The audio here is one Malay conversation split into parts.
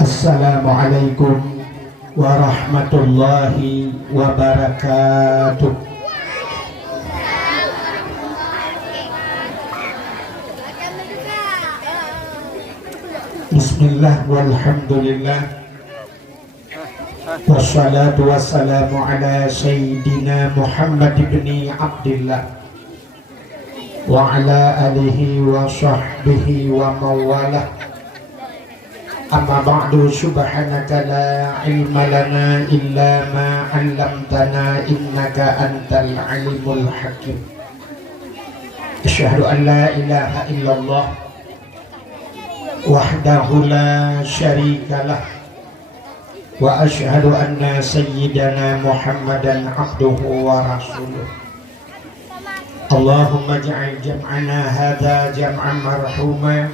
Assalamualaikum warahmatullahi wabarakatuh. Bismillah walhamdulillah wassalatu wassalamu ala sayyidina Muhammad ibn Abdillah wa ala alihi wa sahbihi wa mawalah. Amma ba'du, subhanaka la ilma lana illa ma 'allamtana innaka antal alimul hakim. Asyhadu an la ilaha illallah wahdahu la syarikalah wa asyhadu anna sayyidana Muhammadan abduhu wa rasuluh. Allahumma ja'al jam'ana hadza jam'an marhuma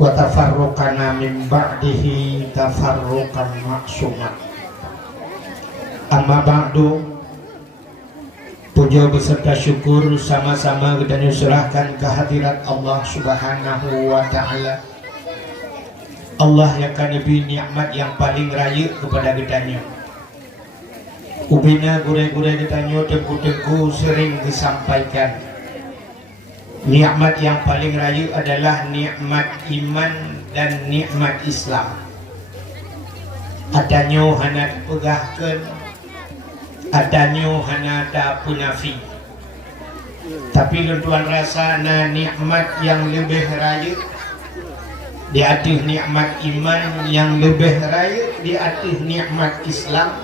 wa tafarruqana min ba'dihi tafarruqan maksuma. Amma ba'du, puja beserta syukur sama-sama kita serahkan kehadirat Allah Subhanahu wa ta'ala. Allah yang akan lebih nikmat yang paling raya kepada kitanya. Ubina gure-gure kitanya tengku-tengku sering disampaikan. Nikmat yang paling raya adalah nikmat iman dan nikmat Islam. Adanya hana pegahkan, adanya hana tak punafi. Tapi lentuan rasa na nikmat yang lebih raya di atas nikmat iman, yang lebih raya di atas nikmat Islam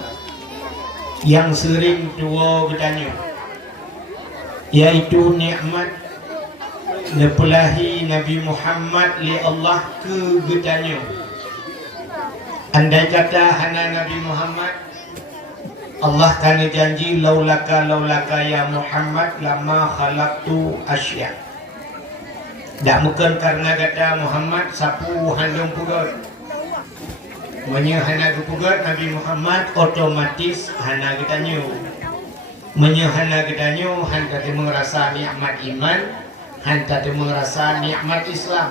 yang sering dua bertanya, yaitu nikmat nepelahi Nabi Muhammad li Allah ke getanya. Andai kata hana Nabi Muhammad, Allah kan janji laulaka ya Muhammad lama khalaqtu asya. Tak mungkin karena kata Muhammad sapu handung pugat. Menyehana pugat Nabi Muhammad otomatis hana getanya. Menyehana getanya han kata merasa nikmat iman, hanta merasa nikmat Islam.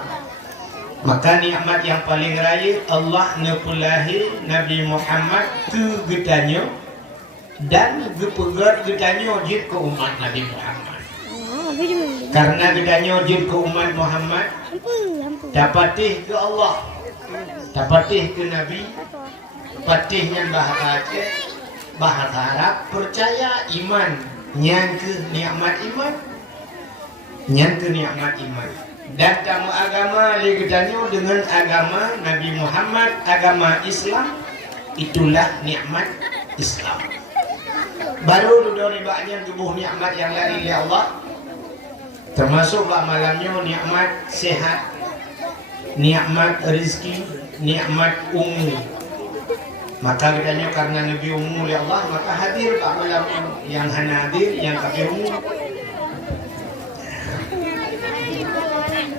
Maka nikmat yang paling raya Allah nepulahi Nabi Muhammad ke getanya dan gepegat getanya jid ke umat Nabi Muhammad. Karena getanya jid ke umat Muhammad dapatih ke Allah, dapatih ke Nabi, patihnya bahasa Arab percaya iman yang ke nikmat iman, yang ke nikmat iman. Dan kamu agama legetannya dengan agama Nabi Muhammad, agama Islam, itulah nikmat Islam. Baru duduk ribanya tubuh nikmat yang lain ya Allah, termasuk malamnya nikmat sehat, nikmat rezeki, nikmat umum. Maka katanya karena Nabi umum ya Allah, maka hadir pak malam yang hana hadir yang kafir umum.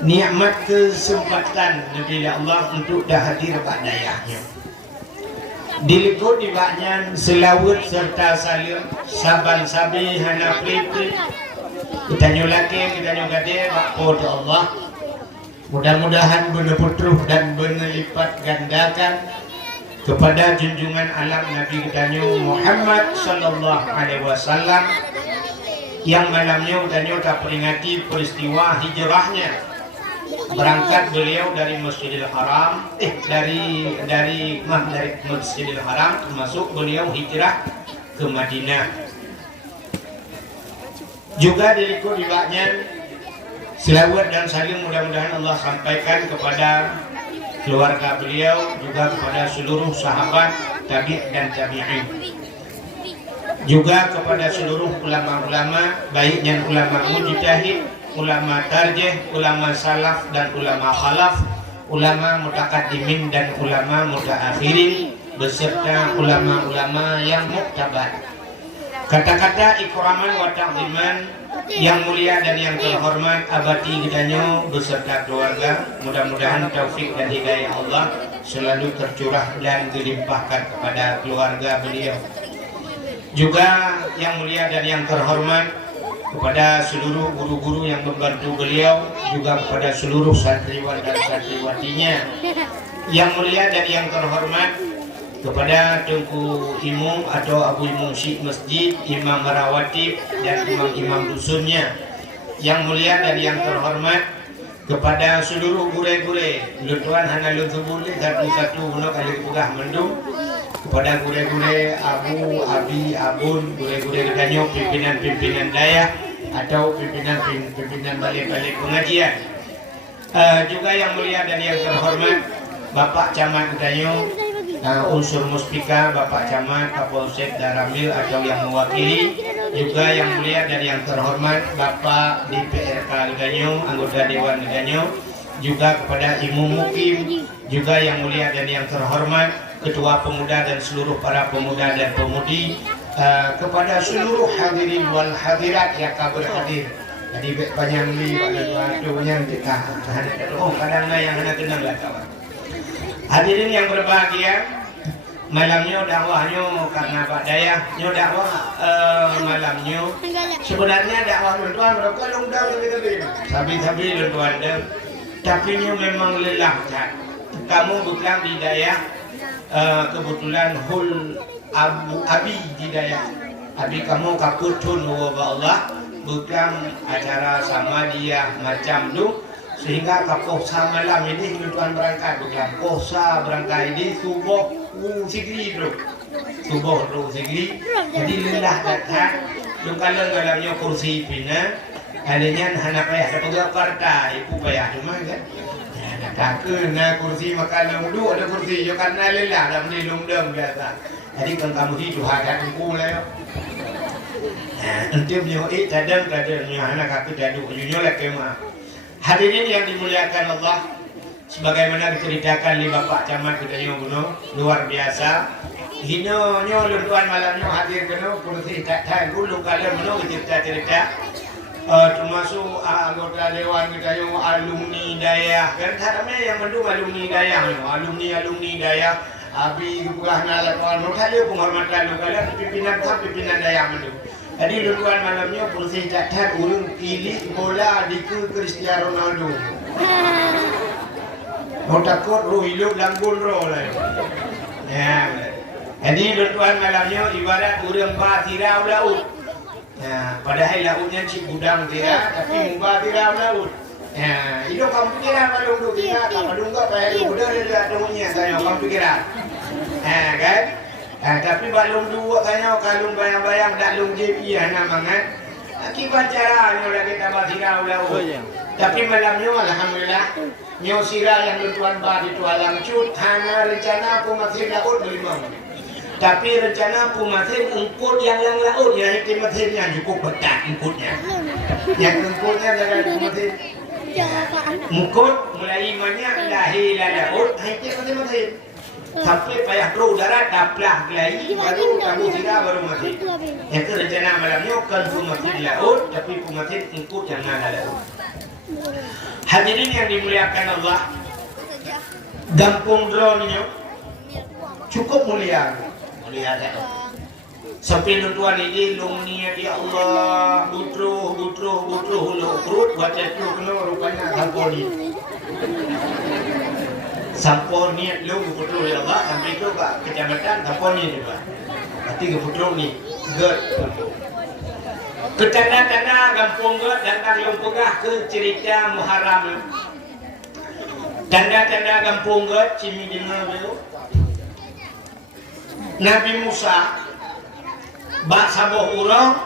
Nikmat kesempatan Nabi Allah untuk dah hadir pada dayahnya. Diliput di baknya selawat serta salim saban sabi hana pripri. Kita nyulake, kita nyugade bakpo Allah. Mudah-mudahan benar putruh dan benar lipat gandakan kepada junjungan alam Nabi kita Muhammad sallallahu alaihi wasallam yang malamnya kita peringati peristiwa hijrahnya. Berangkat beliau dari Masjidil Haram, dari Masjidil Haram, termasuk beliau hijrah ke Madinah. Juga diikut dibaknya selawat dan salim mudah-mudahan Allah sampaikan kepada keluarga beliau, juga kepada seluruh sahabat, tabi' dan tabi'in. Juga kepada seluruh ulama-ulama, baiknya ulama mujtahid, ulama tarjih, ulama salaf dan ulama khalaf, ulama mutakaddimin dan ulama mutaakhirin, beserta ulama-ulama yang muktabar. Kata-kata ikraman wa ta'ziman yang mulia dan yang terhormat abadi kitanya beserta keluarga, mudah-mudahan taufik dan hidayah Allah selalu tercurah dan dilimpahkan kepada keluarga beliau. Juga yang mulia dan yang terhormat kepada seluruh guru-guru yang membantu beliau, juga kepada seluruh santriwan dan santriwatinya. Yang mulia dan yang terhormat, kepada Tengku Imam atau Abu Imam Syekh Masjid, Imam Merawatib dan imam-imam dusunnya. Yang mulia dan yang terhormat, kepada seluruh gure-gure, lutuan hana lutu boleh satu-satu guna kali pugah mendung. Kepada gure-gure Abu, Abi, Abun, gure-gure Gedanyo, pimpinan-pimpinan daya atau pimpinan balik-balik pengajian. Juga yang mulia dan yang terhormat, Bapak Camat Gedanyo, unsur muspika, Bapak Camat, Kapolsek Daramil atau yang mewakili. Juga yang mulia dan yang terhormat, Bapak DPRK Gedanyo, anggota Dewan Gedanyo. Juga kepada Ibu Mukim, juga yang mulia dan yang terhormat, Ketua Pemuda dan seluruh para pemuda dan pemudi, kepada seluruh hadirin wal hadirat yang berhadir. Jadi panjang li waktunya kita. Oh kadang-kadang yang hendak kenal lah kawan. Hadirin yang berbahagia, malamnya dakwahnya karena Pak Dayah, dakwah malamnya sebenarnya dakwah tuan mereka longdang gitu. Sabi-sabi tuan tapi ini memang lelah kan. Kamu bukan di Dayah, kebetulan hul Abi di Dayah. Abi kamu kaputun wa Allah, bukan acara sama dia macam tu. Sehingga kapoksa malam ini tuan berangkat bukan kosa berangkat ini subuh sigri bro, subuh bro sigri. Jadi lelah datang. Kalau dalamnya kursi pina, adanya anak payah dapat partai, ibu payah cuma kan. Tak kena kursi makan duduk ada kursi, yo karena lelah dah mesti lungdeng biasa. Jadi kan kamu hidup hadat aku lah yo. Nanti punya kadang-kadangnya anak aku jaduk junyo lah kemah. Hadirin yang dimuliakan Allah, sebagaimana diceritakan di Bapak Camat Gedanyo Gunung, luar biasa. Hino nyo lutuan malamnya hadir kena kursi tak tahu dulu kalian menung cerita-cerita. Termasuk anggota Dewan Gedanyo alumni Dayah kan kadang yang mendung alumni Dayah, alumni Dayah. Abi bukan nalar kawan mereka penghormatan kalian pimpinan Dayah mendung. Jadi lutuan malamnya kursi tak tahu urung pilih bola di Cristiano Ronaldo. Mau takut roh hidup langgun roh lah. Ya. Jadi lutuan malamnya ibarat urang batirau laut. Ya, padahal lautnya cik gudang tira, tapi batirau laut. Ya, itu kamu pikiran balung tu kita, kamu dungga payah udah dia dongnya saya kamu pikiran. Kan? Tapi balung dua kanya kalung bayang-bayang dak lung JP namangan. Akibat caranya lagi tambah sirah laut. Tapi malamnya alhamdulillah nyo sirah yang lutuan bah itu alam cut hanya rencana aku masih laut belimang. Tapi rencana aku masih ungkut yang laut yang itu masihnya cukup betat ungkutnya. Yang ungkutnya dari masih ungkut mulai imannya lahir laut itu masih. Sampai payah keluar darat daplah lagi baru kamu tidak baru mati. Itu rencana malamnya kan mati di laut tapi mati ikut yang ada laut. Hadirin yang dimuliakan Allah, Gampung Dronnya cukup mulia kan? Sampai lutuan ini lungnya dia Allah butruh hulu perut baca tu kena rupanya gampung ni. Sampor niat lu keputruk ya Allah sampai itu Pak kecamatan sampor ni juga. Berarti keputruk ni ged. Ketanda-tanda Gampung Ged dan Karyong Pegah ke cerita Muharram. Tanda-tanda Gampung Ged cimi dengar beliau. Nabi Musa bak saboh urang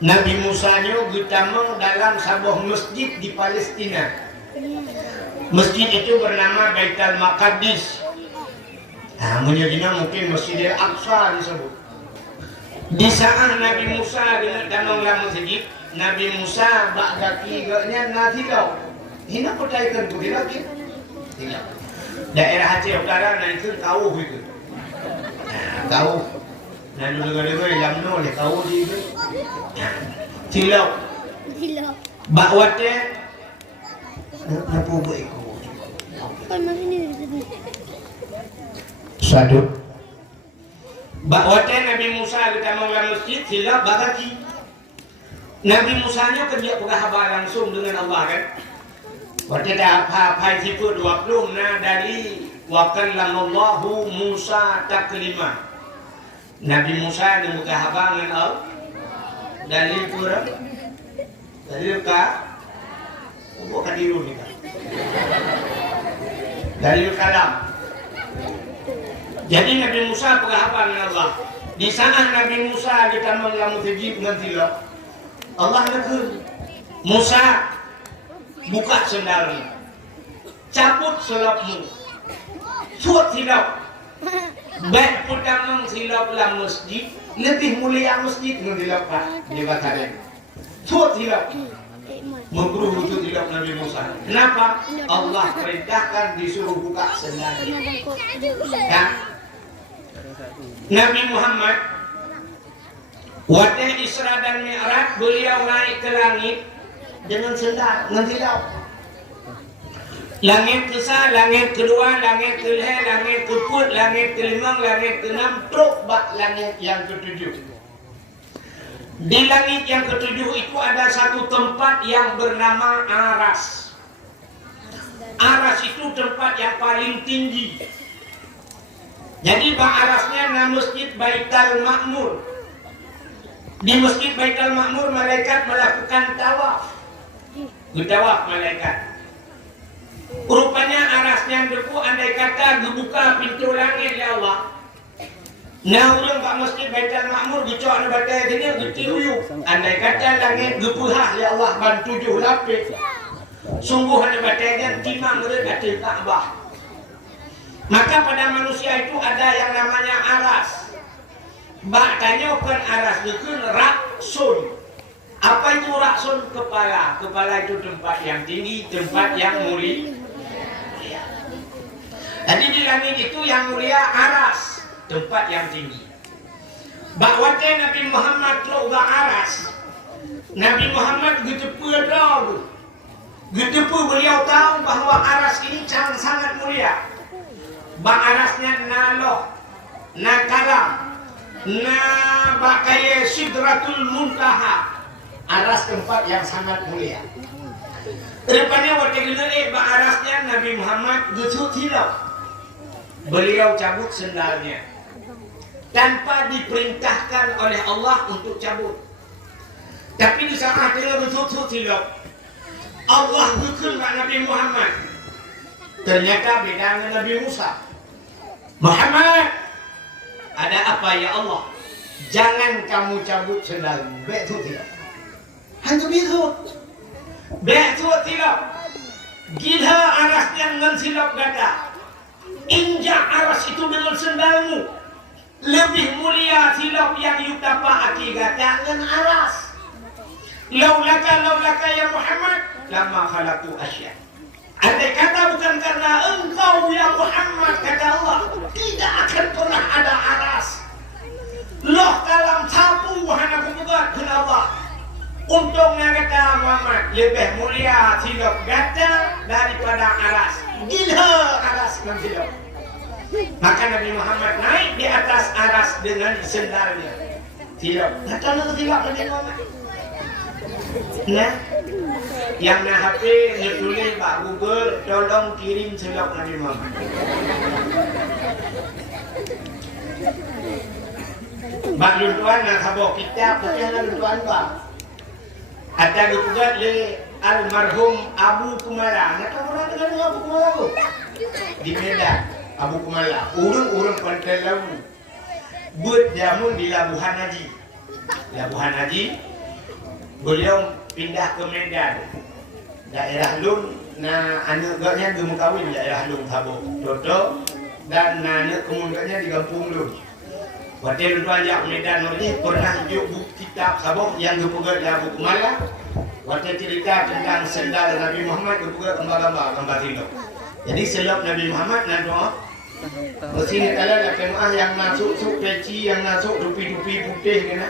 Nabi Musa nyo getameng dalam saboh masjid di Palestina. Masjid itu bernama Baitul Maqdis. Menjadinya mungkin Masjidil Aqsa disebut. Di saat Nabi Musa dengan danong masjid, Nabi Musa bak kaki gaknya nasilau. Hina percayakan tu dia lagi. Tidak. Daerah Aceh Utara na itu tahu itu. Tahu. Nah dulu-dulu yang nol tahu di itu. Tilau. Bak wate. Apa buat itu? Sadut. Bakwatnya Nabi Musa kita mengulang masjid silap bagaki. Nabi Musa nya kerja berhaba langsung dengan Allah kan. Waktu dah apa itu 20 dari wa kallamallahu Musa taklima. Nabi Musa yang berhaba dengan Allah. Dalil kurang. Dalil ka. Bukan diru ni kan. Dalil kalam. Jadi Nabi Musa berhaba dengan Allah. Di sana Nabi Musa ditambah lamu tajib dengan tilap. Allah negur Musa buka sendalnya, cabut selapmu, suat silap, baik putamang silap lah masjid, lebih mulia masjid dengan silap pak di Bataran. Suat silap, makruh itu silap Nabi Musa. Kenapa? Allah perintahkan disuruh buka sendalnya. Ya? Nabi Muhammad waktu Isra dan Mi'raj beliau naik ke langit dengan sendal, dengan tilap. Langit ke-1, langit kedua, langit ke-5, langit ke-4, langit ke-5, langit ke-6, terus bak langit yang ke-7. Di langit yang ke-7 itu ada satu tempat yang bernama Aras. Aras itu tempat yang paling tinggi. Jadi bak Arasnya nama Masjid Baitul Ma'mur. Di Masjid Baitul Ma'mur malaikat melakukan tawaf. Bertawaf malaikat. Rupanya Arasnya debu andai kata dibuka pintu langit ya Allah. Nah urang kat Masjid Baitul Ma'mur dicok na batai gini getiuyu. Andai kata langit gepuhah ya Allah ban 7 lapis. Sungguh na batainya timang reuh ati Ka'bah. Maka pada manusia itu ada yang namanya aras. Makanya kan aras itu raksun. Apa itu raksun? Kepala. Kepala itu tempat yang tinggi, tempat yang mulia. Jadi di langit itu yang mulia aras, tempat yang tinggi. Bakwate Nabi Muhammad telah aras. Nabi Muhammad getepu dong. Getepu beliau tahu bahwa aras ini sangat mulia. Bak arasnya naloh, nakalam. Nah, bakaya Sidratul Muntaha, aras tempat yang sangat mulia. Rupanya waktu itu bak arasnya Nabi Muhammad gusut hilap. Beliau cabut sendalnya tanpa diperintahkan oleh Allah untuk cabut. Tapi di saat dia gusut hilap, Allah hukum Nabi Muhammad. Ternyata beda dengan Nabi Musa. Muhammad, ada apa ya Allah? Jangan kamu cabut sendalmu. Betul tidak? Hanya betul. Betul tidak? Gila arasnya dengan silap gada. Injak aras itu dengan sendalmu. Lebih mulia silap yang yutapa akibat dengan aras. Laulaka ya Muhammad, lama khalaqtu asya. Andai kata bukan karena engkau ya Muhammad, kata Allah, tidak akan pernah ada aras. Loh kalam sapu wahana kubuat kena Allah. Untungnya kata Muhammad lebih mulia silap gada daripada aras. Gila aras dengan silap. Maka Nabi Muhammad naik di atas aras dengan sendalnya. Silap. Kata lu silap Nabi Muhammad. Nah, yang nak HP tulis Pak Google, tolong kirim silap Nabi Muhammad. Bak luntuan nak habok kita putih nak luntuan Pak. Ada juga le almarhum Abu Kumala. Nak tahu orang dengan Abu Kumala tu? Di Medan, Abu Kumala. Urang-urang Pantai Labu. Buat jamun di Labuhan Haji. Labuhan Haji. Beliau pindah ke Medan, daerah Lung. Nah anak gaknya gemuk kawin di daerah Lung Habuk Toto, dan anak kemungganya di kampung Lung. Waktu itu ajak Medan ini pernah juk buku kitab Habuk yang gepugat di Abu Kumala. Waktu cerita tentang sendal Nabi Muhammad gepugat gambar-gambar itu. Jadi selop Nabi Muhammad dan doa. Mesin kalau ada kemah yang masuk peci, yang masuk dupi-dupi putih kena.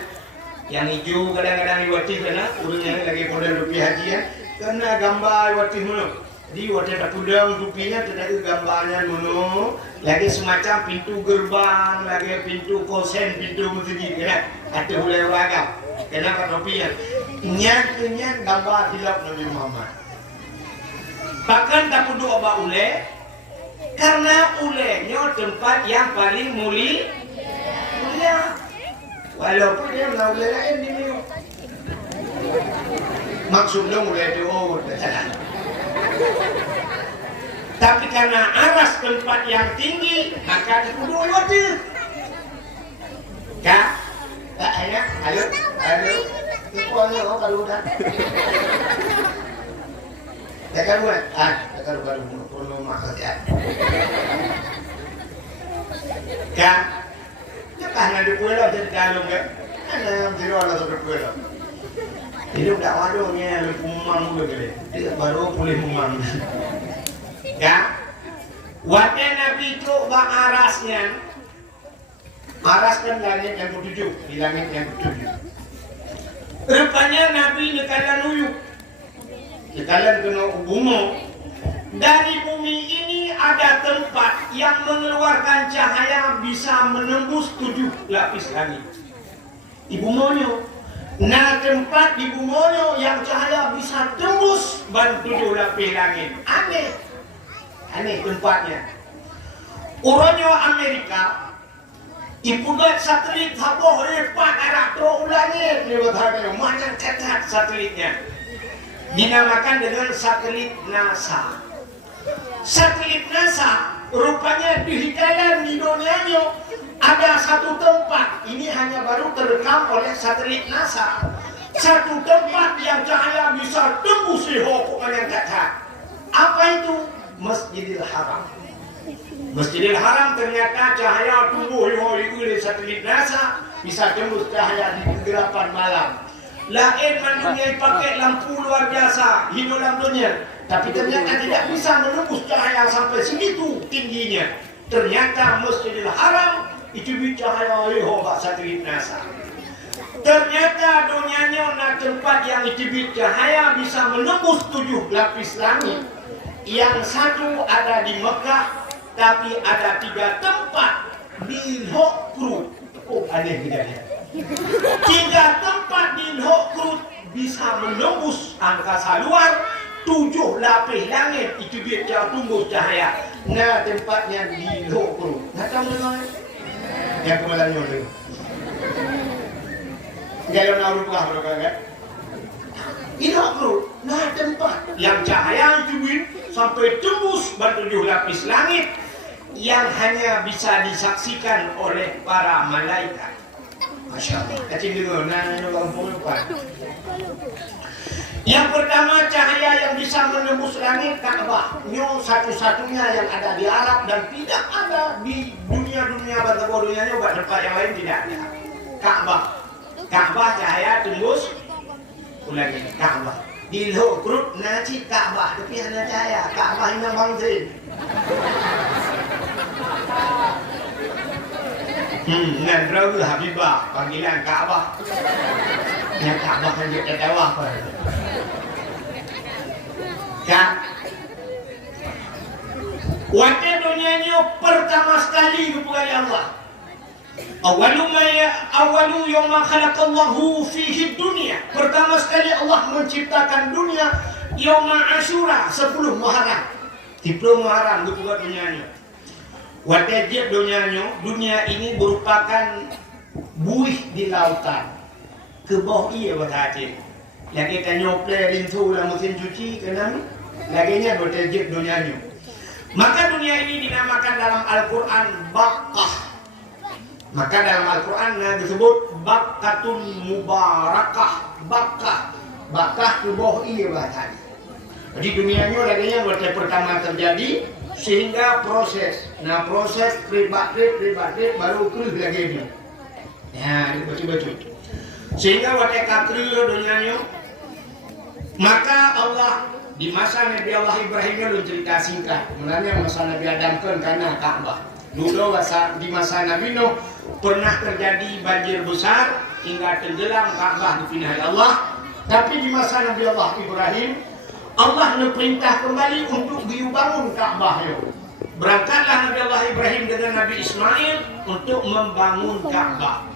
Yang hijau kadang-kadang iwati kena, urangnya lagi model dupi haji ya, kena gambar iwati mulu. Di iwati ada pudang dupinya tidak gambarnya mulu. Lagi semacam pintu gerbang, lagi pintu kosen, pintu masjid kena. Ada hulai ragam. Kenapa topinya? Nyan gambar hilap Nabi Muhammad. Bahkan tak kudu oba ule, karena ulenya tempat yang paling mulia. Walaupun dia ule lain ini. Maksudnya ule itu tapi karena aras tempat yang tinggi, maka kudu wadir. Kak, ayah, ayo. Ikuannya kalau udah. Ya kan buat, baru perlu maksud ya. Kak, ya karena di pulau jadi kalung kan? Karena di luar atau di pulau. Ini udah waduhnya lebih mumang begini. Dia baru pulih mumang. Ya, waktu Nabi itu arasnya, aras kan langit yang ketujuh, di langit yang ketujuh. Rupanya Nabi nekalan uyuk, nekalan kena bumi. Dari bumi ini ada tempat yang mengeluarkan cahaya bisa menembus 7 lapis langit. Ibu monyo, nah tempat di bumonyo yang cahaya bisa tembus ban 7 lapis langit. Aneh tempatnya. Uranyo Amerika ipugat satelit haboh lepak arah tro ulangit lewat harga mana cetak satelitnya dinamakan dengan satelit NASA. Satelit NASA rupanya di hitalan di dunianya ada satu tempat, ini hanya baru terekam oleh satelit NASA, satu tempat yang cahaya bisa tembus lewat yang cetak. Apa itu? Masjidil Haram. Masjidil Haram ternyata cahaya tumbuh oleh satelit NASA bisa tembus cahaya di kegelapan malam. Lain dunia pakai lampu luar biasa hidup dalam dunia, tapi ternyata tidak bisa menembus cahaya sampai segitu tingginya. Ternyata Masjidil Haram itu cahaya oleh satelit NASA. Ternyata dunianya nak tempat yang itu cahaya bisa menembus 7 lapis langit. Yang satu ada di Mekah, tapi ada 3 tempat di Hokrut. Oh, aneh bedanya. 3 tempat di Hokrut bisa menembus angkasa luar 7 lapis langit itu biar tunggu cahaya. Nah tempatnya di Hokrut. Nggak tahu mana? Yang kemarin nyolong. Jangan naruh pelah mereka kan? Ini Hokrut. Nah tempat yang cahaya itu sampai tembus ber-7 lapis langit yang hanya bisa disaksikan oleh para malaikat. Masya Allah. Kecil dulu, yang pertama cahaya yang bisa menembus langit Ka'bah. Ini satu-satunya yang ada di Arab dan tidak ada di dunia-dunia bantako dunianya buat tempat yang lain tidak ada. Ka'bah. Ka'bah cahaya tembus ulangi Ka'bah. Di Hokrut naci Ka'bah tapi hanya cahaya. Ka'bah yang bangsin. Nanti Habibah panggilan Ka'bah. Yang Ka'bah kan dia tertawa apa? Kan? Waktu dunianya pertama sekali kepada Allah. Awalu yawma khalaqallahu fihi dunia. Pertama sekali Allah menciptakan dunia yawma Asyura 10 Muharram. 10 Muharram buat dunianya. Wajib dunia ini merupakan buih di lautan. Ke bawah ia berhasil. Lagi kan nyople rintu lah mesin cuci kenapa? Laginya bertajib dunianya. Maka dunia ini dinamakan dalam Al-Quran Baqqah. Maka dalam Al-Quran disebut Baqqatun Mubarakah. Baqqah ke bawah ia berhasil. Jadi dunianya laginya bertajib pertama terjadi sehingga proses. Nah proses ribat baru kerih lagi ini. Ya, betul-betul. Sehingga waktu katri dunianya, maka Allah di masa Nabi Allah Ibrahim lu cerita singkat. Sebenarnya masa Nabi Adam kan karena Ka'bah. Dulu di masa Nabi Nuh pernah terjadi banjir besar hingga tenggelam Ka'bah dipindah Allah. Tapi di masa Nabi Allah Ibrahim, Allah memerintah kembali untuk dibangun Ka'bah. Berangkatlah Nabi Allah Ibrahim dengan Nabi Ismail untuk membangun Ka'bah.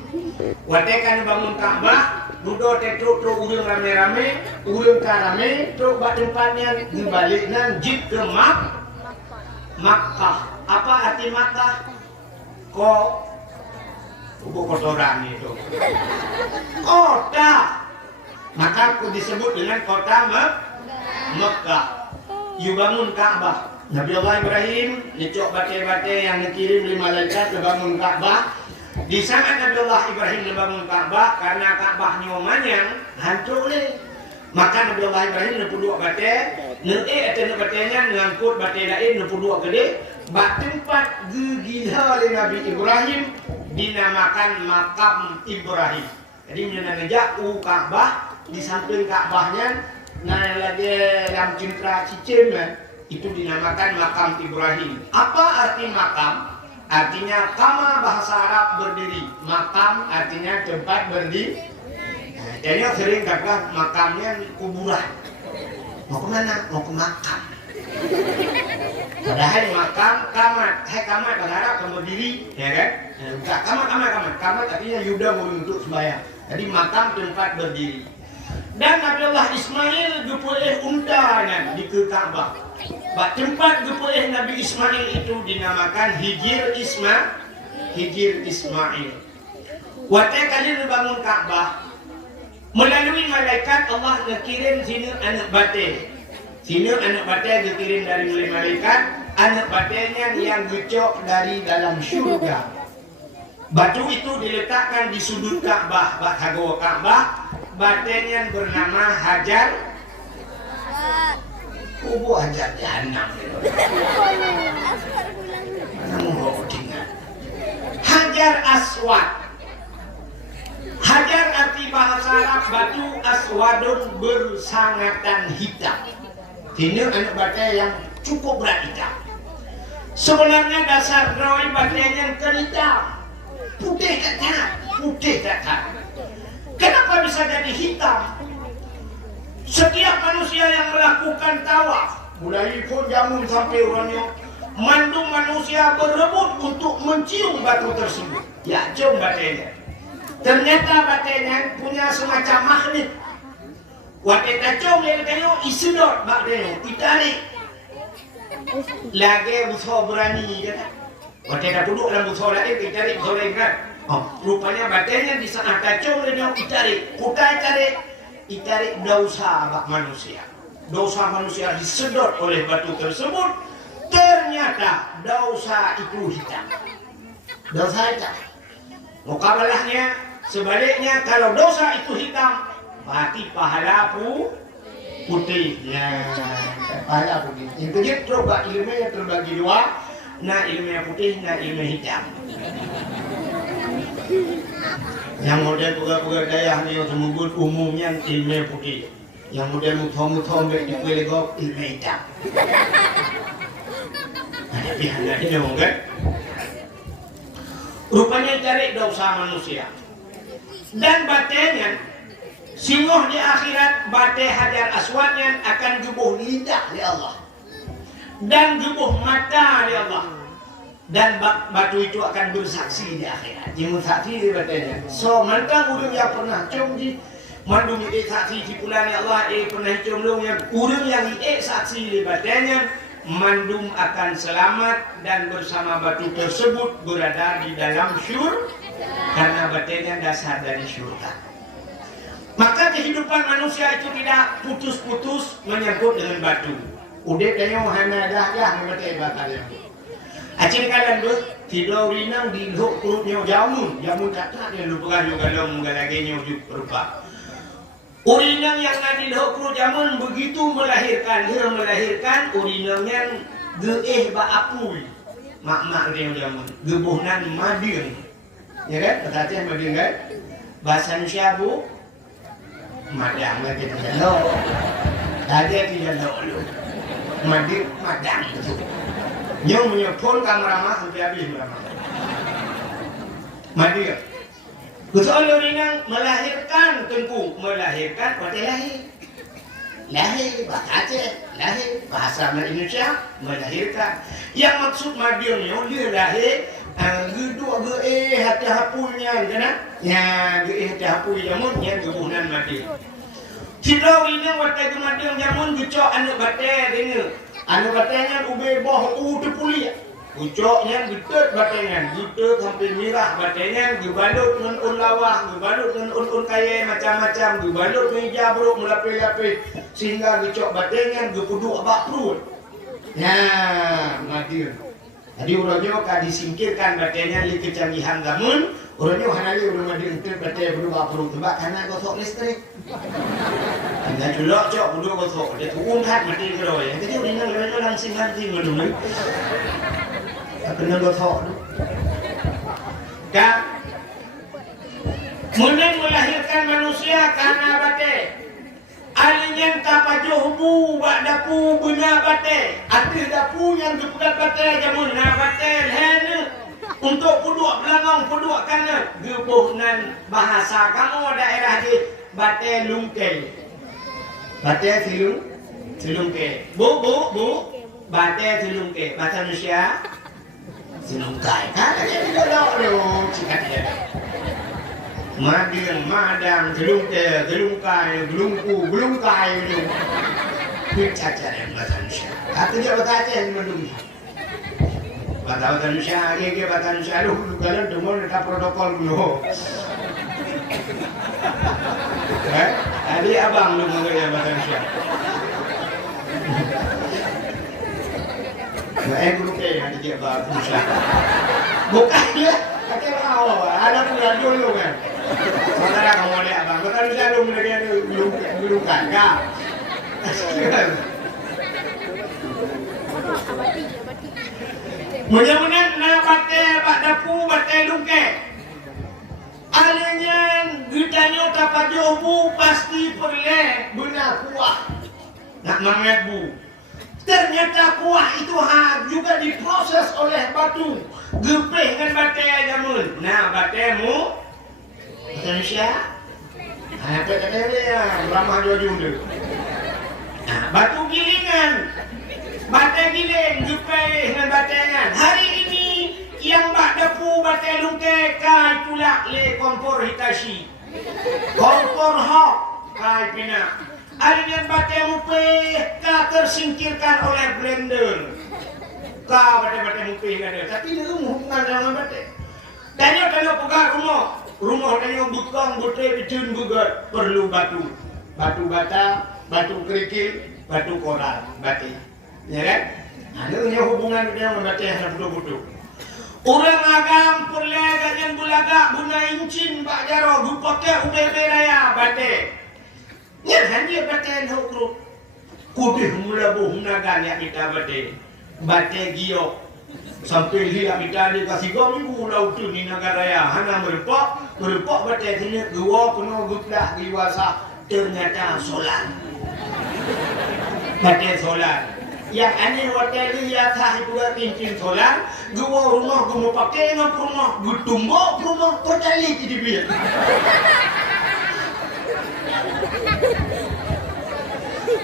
Waktu kan bangun Ka'bah, duduk tetruk urang rame-rame, urang karame, truk bak tempatnya dibalik nan jip ke Makkah. Apa arti Makkah? Kotoran itu. Kota. Maka aku disebut dengan kota Mekah. You bangun Ka'bah. Nabi Allah Ibrahim nyecok bate-bate yang dikirim 5 malaikat ke bangun Ka'bah. Di saat Nabi Allah Ibrahim membangun Ka'bah, karena Ka'bahnya manyang hancur le. Maka Nabi Allah Ibrahim nepuduk bate, atau batenya ngangkut bate lain nepuduk gede. Bak tempat gila oleh Nabi Ibrahim dinamakan makam Ibrahim. Jadi menjak Ka'bah di samping Ka'bahnya, nah lagi dalam cintra cicim itu dinamakan makam Ibrahim. Apa arti makam? Artinya kama bahasa Arab berdiri, makam artinya tempat berdiri. Jadi sering kata makamnya kuburan. Mau ke mana? Mau ke makam. Padahal makam kamat, kamat bahasa Arab kamu berdiri, ya kan? Enggak kamat artinya yuda untuk sembahyang. Jadi makam tempat berdiri. Dan Nabi Allah Ismail gepulih undangan di Ka'bah. Bak tempat gepulih Nabi Ismail itu dinamakan Hijir Ismail. Waktu kali dibangun Ka'bah, melalui malaikat Allah ngekirim sini anak bate. Sini anak bate dikirim dari malaikat, anak batenya yang gecok dari dalam syurga. Batu itu diletakkan di sudut Ka'bah, bak hago Ka'bah. Batenya bernama Hajar. Kubu Hajar Jahannam. Mana mau tinggal? Hajar Aswad. Hajar arti bahasa Arab batu, aswadun bersangatan hitam. Ini anak batu yang cukup berat hitam. Sebenarnya dasar roy batunya hitam, putih kata. Kenapa bisa jadi hitam? Setiap manusia yang melakukan tawaf, mulai pun jamun sampai orangnya, mandung manusia berebut untuk mencium batu tersebut. Ya, cium batunya. Ternyata batunya punya semacam magnet. Waktu kita cium yang kayu isedot batunya, ditarik. Lagi musuh berani, kan? Waktu kita duduk dalam musuh lain, ditarik musuh lain kan? Rupanya batunya di sana kacau dia ditarik, ditarik dosa manusia. Dosa manusia disedot oleh batu tersebut. Ternyata dosa itu hitam. Dosa hitam. Mukabalahnya sebaliknya, kalau dosa itu hitam, berarti pahala putih. Ya, pahala putih. Itu dia coba ilmunya terbagi dua. Nah ilmu putih, nah ilmu hitam. Yang model pegang-pegang daya ni tersebut umumnya ilmu putih. Yang model muthom-muthom di pelegok ilmu hitam. Ada pihak lain kan? Rupanya cari dosa manusia. Dan batenya singoh di akhirat, bate Hajar Aswadnya akan gebuh lidah di Allah. Dan gebuh mata di Allah. Dan batu itu akan bersaksi di akhirat. Yang saksi di batenya. So, maka urang yang pernah cium di mandung saksi di pulang Allah pernah cium yang urang yang saksi di batenya, mandung akan selamat dan bersama batu tersebut berada di dalam syurga, karena batenya dasar dari syurga. Maka kehidupan manusia itu tidak putus-putus menyangkut dengan batu. Udah kayaknya hanya dah mengerti batalnya. Acing kalian tuh tidur rinang di luk perutnya jamun kata dia lupa juga dong lagi nyujuk rupa. Urinang yang ada di luk perut jamun begitu melahirkan urinangnya geeh ba apui. Mak dia jamun gebuhnan mading. Ya kan? Katanya mading kan? Bahasa Syabu madang lagi tidak lo. Tadi tidak lo. Mading madang itu. Yang menyepol kamera sampai habis meramah. Madi ya. Betul orang melahirkan tengku, melahirkan pada lahir bahasa Aceh, lahir bahasa Indonesia melahirkan. Yang maksud madinya dia lahir Geduk hati hapunya kena ya hati hapunya jamun nya gebunan mati cidau ini watai gemadeng jamun gecok anu bate dene anu batenya ube boh tepuli ucoknya gedet batengan gedet sampai mirah batengan gebalut dengan lawah gebalut dengan kaya macam-macam gebalut dengan jabruk melape-lape sehingga gecok batengan gepuduk abak perut nah mati. Tadi urangnya ka disingkirkan batenya li kecanggihan gamun, urangnya hanali urang mandi entir batenya berubah perlu tebak karena gosok listrik. Anda julok cok kudu gosok, dia tuung hat mati kero ya. Jadi urang urangnya langsing hati ngono. Kena gosok. Ka Munen melahirkan manusia karena bate. Alinyan tapajuhmu bak dapu bena bate arti dapu yang gepudat bate jamun na bate lehene untuk puduk belangong puduk kanan gebuhnan bahasa kamu daerah di bate lungkel bate silungke bu bate silungke bahasa Indonesia silungkai kan ada di dalam cikat dia Mading, madang, gelungke, gelungkai, gelungku, gelungkai itu. Bicara yang bahasa Indonesia. Artinya bahasa yang mendung. Bahasa Indonesia, ini bahasa Indonesia lu kalian demon ada protokol dulu. Tadi abang lu ngomongnya bahasa Indonesia. Nah, gelungke nanti dia bahasa Indonesia. Bukan ya, kata awal, ada pula dulu kan. Saudara kamu lihat bang, betul saya lu mereka belum kagak. Mudah-mudahan nak bate bak dapu bate lungke. Alanya gitanya tapajobu pasti perle benar kuah. Nak mamet bu. Ternyata kuah itu juga diproses oleh batu. Gepeh dengan bate jamun. Nah batemu Indonesia, apa kata dia? Ramah dua jumlah. Nah, batu gilingan, bate giling, jupai dengan batengan. Hari ini yang bak depu bate lungke kai pula le kompor Hitachi, kompor hok kai pina. Hari yang bate mupe ka tersingkirkan oleh blender. Ka bate mupe ada, tapi dia hubungan dengan bate. Tanya pegang rumah yang bukang bute bicun bugat perlu batu bata, batu kerikil, batu koral, bati, ya kan? Ada hubungan dengan batu yang betul-betul. Orang agam perlega yang bulaga guna incin bak jaro gupake UBB raya bate. Nya hanya bate yang hukum. Kudih mulabuh nagan yang kita bate giok. Sampai dia minta dia kasih minggu laut tu ni negara ya hana merepak batai sini dua penuh gutlah diwasa ternyata solar batai solar yang aneh batai dia tak juga cincin solar dua rumah gua pakai ngap rumah gutumbok rumah totali di dia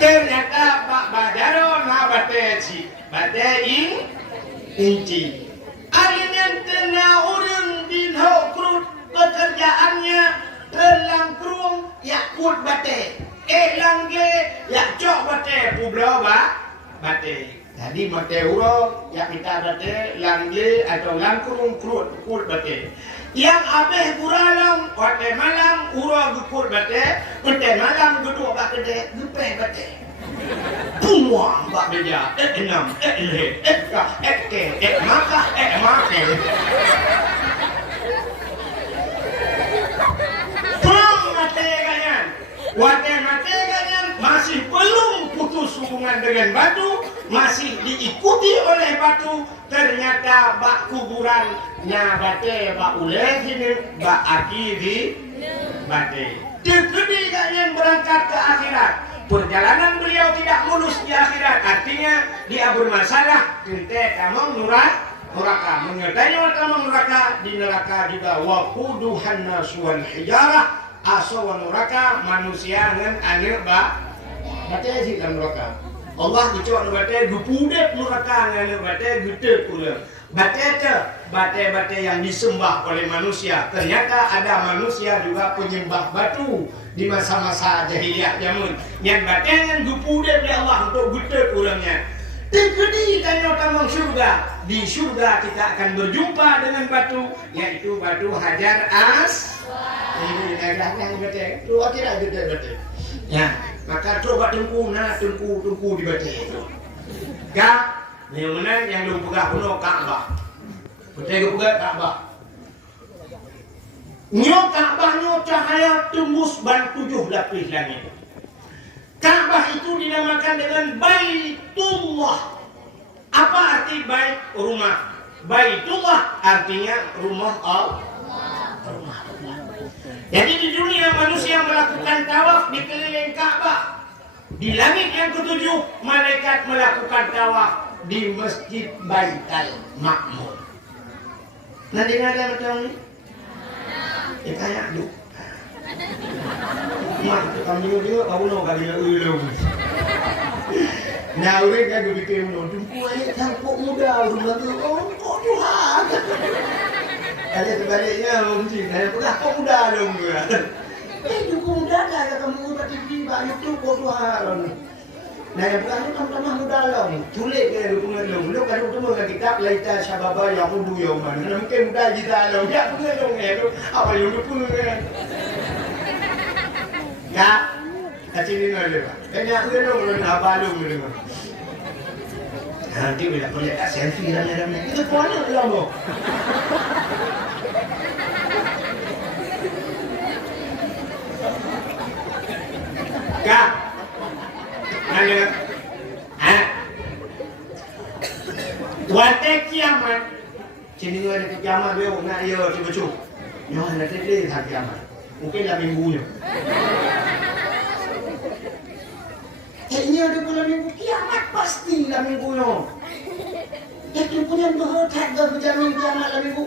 ternyata Pak Badaro na batai si batai inci. Alinen tena urang din hokrut pekerjaannya terlangkrung yakut bate. Langge yak cok bate publo bate. Jadi bate urang yak kita bate langge atau langkrung kut bate. Yang abeh guralang bate malam urang gukut bate, bate malam geduk bate gepeh bate. Puang bak beja, enam, le, kah, ke, maka, make. Puang mate ganyan, wate mate ganyan masih belum putus hubungan dengan batu, masih diikuti oleh batu. Ternyata bak kuburannya bate, bak uleh sini, bak aki di bate. Dekedi ganyan berangkat ke akhirat. Perjalanan beliau tidak mulus di akhirat, artinya dia bermasalah. Kita kamu neraka, mengetahui kamu neraka di neraka juga waquduhan nasuan hijarah asawan neraka manusia dengan anak bate di dalam neraka. Allah dicok bate gupudep neraka ngane bate gede kurang. Bate yang disembah oleh manusia. Ternyata ada manusia juga penyembah batu di masa-masa jahiliyah zaman. Yang bate yang gupudep oleh Allah untuk gede kurangnya. Tegedi tanya tamang surga. Di surga kita akan berjumpa dengan batu, yaitu batu Hajar Aswad. Ini yang bate. Tu kira gede bate. Ya, maka coba tungku di bate itu. Gak yang mana yang lu pegang kuno Ka'bah. Betul pegang Ka'bah. Ka'bahnya cahaya tembus ban 7 lapis langit. Ka'bah itu dinamakan dengan Baitullah. Apa arti bait? Rumah. Baitullah artinya rumah Allah. Jadi di dunia manusia melakukan tawaf di keliling Ka'bah. Di langit yang ketujuh malaikat melakukan tawaf di Masjid Baitul Ma'mur. Nanti ada macam ni? Ya kayak tu. Mak kami juga kau nak kami nak ulung. Nah orang kan tu fikir ulung. Jumpa ayat tangkuk muda ulung tu. Oh kau Tuhan. Ada terbaliknya mungkin. Ada pula kau muda ulung tu. Jumpa muda dah kamu tak TV banyak tu kau Tuhan. Nah, yang pertama teman-teman muda long, tulis ke dukungan long. Lu kalau temu dengan kitab Laita Syababa Yahudu Yauman. Mungkin muda kita long. Ya, dukungan long tu. Apa yang lu pun kan? Ya, kacau ni nak lepas. Kena dukungan long lu apa long lu? Nanti bila boleh tak selfie dalam dalam ni. Itu pun ada long tu. Ya. Nanya, waktu kiamat, sini ada kiamat dia nak ia cuba cuba, nyawa nak terjadi hari kiamat, mungkin dah minggunya. Ini ada bulan minggu kiamat pasti dah minggunya. Jadi punya berhutang dah berjalan kiamat dah minggu.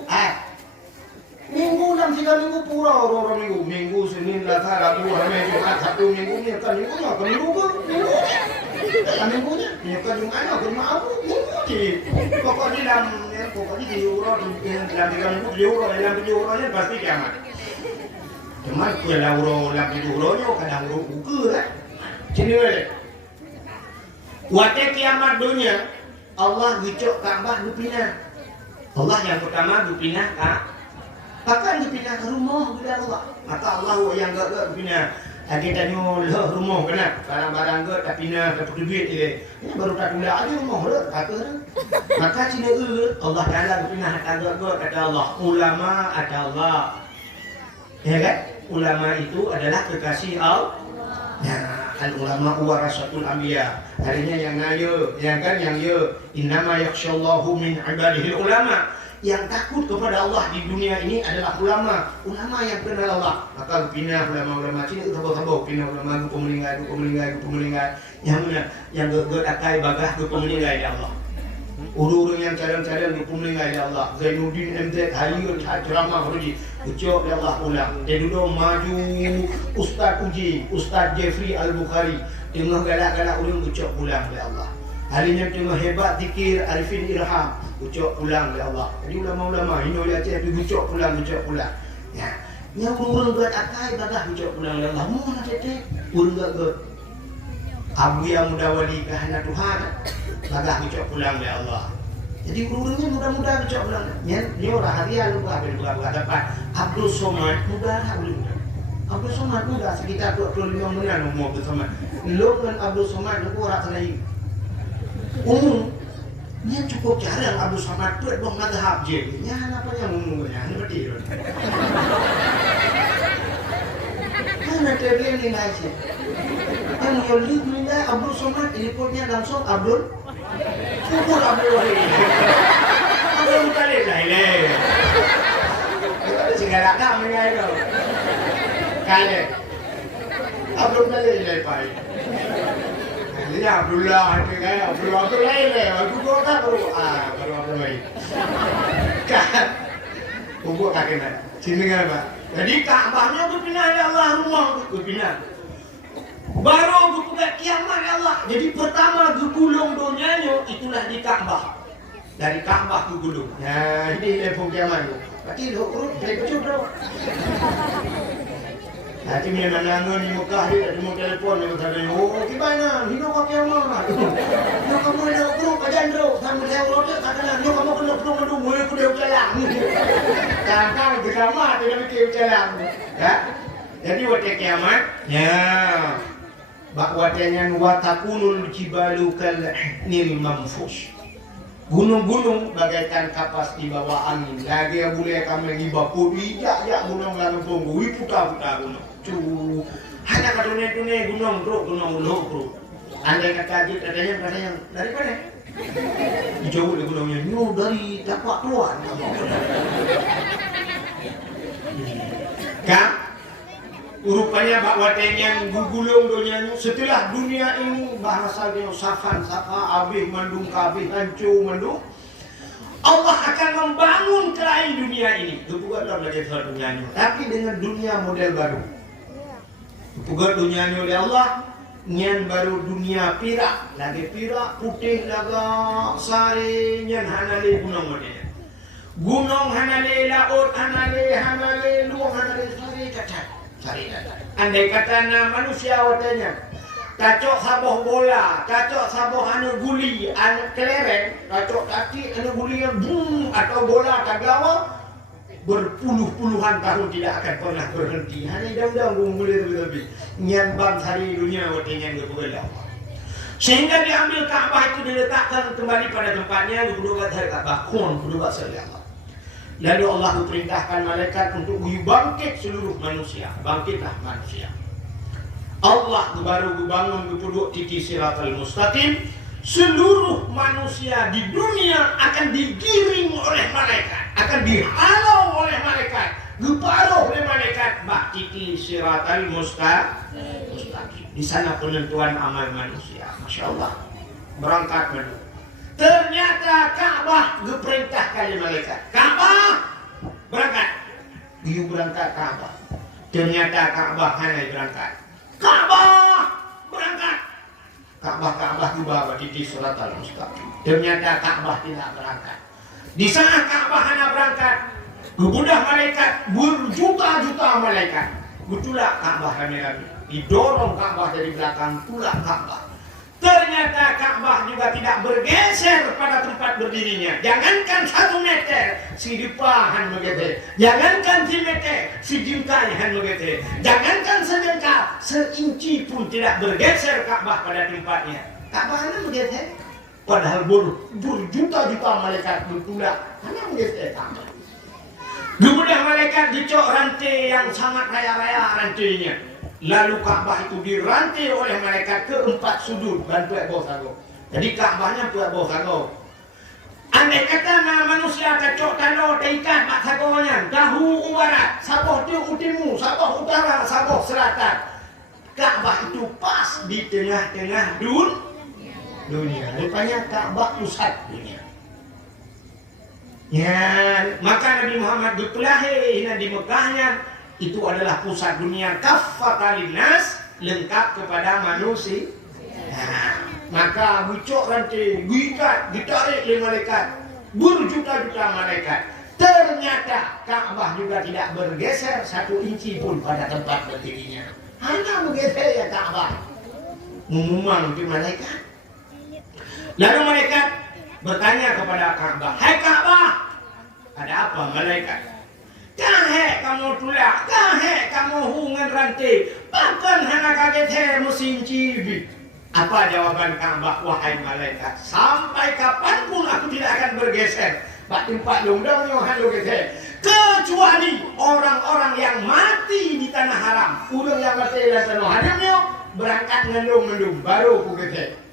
Minggu 6 minggu pura orang minggu. Minggu Senin, Selasa, Rabu, Khamis, Jumaat, Sabtu, Minggu ni kan minggunya, kan minggu ke? Minggunya, ni kan Jumaat, kan Jumaat, minggu je. Pokoknya di euro, dalam 3 minggu di euro, dalam 7 euro ni pasti kiamat. Cuma kalau euro, dalam 7 euro ni kadang euro buka lah. Sini boleh. Waktu kiamat dunia, Allah gicok Ka'bah dipindah. Allah yang pertama dipindah bahkan dipindah ke rumah kepada Allah. Maka Allah yang gak pindah. Lagi tanya rumah kena. Barang-barang gak tak pindah dapat duit je. Ini baru tak pindah aja rumah lah. Kata dah. Maka cina Allah Ta'ala berpindah agak kata Allah. Ulama ada Allah. Ya kan? Ulama itu adalah kekasih Allah. Ya, al-ulama warasatul anbiya. Harinya yang ngaya, yang kan yang ya. Innama yakhsyallahu min ibadihi ulama. Yang takut kepada Allah di dunia ini adalah ulama yang kenal Allah. Maka pindah ulama Cina itu tambah pindah ulama ku pemelinggai yang mana yang akai bagah ku pemelinggai di Allah. Urung yang cadang-cadang ku pemelinggai di Allah. Zainuddin MZ hari ceramah hari ucap di Allah ulang. Dia dulu maju Ustaz Uji, Ustaz Jeffrey Al-Bukhari tengah galak-galak urang ucap ulang di Allah. Harinya tengah hebat zikir Arifin Irham ucap pulang oleh Allah. Jadi ulama-ulama hino dia cakap ucap pulang. Ya. Yang urang buat akai bagah ucap pulang oleh Allah. Mun tetek urang gak. Abu yang muda wali kehendak Tuhan bagah ucap pulang oleh Allah. Jadi urangnya muda-muda ucap pulang. Ni orang harian buka dapat. Abdul Somad muda dah belum. Abdul Somad muda sekitar 25 bulan umur Abdul Somad. Lu dengan Abdul Somad lu orang selain dia cukup jarang Abdul Somad buat buang mazhab je. Ya apa yang umumnya ni betul. Mana dia ni nasi. Yang yolid ni Abdul Somad ini punya langsung Abdul Wahid. Abdul Talib lain. Segala kami itu. Kali Abdul Talib lain. Ini Abdullah ni kan Abdullah ni. Aku kata baru Abdullah. Kan. Buat kaki nak. Sini kan Pak. Jadi Ka'bahnya tu pindah ya Allah rumah tu pindah. Baru gugat kiamat ya Allah. Jadi pertama gulung dunianya itulah di Ka'bah. Dari Ka'bah ke gulung. Nah, ini level kiamat tu. Berarti dok urut dari baju bro. Nanti mina nanangan di Mekah dia ada mau telefon dia kata dia, oh gimana? Hino kau kiamat. Hino kamu ada urut kajian bro. Sambil saya urut dia katalah, hino kamu kena urut madu mulai aku dia ucalang. Kadang di kiamat dia mikir ucalang. Ya. Jadi waktu kiamat, ya. Bakwatanya watakunul jibalu kal nil manfush. Gunung-gunung bagaikan kapas di bawah angin. Lagi boleh kami lagi baku ya gunung lalu tunggu putar-putar gunung. Hanya katanya gunung bro. Andai kata aja katanya dari mana? Dijauh dari gunungnya. Yo dari tapak tuan. Kan? Rupanya bakwateng yang gugulung dunianya setelah dunia ini bahasanya safan safa abih mandung kabih hancu mandung Allah akan membangun kelahi dunia ini bukan dalam lagi dunianya tapi dengan dunia model baru bukan dunianya oleh Allah nyan baru dunia pirak lagi pirak putih laga sari nyan hanale gunung modelnya gunung hanale laut hanale luang hanale sari kacat. Andai kata manusia watanya cacok saboh bola, cacok saboh anu guli, anu kelereng, cacok kaki anu guli yang boom atau bola tagawa berpuluh-puluhan tahun tidak akan pernah berhenti. Hanya daun-daun guli lebih-lebih. Nyan bang hari dunia watanya yang berbeda. Sehingga diambil Ka'bah itu diletakkan kembali pada tempatnya kedua hari Ka'bah kun kedua sekali Allah. Lalu Allah perintahkan malaikat untuk bangkit seluruh manusia. Bangkitlah manusia. Allah baru bangun duduk titi siratal mustaqim. Seluruh manusia di dunia akan digiring oleh malaikat, akan dihalau oleh malaikat, diparuh oleh malaikat bak titi siratal mustaqim. Di sana penentuan amal manusia. Masya Allah. Berangkat menuju. Ternyata Ka'bah diperintah kali malaikat. Ka'bah berangkat. Dia berangkat Ka'bah. Ternyata Ka'bah hanya berangkat. Ka'bah berangkat. Ka'bah juga di surat Al-Mustaqim. Ternyata Ka'bah tidak berangkat. Di sana Ka'bah hanya berangkat. Kemudian malaikat berjuta-juta malaikat. Betullah Ka'bah rame-rame. Didorong Ka'bah dari belakang pula Ka'bah. Ternyata Ka'bah juga tidak bergeser pada tempat berdirinya. Jangankan 1 meter, si dipahan begitu. Jangankan 1 meter, si jingkaihan begitu. Jangankan sejengkal, seinci pun tidak bergeser Ka'bah pada tempatnya. Ka'bahnya begitu. Padahal berjuta-juta malaikat bertulak, hanya begitu Ka'bah. Kemudian malaikat dicok rantai yang sangat raya-raya rantainya. Lalu Ka'bah itu dirantai oleh malaikat ke 4 sudut dan puak bawah sago. Jadi Ka'bahnya puak bawah sago. Andai kata manusia cocok tano ikan mak sagonya, dahu barat, saboh tu utimu, saboh utara, saboh selatan. Ka'bah itu pas di tengah-tengah dunia. Rupanya Ka'bah pusat dunia. Ya, maka Nabi Muhammad berkelahi di Mekahnya. Itu adalah pusat dunia kaffatan linnas, lengkap kepada manusia. Nah, maka bucok rantai, diikat, ditarik oleh malaikat, berjuta-juta malaikat. Ternyata Ka'bah juga tidak bergeser 1 inci pun pada tempat berdirinya. Hanya bergeser ya Ka'bah. Mengumang ke malaikat. Lalu malaikat bertanya kepada Ka'bah, "Hai Ka'bah, ada apa malaikat? Kahe kamu tulak, kahe kamu hungan rantai, bahkan hana kaget musim cibi." Apa jawaban Ka'bah? Wahai malaikat, sampai kapanpun aku tidak akan bergeser. Bak tempat lungdang yohan lo gete. Kecuali orang-orang yang mati di tanah haram. Urang yang mati di tanah haramnya berangkat ngendung baru ku gete.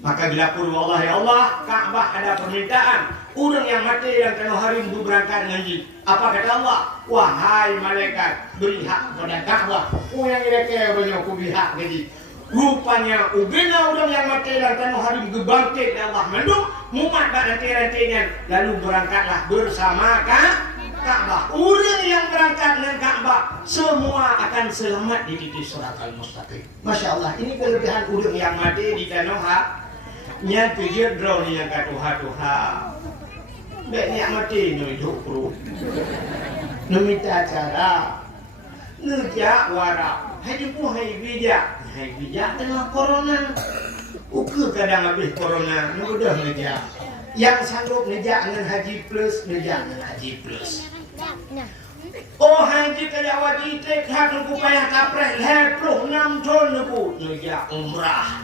Maka dilapor Allah, ya Allah, Ka'bah ada permintaan. Orang yang mati yang tanah haram itu berangkat ngaji. Apa kata Allah? Wahai malaikat, beri hak kepada Ka'bah. Yang mereka banyak ku beri hak ngaji. Rupanya ubina orang yang mati dan tanah haram gebangkit dan Allah mendung mumat dan rantai-rantainya, lalu berangkatlah bersama Ka'bah. Orang yang berangkat dengan Ka'bah, semua akan selamat di titik Shiratal Mustaqim. Masya Allah, ini kelebihan udang yang mati di danau ha. Nya tujuh draw ni yang katuha. Baik ni mati ni hidup perlu. Numita cara. Nujak wara. Hai pun hai bijak tengah corona. Ukur kadang habis corona, mudah ngejak. Yang sanggup ngejak dengan haji plus, ngejak dengan haji plus. Oh haji kaya wajib tekad nuku payah kapreh 26 tahun nuku ngejak umrah.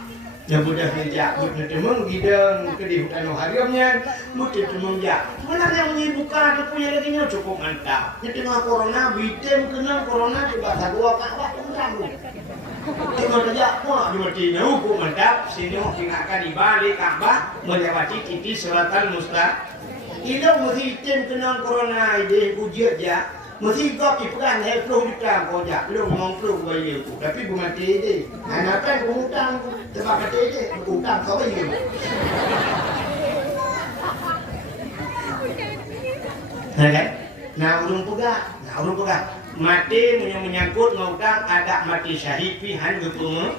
Yang mudah ngejak, mudah temung gidang ke di hutan hariamnya, mudah temung jak. Sebenarnya menyibuka tu punya laginya cukup mantap. Di tengah corona, bitem kena corona coba dua Ka'bah umrah. Cuma saja, wah di matinya hukum mantap. Sini tinggalkan di balik Ka'bah melewati titik Shiratal Mustaqim. Ini mesti tem kena corona ide ujiat ya. Mesti kau ipukan hello di dalam kojak, lu ngomong bayi aku. Tapi bu mati ide. Anak kan hutang, sebab mati ide, hutang kau bayi. Nah urung pegang. Mati menyangkut ngutang ada mati syahid pi han gepuma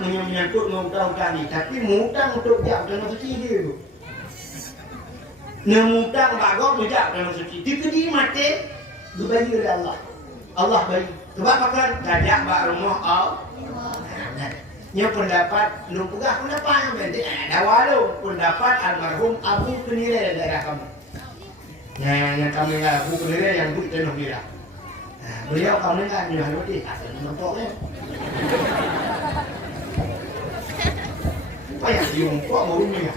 menyangkut ngutang ni tapi mutang untuk jak dalam suci dia tu. Nemutang bagok mujak dalam suci. Dikedi mati dibayi oleh Allah. Allah bayi. Sebab apa? Gajak bak rumah Allah. Nya pendapat lu pegang pendapat nanti ada walau pendapat almarhum Abu Penilai daerah kamu. Yang kami nggak buku nilai yang buku tenor kira. Beliau kami nggak nyuruh hati, asal mentoknya. Apa yang diungkap mau rumah?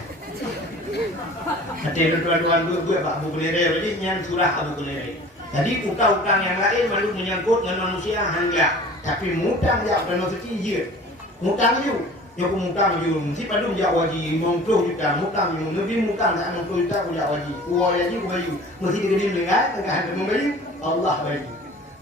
Hati tuan-tuan gue pak buku nilai, jadi yang surah buku nilai. Jadi utang-utang yang lain malu menyangkut dengan manusia hanya, tapi mutang ya dan maksudnya je, mutang you. Yang mutang jum, si pada menjak wajib, 50 juta, mutang jum, lebih mutang tak 60 juta menjak wajib, kuah wajib bayu, mesti dikedim dengan, ada membayu, Allah bayu.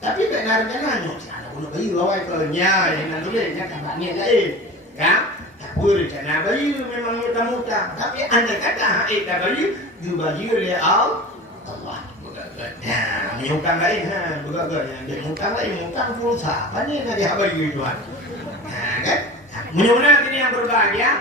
Tapi benar jangan, ada pun bayu, awal kerja, yang nanti yang tak niat lain, kan? Tak berencana bayu, memang mutang, tapi anda kata tak bayu, dibayu oleh Allah. Ya, mutang lain, beragam, jadi mutang lain, mutang pulsa, apa ni nak dihabayu tuan, kan? Mudah-mudahan ini yang berbahagia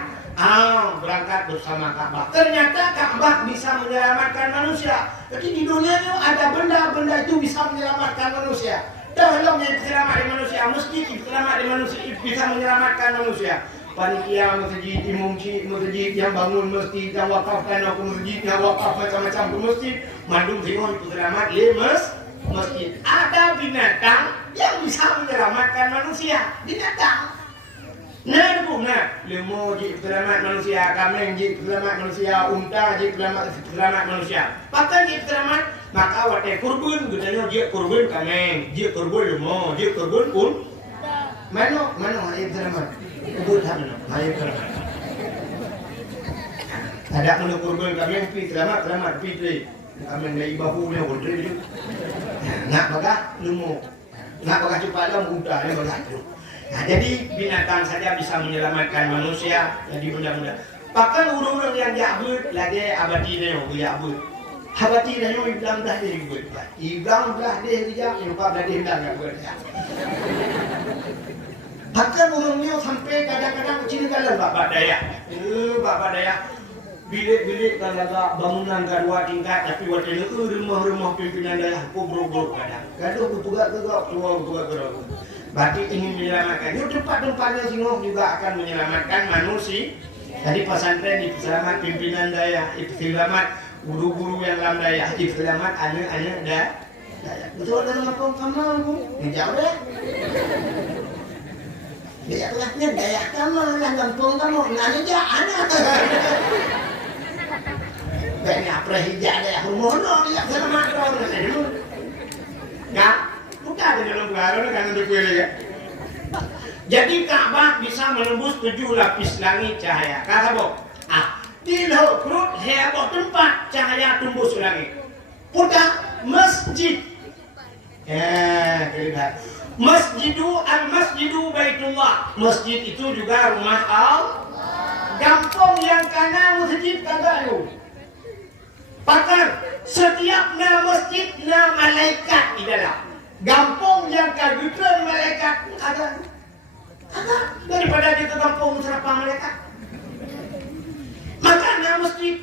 berangkat bersama Ka'bah. Ternyata Ka'bah bisa menyelamatkan manusia. Jadi di dunia ini ada benda-benda itu bisa menyelamatkan manusia. Tolong yang selamat di manusia, masjid selamat di manusia bisa menyelamatkan manusia. Panitia masjid, imam masjid yang bangun masjid, yang wakafkan aku masjid, yang wakaf macam-macam ke masjid, mandum tengok itu selamat di masjid. Ada binatang yang bisa menyelamatkan manusia. Binatang. Nah, lemo jik selamat manusia, kambing jik selamat manusia, unta jik selamat manusia. Pakai jik selamat, maka watai kurban, gudanya jik kurban kambing, jik kurban lemo, jik kurban mana ayat selamat? Kubur mana? Ayat selamat. Ada mana kurban kambing pi selamat pi le. Kambing dari bahunya boleh itu. Nak bagah lemo. Nak bagah cepat lah unta ni bagah tu. Nah, jadi binatang saja bisa menyelamatkan manusia. Jadi mudah-mudahan. Bahkan urang-urang yang jabut lagi abadi dia jabut. Abadi dia iblang dah dia buat. Iblang dah dia dia lupa dah dia dah buat. Bahkan urangnya sampai kadang-kadang kecil kalah bapak daya. Bapak daya bilik-bilik kalau bangunan kedua tingkat tapi waktu itu rumah-rumah pimpinan daya kubruk kadang. Gaduh bertugas keluar bertugas. Berarti ingin menyelamatkan. Itu tempat-tempatnya Singoh juga akan menyelamatkan manusia. Jadi pesantren itu selamat pimpinan daya, itu selamat guru-guru yang dalam daya, itu selamat anak-anak daya. Betul dalam apa kamu? Jauh deh. Dia tulahnya daya kamu, lah gampang kamu, nggak ada anak. Banyak prehijak daya hormono dia selamat kau. Nggak. Bukan di dalam baru kan untuk ya. Jadi Ka'bah bisa menembus 7 lapis langit cahaya. Kata Bob, di laut perut heboh tempat cahaya tembus langit. Udah masjid. Lihat. Masjidu Baitullah. Masjid itu juga rumah Allah. Gampang yang kanan masjid kagak lu. Pakar, setiap na masjid na malaikat di dalam. Gampong yang kagutan malaikat ada. Daripada di kampung serapa malaikat. Maka na masjid.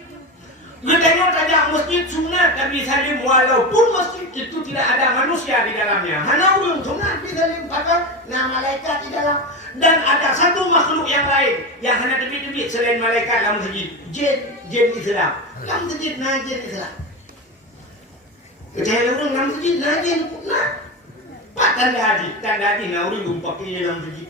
Tengok saja masjid sunat Nabi Salim, walaupun masjid itu tidak ada manusia di dalamnya. Hanya ulun sunat Nabi Salim, pakar na malaikat di dalam. Dan ada satu makhluk yang lain yang hanya debit-debit selain malaikat dalam masjid. Jin Islam. Dalam masjid na jin Islam. Kecil orang dalam masjid na jin na. Pak tanda hadi na orang lumpak ini dalam masjid.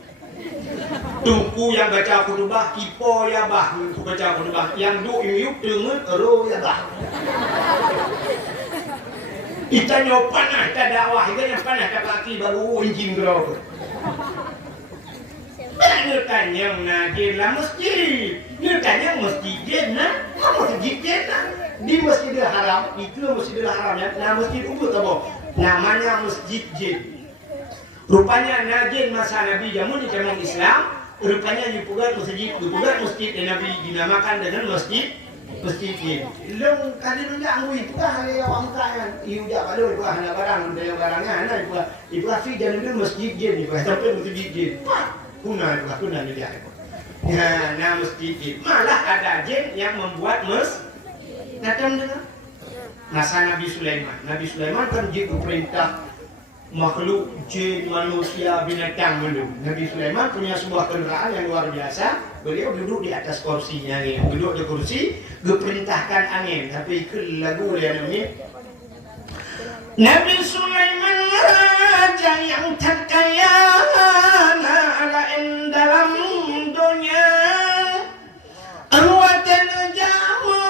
Tungku yang baca khutbah ipo ya bah untuk baca khutbah yang du iup dengan ero ya bah. Kita nyopan ada dakwah itu yang panah tak laki baru injin gerau. Benar yang najin lah masjid. Nyertanya masjid na, masjid na. Di Masjidil Haram itu Masjidil Haram ya. Nah masjid Ubud apa? Namanya Masjid Jin. Rupanya najin masa Nabi jamun di zaman Islam, rupanya dipugar masjid dan Nabi dinamakan dengan masjid jin. Long kali nunda angui pugar hari awam kayan, iu jak kalau pugar hana barang, beli barangnya hana pugar fi dan itu masjid jin, pugar sampai masjid jin. Kuna ni dia. Nah masjid jin. Malah ada jin yang membuat datang dengan masa Nabi Sulaiman. Nabi Sulaiman kan jin perintah makhluk jin, manusia, binatang mendung. Nabi Sulaiman punya sebuah kendaraan yang luar biasa. Beliau duduk di atas kursinya ni. Duduk di kursi, diperintahkan angin. Tapi ke lagu dia namanya Nabi Sulaiman raja yang terkaya dalam dunia. Awatan jamu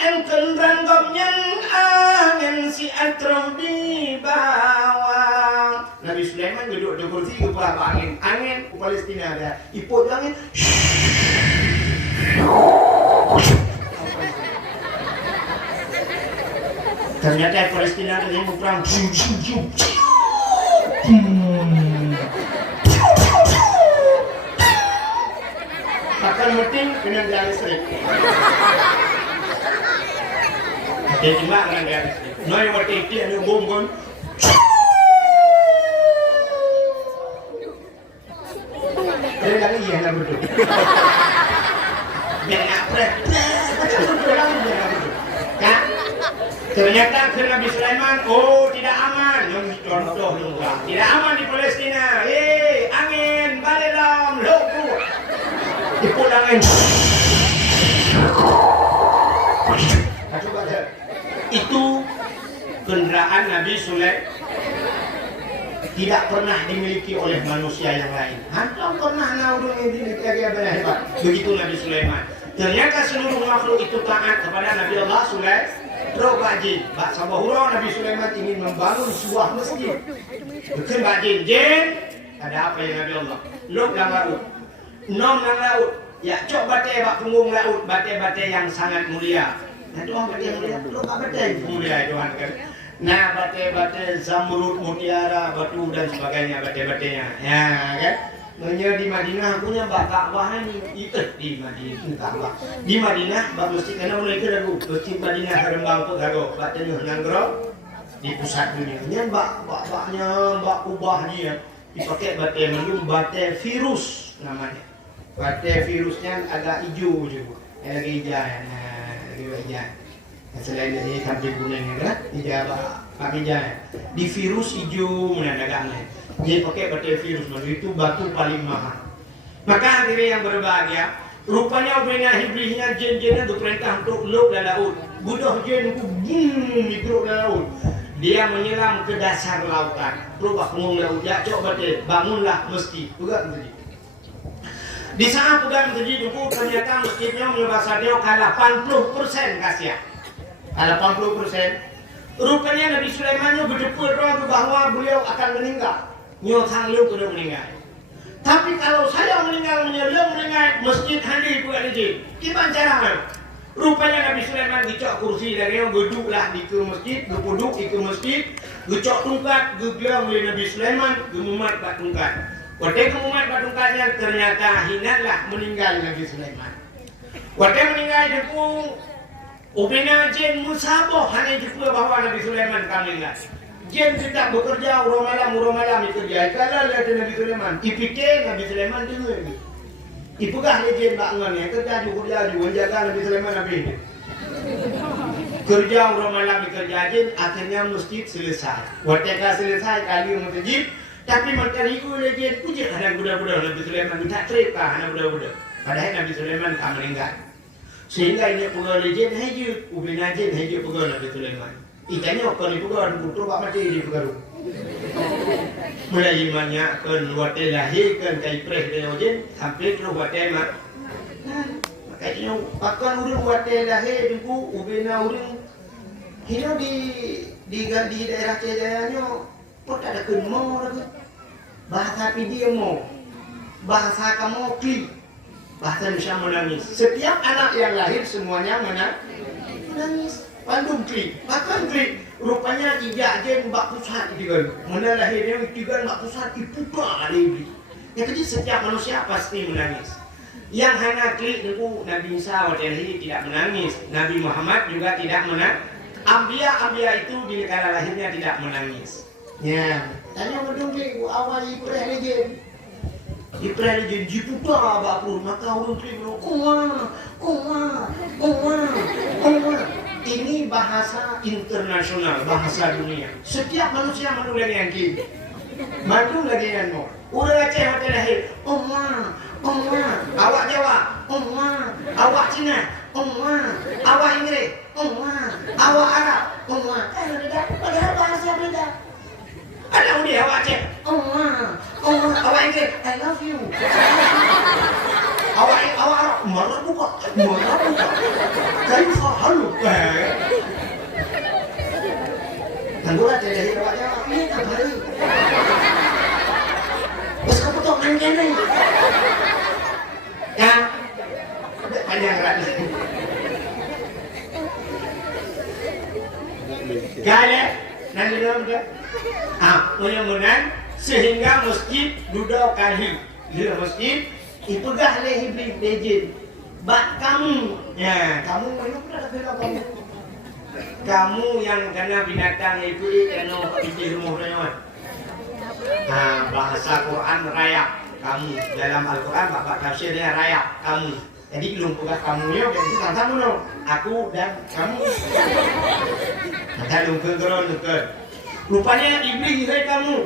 engkendran gomnyan angin si atroh di bawah. Nabi Sulaiman duduk di kursi kepala angin ke Palestina ada ipot angin. Ternyata Palestina ada yang perang. Akan meeting dengan jalan listrik. Dia cuma dengan jalan listrik. Noi waktu itu ada bom. Dia lagi iya nak betul. Biar apa? Kan? Ternyata ke Nabi Sulaiman, oh tidak aman. Contoh juga, tidak aman di Palestina. Angin, balik dalam, loku. Iput angin. Itu kendaraan Nabi Sulaiman tidak pernah dimiliki oleh manusia yang lain. Hantam pernah naudun yang dimiliki agak hebat. Begitu Nabi Sulaiman. Ternyata seluruh makhluk itu taat kepada Nabi Allah Sulaiman. Rajin. Bak sabahura Nabi Sulaiman ingin membangun sebuah masjid. Bukan jin. Ada apa yang Nabi Allah? Lok dalam laut. Nom dalam laut. Ya cok batai bak punggung laut. Batai-batai yang sangat mulia. Nah Tuhan batai yang mulia. Lok batai mulia Tuhan kan. Nah batai-batai zamrud, mutiara, batu dan sebagainya batai-batainya. Ya kan? Di Madinah punya Ka'bah ni di Madinah. Di Madinah bab masjid kana mulai ke lagu. Masjid Madinah Rembang pun gago. Bak tenuh nanggro di pusat dunia. Nya bak-baknya bak ubah dia dipakai batai mendung batai virus namanya. Batai virusnya agak hijau juga. Lagi hijau. Lagi hijau. Selain dari sampai kuning kan? Hijau bak hijau. Di virus hijau mana dagangnya. Jadi pakai batai virus itu batu paling mahal. Maka hadirin yang berbahagia, rupanya ubena hibrihnya jin-jinnya diperintah untuk luk dan laut. Budak jin itu hidup dan laut. Dia menyelam ke dasar lautan. Rubah punggung laut. Ya cok batai, bangunlah masjid. Pegang masjid. Di saat pegang masjid itu ternyata masjidnya menyebabkan dia kalah 80% kasihan. Kalah 80%. Rupanya Nabi Sulaiman itu berdepur bahwa beliau akan meninggal. Nyotang lu sudah meninggal. Tapi kalau saya meninggal, masjid hadir bukan izin. Gimana caranya? Rupanya Nabi Sulaiman dicok kursi dari yang duduklah di ke masjid, duduk di ke masjid, dicok tungkat, gegelam oleh Nabi Sulaiman, gemumat bat tungkat. Wadai gemumat bat tungkatnya ternyata hinatlah meninggal Nabi Sulaiman. Wadai meninggal itu Ubina jin musabah hanya juga bahwa Nabi Sulaiman kamlingan. Jin tidak bekerja urang malam bekerja. Kalau lihat Nabi Sulaiman, ipikir Nabi Sulaiman dengar. Ipugah jin bangun ya kerja juga jaga Nabi Sulaiman Nabi. Kerja urang malam bekerja jin akhirnya masjid selesai. Waktu selesai kali masjid, tapi makan itu jin puji ada budak-budak Nabi Sulaiman minta cerita anak budak-budak. Padahal Nabi Sulaiman kamlingan. Sehingga ini pegawai jin hijau, ubina jin hijau pegawai Nabi Sulaiman. Ikannya kalau pegawai butuh pak mati di pegawai. Mulai banyak kan waktu lahir kan kai pres dengan jin sampai terus waktu mak. Makanya pakan urang waktu lahir dulu ubina urang hidup di daerah Jayanya pot ada kenmo lagi. Bahasa pidiamo, bahasa kamokli. Bahasa bisa menangis. Setiap anak yang lahir semuanya menangis. Pandung klik, bahkan klik. Rupanya ijak jen mbak pusat itu kan. Mana lahirnya itu kan mbak pusat itu kali. Ya jadi setiap manusia pasti menangis. Yang hanya klik itu Nabi Isa waktu tidak menangis. Nabi Muhammad juga tidak menangis. Ambia itu di kala lahirnya tidak menangis. Ya, tanya pandung klik awal ibu jen. Ibrahim jadi jiputa bapur maka orang bilang kuma. Ini bahasa internasional, bahasa dunia. Setiap manusia mandung lagi yang kini, mandung lagi yang mau. Udah Aceh hotel lahir, oma. Awak Jawa, oma. Awak Cina, oma. Awak Inggris, oma. Awak Arab, oma. Padahal bahasa beda. Ada udah awak Aceh, oma. Awak Inggris, I love you. Awak Arab, marah buka. Kaifa haluk. Tanggulah dari awak Jawa, ini kabar. Bos kamu tuh angin nih. Ya, panjang rada. Gale, nanti dong dia. Mudah-mudahan sehingga masjid duduk kali di masjid itu gah lehibli dejin bak kamu ya kamu itu pernah bela kamu yang kena binatang itu kena di rumah lewat. Bahasa Quran rayap kamu dalam Al-Quran bapak tafsirnya rayap kamu. Jadi belum pegah kamu yo yang sama no aku dan kamu. Ada lu ke rupanya iblis dari kamu,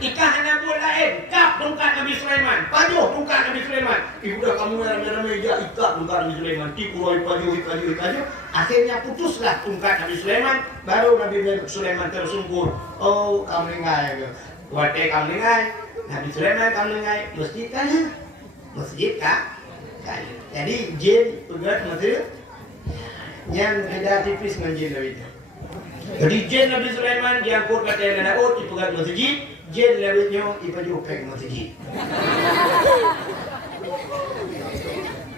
ikah hanya lain, kap tungkat Nabi Sulaiman, pajuh tungkat Nabi Sulaiman, udah kamu ramai-ramai aja ikah tungkat Nabi Sulaiman, tikuroi pajuh, akhirnya putuslah tungkat Nabi Sulaiman, baru Nabi Sulaiman tersungkur, oh kamu lingai, wate kamu lingai, Nabi Sulaiman kamu lingai, masjid kan, jadi jin pegat masjid, yang beda tipis dengan jin Nabi. Jadi jin Nabi Sulaiman diangkut ke Tanah Daud dipegang masjid, jin lewatnya dipajukan masjid.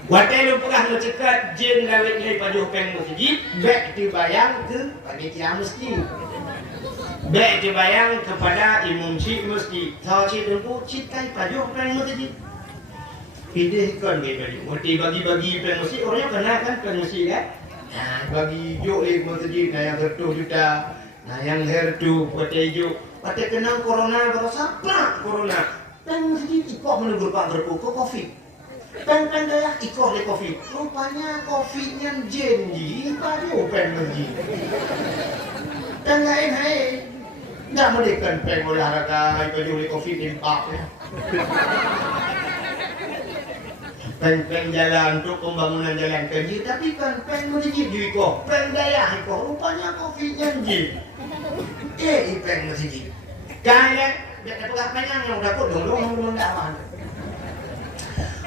Waktu lu pegang masjid, jin lewatnya dipajukan masjid, baik dibayang ke panitia masjid. Baik dibayang kepada imam si masjid. Tahu si tempu citai pajukan masjid. Pilih kan dia bagi-bagi pen masjid, orangnya kena kan pen masjid kan? Nah, bagi juk le masjid yang hertu juta, yang hertu pate juk, pate kenang corona berasa corona. Dan masjid ikoh menegur pak berku covid. Dan daya ikoh le covid. Rupanya covidnya janji baru pen masjid. Dan lain nggak melekan pen olahraga itu le covid impak ya. Pen jalan untuk pembangunan jalan kerja, tapi kan pen masjid juga, pen daya itu rupanya covidnya jin. Pen masjid. Kayak dia pegang panjang yang udah dong dawan.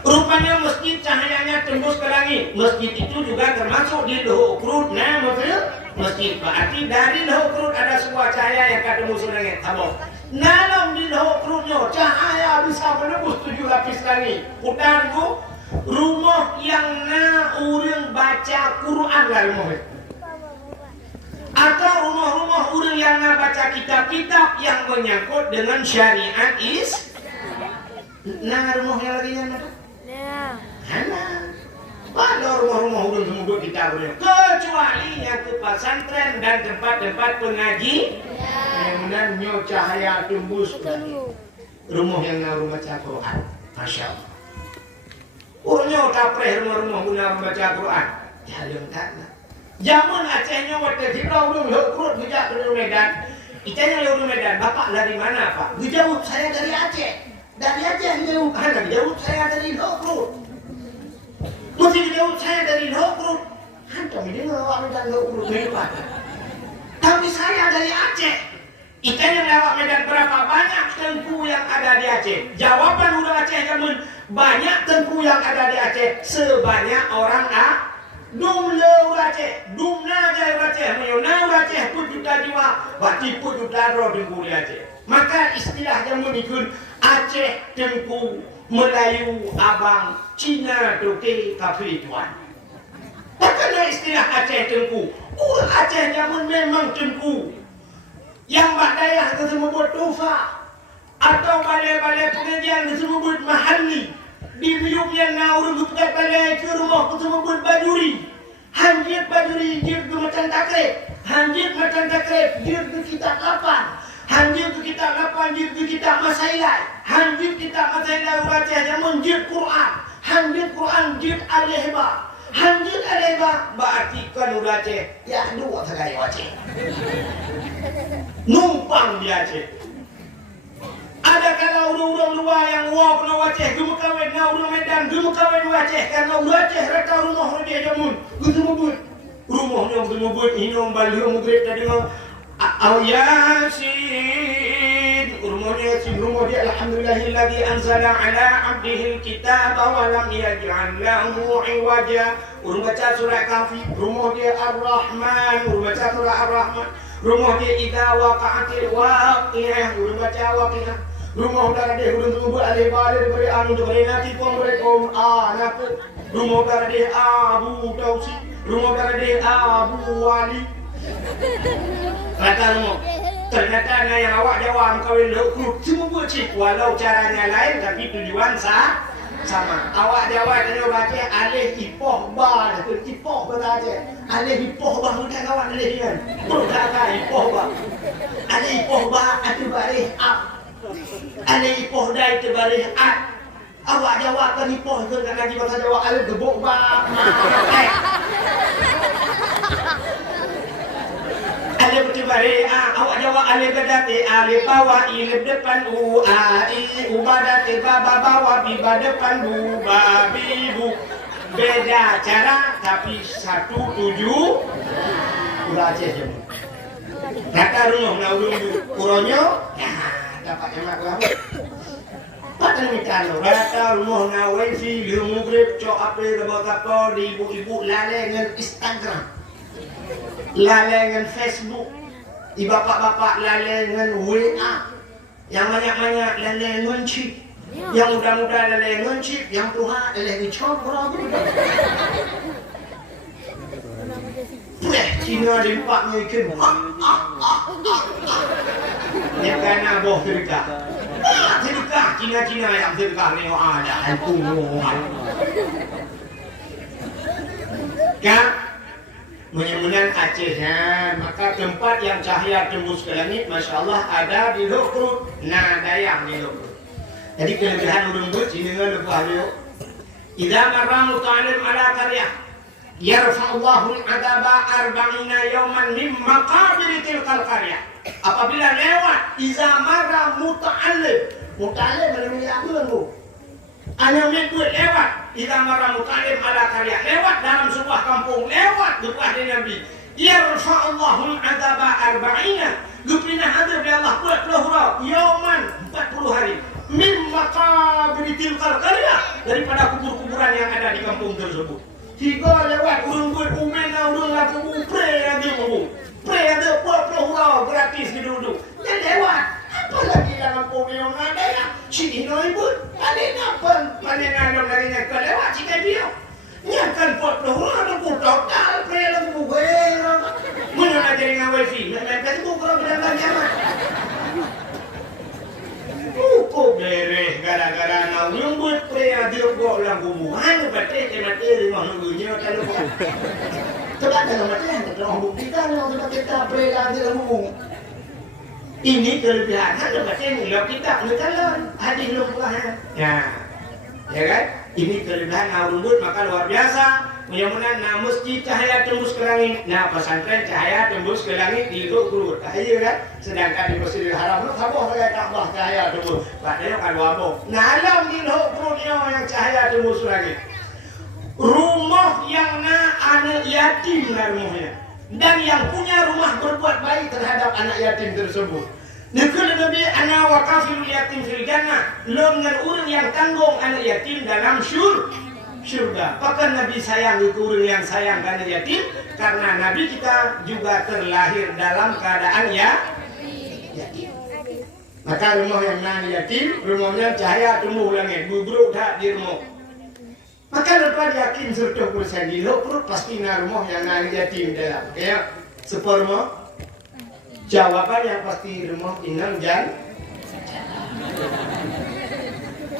Rupanya masjid cahayanya tembus ke langit. Masjid itu juga termasuk di Lohok Krut. Nah, maksudnya masjid berarti dari Lohok Krut ada sebuah cahaya yang ketemu ke langit. Abang. Dalam di Lohok Krutnya cahaya bisa menembus 7 lapis langit. Putar itu. Rumah yang urang baca Quran lah rumah atau rumah-rumah urang yang baca kitab-kitab yang menyangkut dengan syariat rumahnya lagi yang mana? Hana Ada rumah-rumah udun semudut kita boleh. Kecuali yang ke pesantren dan tempat-tempat pengaji. Kemudian nyo cahaya tembus rumah yang naruh baca Quran. Masya Allah. Nyo tapreh rumah-rumah guna baca Quran. Jalan tak nak. Zaman Acehnya waktu kita udun kerut bijak ke Medan. Itanya lewat Medan. Bapak dari mana Pak? Dijawab saya dari Aceh. Dari Aceh jauh. Jawab saya dari Kerut. Mesti dijawab saya dari Kerut. Hantam ini ngelawak Medan Kerut Medan. Tapi saya dari Aceh. Itanya lewat Medan berapa banyak tengku yang ada di Aceh? Jawaban udah Aceh namun banyak tengku yang ada di Aceh sebanyak orang Dum le Aceh, dum na jai Aceh, mayona Aceh pun juta jiwa, bati pun juta roh tengku di Aceh. Maka istilahnya menikun Aceh tengku, Melayu abang, Cina toke kafe tuan. Takkan istilah Aceh tengku. Aceh zaman memang tengku. Yang Badayah itu semua buat tufa atau balai-balai pengajian itu semua buat mahali. Di biuk yang naurun buat balai ke rumah itu semua buat bajuri. Hanjit bajuri jir ke macam takrib. Hanjit macam takrib jir ke kitab lapan. Hanjit ke kitab lapan jir ke kitab masailai. Hanjit kitab masailai Aceh zaman jir Quran. Hanjit Quran jir alihba. Hanjit alihba berarti kan udah Aceh. Ya dua sekali Aceh. Numpang di Aceh. Ada kalau urang luar yang wah pernah Aceh, gemuk kawin, urang Medan, gemuk kawin Aceh, karena Aceh rata rumah dia jamun, gemuk rumahnya gemuk minum balik mudrib tadi ngau, Yasin, rumahnya Yasin, rumah dia alhamdulillahilladzi anzala ala abdihil kitab wa lam yaj'al lahu iwaja, urang baca surah Kahfi, rumah dia Ar-Rahman, urang baca surah Ar-Rahman. Rumah dia idza waqa'atil waqi'ah, urang baca waqi'ah. Rumah udara dia urang tunggu alih balik beri anu beri nanti pun beri kaum anak. Rumah udara dia Abu Tausi, rumah udara dia Abu Wali. Kata rumah, ternyata ada yang awak jawab kawin lekuk semua buat cik, walau caranya lain tapi tujuan sama. Awak jawab tadi baca alih ipoh ba, ipoh kata aja. Alih ipoh ba bukan kawan alih kan. Bukan ipoh ba. Alih ipoh ba atu barih up. Alih ipoh dai tu barih up. Awak jawab kan ipoh tu kan lagi bahasa Jawa alih gebuk ba. Alih betul barih awak jawab alih bedate alih bawa ilib depan ubadate baba bawa biba depan bibu beda cara tapi satu tujuh udah Aceh je kata rumah na ulung uronyo dapat emak lah patang mitano kata rumah na wifi ilmu grip cok apa apa di ibu-ibu lale dengan Instagram lale dengan Facebook di bapak-bapak lale dengan WA yang banyak-banyak lale dengan chip yang muda-muda lale dengan chip yang tua lale dengan cokro Cina limpaknya ikan yang kena boh terika Cina yang terika ni ada hantu kan mudah-mudahan Aceh maka tempat yang cahaya tembus ke langit Masya Allah ada di Kerut Nadayang di Kerut. Jadi kelebihan urang buat ini dengan lebih ahli idza marra muta'alim ala qaryah yarfa'ullahu al-'adaba 40 yawman min maqabir tilkal qaryah. Apabila lewat idza marra muta'alim melalui apa bu? Ana buat lewat idza marra muta'alim ala qaryah lewat dalam sebuah kampung lewat berkah Nabi yarfa'ullahu al-'adaba 40 gupinah azab ya Allah buat lohra yauman 40 hari min maqabir tilkal qaryah daripada kubur-kuburan yang ada di kampung tersebut. Tiga lewat urang buat umena urang laku pre lagi bu. Pre ada buat lohra gratis di duduk. Dan lewat apalagi dalam kampung yang ada ya sini noi pun ada apa panen ada lagi nak lewat kita dia. Nyakan buat lohra ada bu total pre lagi bu ber. Mana nak jadi dengan wifi? Nak Facebook kalau tidak banyak mah. Kok beres gara-gara nak nyumbut pria mati gua ulang kuburan berarti mati rumah nunggunya kalau coba kalau mati yang terlalu buktikan yang kita bela di rumah ini kelebihan ada berarti lo kita kalau hadis lo buah ya kan ini kelebihan rumput maka luar biasa. Mudah-mudahan nah masjid cahaya tembus ke langit. Nah pesantren cahaya tembus ke langit di Gurut. Iya kan? Sedangkan di Masjidil Haram lu saboh kayak Ka'bah cahaya tembus. Padahal kan wabok. Nah alam di Gurutnya yang cahaya tembus ke langit. Rumah yang anak yatim rumahnya. Dan yang punya rumah berbuat baik terhadap anak yatim tersebut. Nekul nabi ana waqafil yatim fil jannah. Lo orang yang tanggung anak yatim dalam surga. Bahkan Nabi sayang orang yang sayang karena yatim karena Nabi kita juga terlahir dalam keadaan yatim. Maka rumah yang nan yatim, rumahnya cahaya tumbuh langit, bubruk dah di rumah. Maka lepas yakin 100% di perut pasti na rumah yang nan yatim dalam. Kayak seperma jawaban yang pasti rumah inang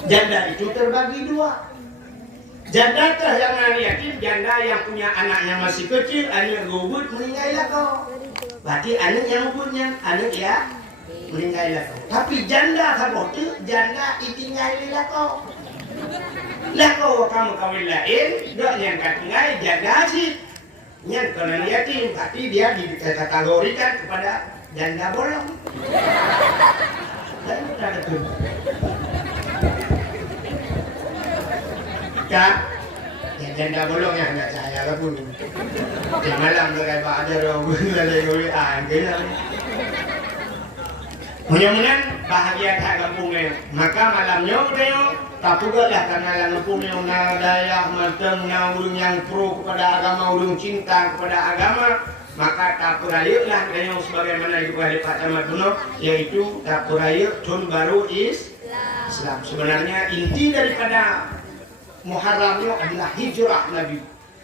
janda itu terbagi dua. Janda yang yatim, janda yang punya anaknya masih kecil, anak gubut meninggal kau. Berarti anak yang gubutnya, anak ya meninggal kau. Tapi janda sahabat itu, janda ditinggal kau. Lah kau kamu kawin lain, dok yang katingai janda sih. Yang kalau yatim, berarti dia dikategorikan kepada janda bolong. Dan udah ada tuh. Kak, janda bolong yang nggak cahaya lah pun. Di malam kayak Pak Ajar, lagi goyang, gila. Mudah-mudahan bahagia tak kampungnya. Maka malamnya udah tak juga lah karena kampungnya una daya matang, urung yang pro kepada agama, urung cinta kepada agama. Maka tak perayuk lah yang sebagaimana dikatakan Pak Camat Buno, yaitu tak perayuk tahun baru Islam. Sebenarnya inti daripada Muharramnya adalah hijrah Nabi.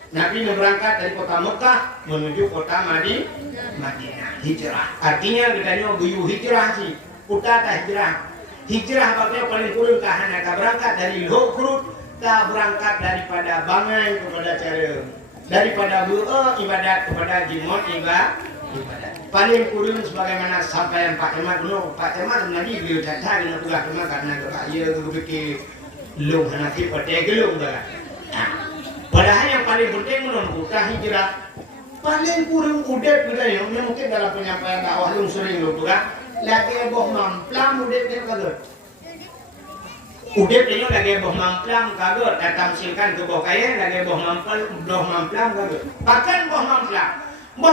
Nabi berangkat dari kota Mekah menuju kota Madinah. Hijrah. Artinya katanya buyu hijrah sih. Uta tak hijrah. Hijrah maknanya paling kurang kahana ka berangkat dari Lokrut, ka berangkat daripada bangai kepada cara. Daripada ibadat kepada jimot ibadat. Paling kurang sebagaimana sampaian Pak Emat dulu. Pak Emat Nabi beliau datang dengan tugas cuma karena ia berpikir belum nanti pada gelung dah. Padahal yang paling penting menurut hijrah paling kurang udah kita yang mungkin dalam penyampaian dakwah lu sering lu kan lagi boh mamplam udah dia kagak. Udah dia lagi boh mamplam kagak datang silkan ke boh kaya lagi boh mamplam kagak. Bahkan boh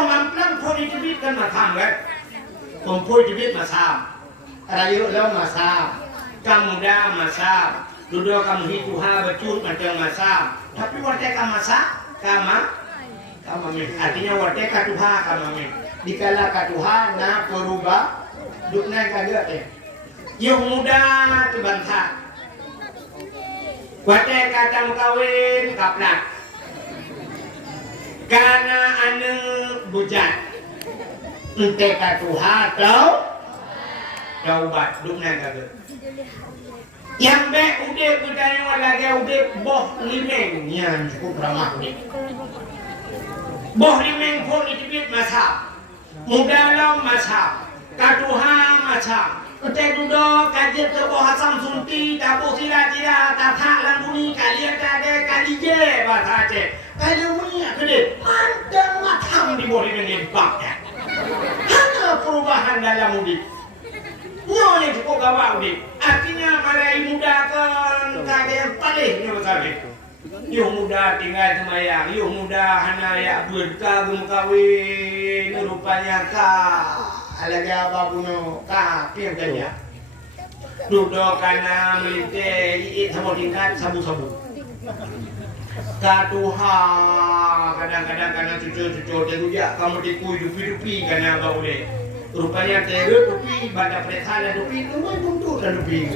mamplam pun dibit kan masam kan. Kumpul dibit masam. Rayu lo masam. Kamuda masam. Duduk kamu hituha becut macam masa, tapi warteka masa kama artinya warteka tuha kama dikala katuha na peruba dukna kagak yang muda tibantha warteka tam kawin kaplak karena ane bujat ente katuha taubat dukna kagak yang udah budaya lagi udah boh limeng yang cukup ramah ni boh limeng pun ditibit masa muda lam masa katuha masa kita duduk kajian ke boh Hasam Sunti tabu tidak tatak lambuni kalian ada kalije bahasa Aceh kalau ni gede mantang matang di boh limeng baknya hanya perubahan dalam mudik yang cukup gawat ni. Artinya malai muda kan kalian paling besar. Yang muda tinggal semayang, yang muda hana ya berkagum kawin rupanya ka lagi apa puno ka piangnya. Duduk kana melite sama tingkat sabu-sabu. Katuha kadang-kadang kana cucu-cucu dia kamu dikui dupi-dupi kana apa boleh. Rupanya terus dupi pada periksa dupi itu untuk dupi.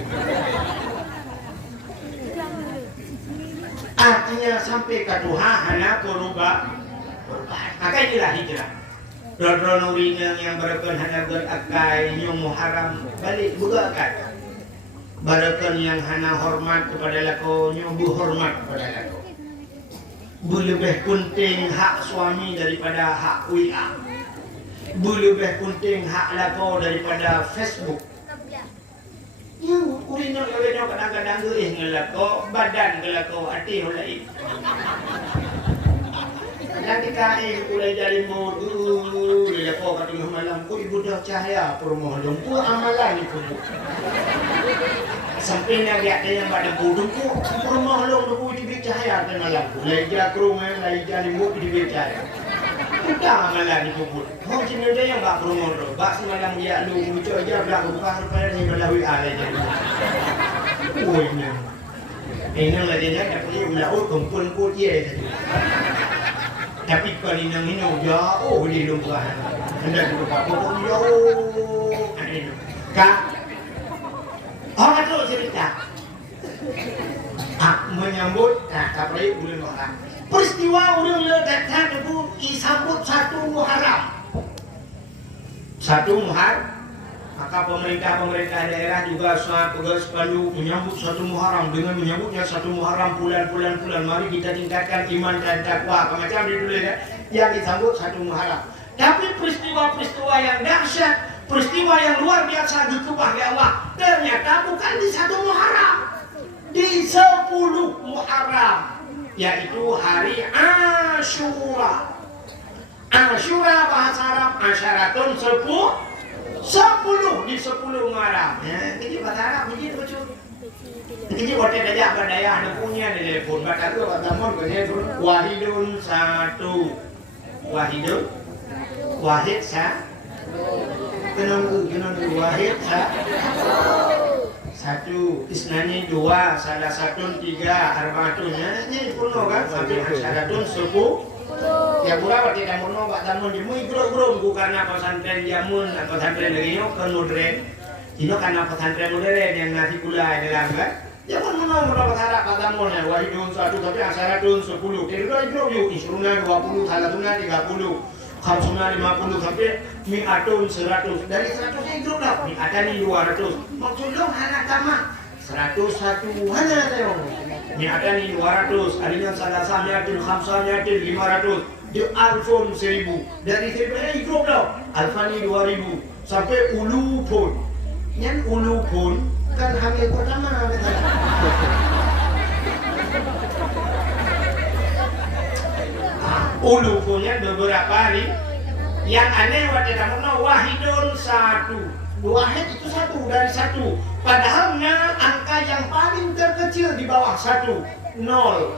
Artinya sampai ke Tuhan hanya berubah. Maka inilah hijrah. Rodro yang berkenan hanya berakai yang Muharram balik bukakan. Barakan yang hana hormat kepada lako, nyobu hormat kepada lako. Lebih penting hak suami daripada hak WA. Lebih penting hak lako daripada Facebook. Yang urino urino kadang-kadang ngelako, badan ngelako, hati hulai. Nanti kain mulai dari modu, dia kau kata malam, ku ibu dah cahaya permohon, ku amalan itu. Sampai nak dia yang pada bodoh ku permohon ku di cahaya dan malam, lagi dia kerungan, lagi dia limbu di cahaya. Kita amalan itu pun. Kau cina dia yang bak permohon, bak semalam dia lu muncul aja belakang bukan supaya ni melalui alai jadi. Kuihnya, ini lagi dia tak boleh melaut kumpul ku dia tadi. Tapi kalau minum jauh di lumpur, hendak lupa pokok jauh. Kak, orang tu cerita, menyambut, kapal bulan Muharram. Peristiwa orang ledatkan itu disambut satu Muharram. Maka pemerintah daerah juga sangat tegas selalu menyambut satu Muharram. Dengan menyambutnya satu Muharram bulan. Mari kita tingkatkan iman dan takwa. Macam itu yang disambut satu Muharram. Tapi peristiwa-peristiwa yang dahsyat, peristiwa yang luar biasa ditubah oleh Allah, ternyata bukan di satu Muharram, di 10 Muharram, yaitu hari Ashura. Ashura bahasa Arab asyaratun 10 di 10 Muharram. Ini bahasa Arab begitu betul. Ini hotel aja apa daya ada punya di telepon. Bahasa itu bahasa Mon kerja itu wahidun satu. Wahid kenapa wahid satu. Isnani dua, salah satu tiga, arba'atun. Ini kuno kan sampai asyaratun 10. Ya berapa tidak mau nombak tamun di mui gro karena pesantren jamun atau pesantren lagi yo ke Nudren. Ini karena pesantren modern yang nasi gula dalam kan. Jangan mau berharap tamun ya wahidun satu tapi asyaratun 10. Kira gro yo isruna 20, salatuna 30, khamsuna 50 sampai mi'atun 100. Dari 100 ini gro dah. Mi'atani 200. Maksud lo anak tamat 101 hanya tayo. Mi'atani 200, alinya salasa mi'atin, khamsa mi'atin, 500, di alfon 1000. Dari 1000 ini hidup tau. Alfani 2000 sampai ulupun. Yang ulupun kan hamil pertama. Ulupunnya beberapa hari. Yang aneh waktu kamu wahidun satu. Wahid itu satu dari satu. Padahalnya angka yang paling terkecil di bawah 1 0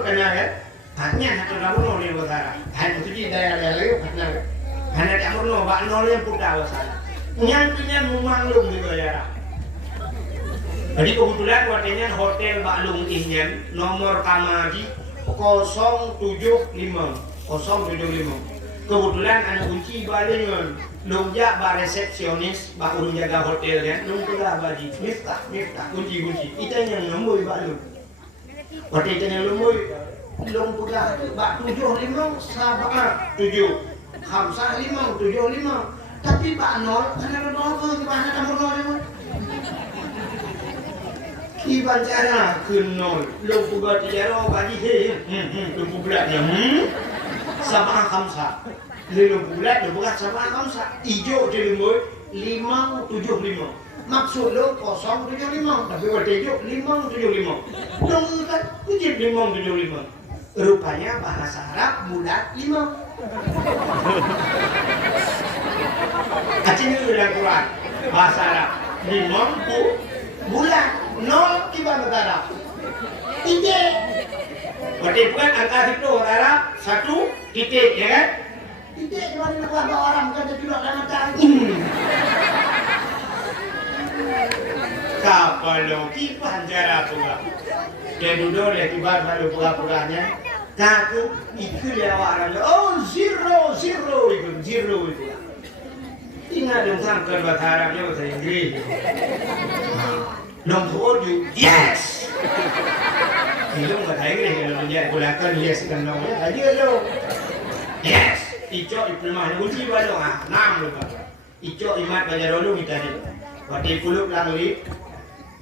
kena kan? Hanya satu nomor 0 yang utara. Hanya itu di daerah lain karena hanya nomor 0 bak 0 yang putar utara. Nyantinya memanglung di daerah. Jadi kebetulan warnanya hotel Baklung Inyan nomor kamari 075. Kebetulan anak kunci balingan Lungja ba resepsionis ba urung jaga hotel kan lungkula baji miftah kunci ita yang nemui ba lu waktu ita yang nemui lungkula ba 75 sabah 7 khamsah 5 75 tapi ba 0 karena 0 ke mana kamu 0 kiban cara ke 0 lungkula tijaro baji lungkula nya sabah khamsah Lima bulan sama kamsa hijau di limoi 575 maksud lo 075 tapi waktu hijau 575 dong kan kujib 575 rupanya bahasa Arab bulat 5 kacanya dalam Quran bahasa Arab 5 bulan 0 tiba negara titik waktu bukan angka itu Arab 1 titik ya kan tidak cuma dilakukan orang bukan dia tidak sama canggung. Kapal kipan cara pula. Dia duduk dia kibar baru pura-puranya. Kaku itu dia orang. Oh zero itu. Tinggal dong sangkar bahasa Arabnya bahasa Inggris. Nombor you yes. Itu bahasa Inggris kalau dia gunakan yes kan namanya. Tadi lo yes. Ijo iplemah kunci balong enam lupa. Ijo imat bajar dulu kita ni. Waktu kuluk langli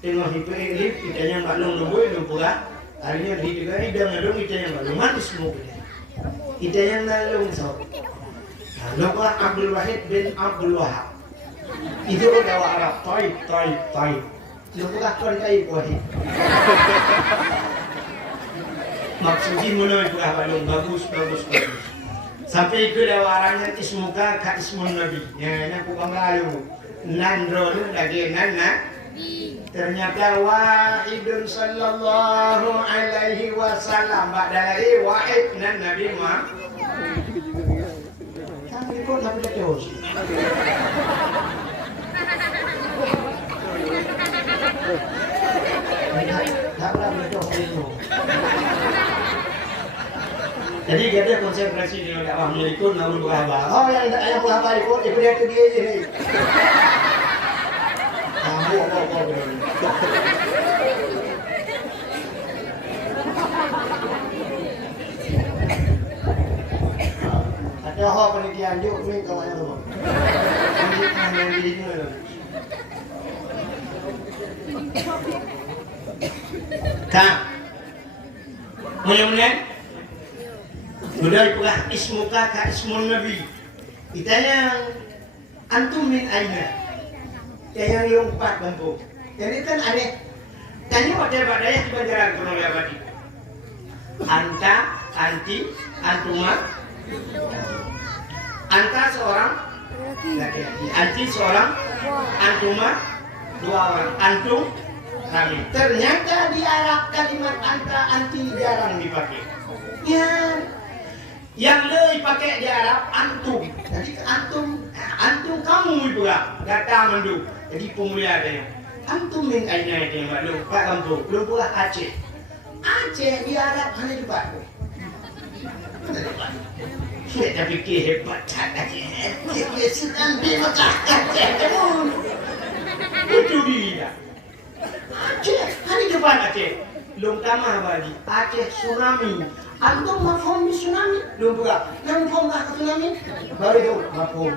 tengah hidup elif kita yang balong lembut lumpurah harinya hidup hari dah ngadong kita yang balong manis semua kita yang nalung so lumpurah Abdul Wahid bin Abdul Wahab itu dawa Arab Taib lumpurah tuan Taib Wahid maksudnya mulai lumpurah balong bagus sampai ke dawa Arabnya ismuka ka ismun Nabi yang aku lalu nandro lagi nana ternyata wahidun sallallahu alaihi wasallam badalai wahid nan Nabi Muhammad kami pun Nabi terus tak pernah berdoa jadi kita konsentrasi di dakwah ikut namun berhaba oh yang berhaba ikut dia tu dia je kamu apa ada hal penelitian juga ni kawan tu yang di sini tak mudah-mudahan sudah pula ismuka ka ismun Nabi kita yang antum min aina yang empat kampung jadi kan aneh tanya pada yang dibajaran oleh abadi anta, anti, antuma anta seorang laki-laki anti seorang antuma dua orang antum kami ternyata di Arab kalimat anta, anti jarang dipakai yang lebih pakai di Arab antum jadi antum kamu juga kata mandu jadi pemulia ada yang antum min aina itu yang maklum pak kampung belum pula Aceh di Arab hanya dipakai kita fikir hebat Aceh dia sedang di Mekah Aceh itu dia Aceh hanya depan Aceh belum tamah bagi Aceh tsunami antum mafhum di tsunami belum pula yang mafhum ke tsunami baru itu mafhum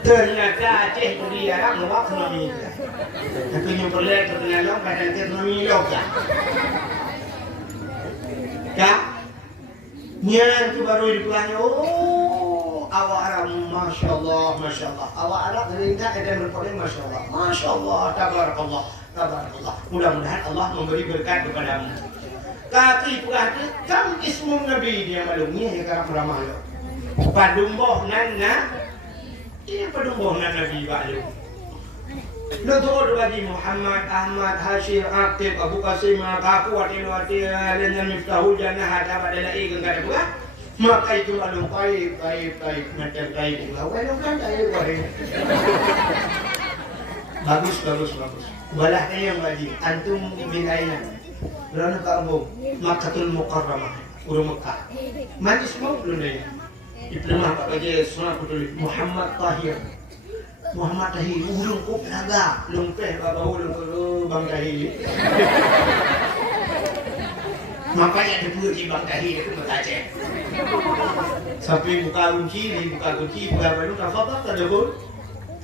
ternyata Aceh itu di Arab nggak tsunami tapi yang perlu terkenal pada tsunami lokal ya nyan itu baru dipulangnya awak Arab Masya Allah awak Arab terlihat ada berpoleh Masya Allah tabarakallah mudah-mudahan Allah memberi berkat kepadamu kata itu kam ismun Nabi dia malumnya ya karena ramah lo padumboh nana ini padumboh nana Nabi balu lo tuh bagi Muhammad Ahmad Hashir Aqib Abu Qasim aku watil dengan Miftahul Jannah ada pada lagi enggak ada bukan maka itu malum taib macam taib lawan kan taib bagus balah yang bagi antum min aina berana kampung Makkahul Mukarramah urang Mekah manis mau belum dia diploma Pak Gaji sunah betul Muhammad Tahir urang kok naga lumpeh bawa urang Bang Tahir makanya dipuji Bang Tahir itu Aceh sampai buka kunci buka baru tafadhal tadkhul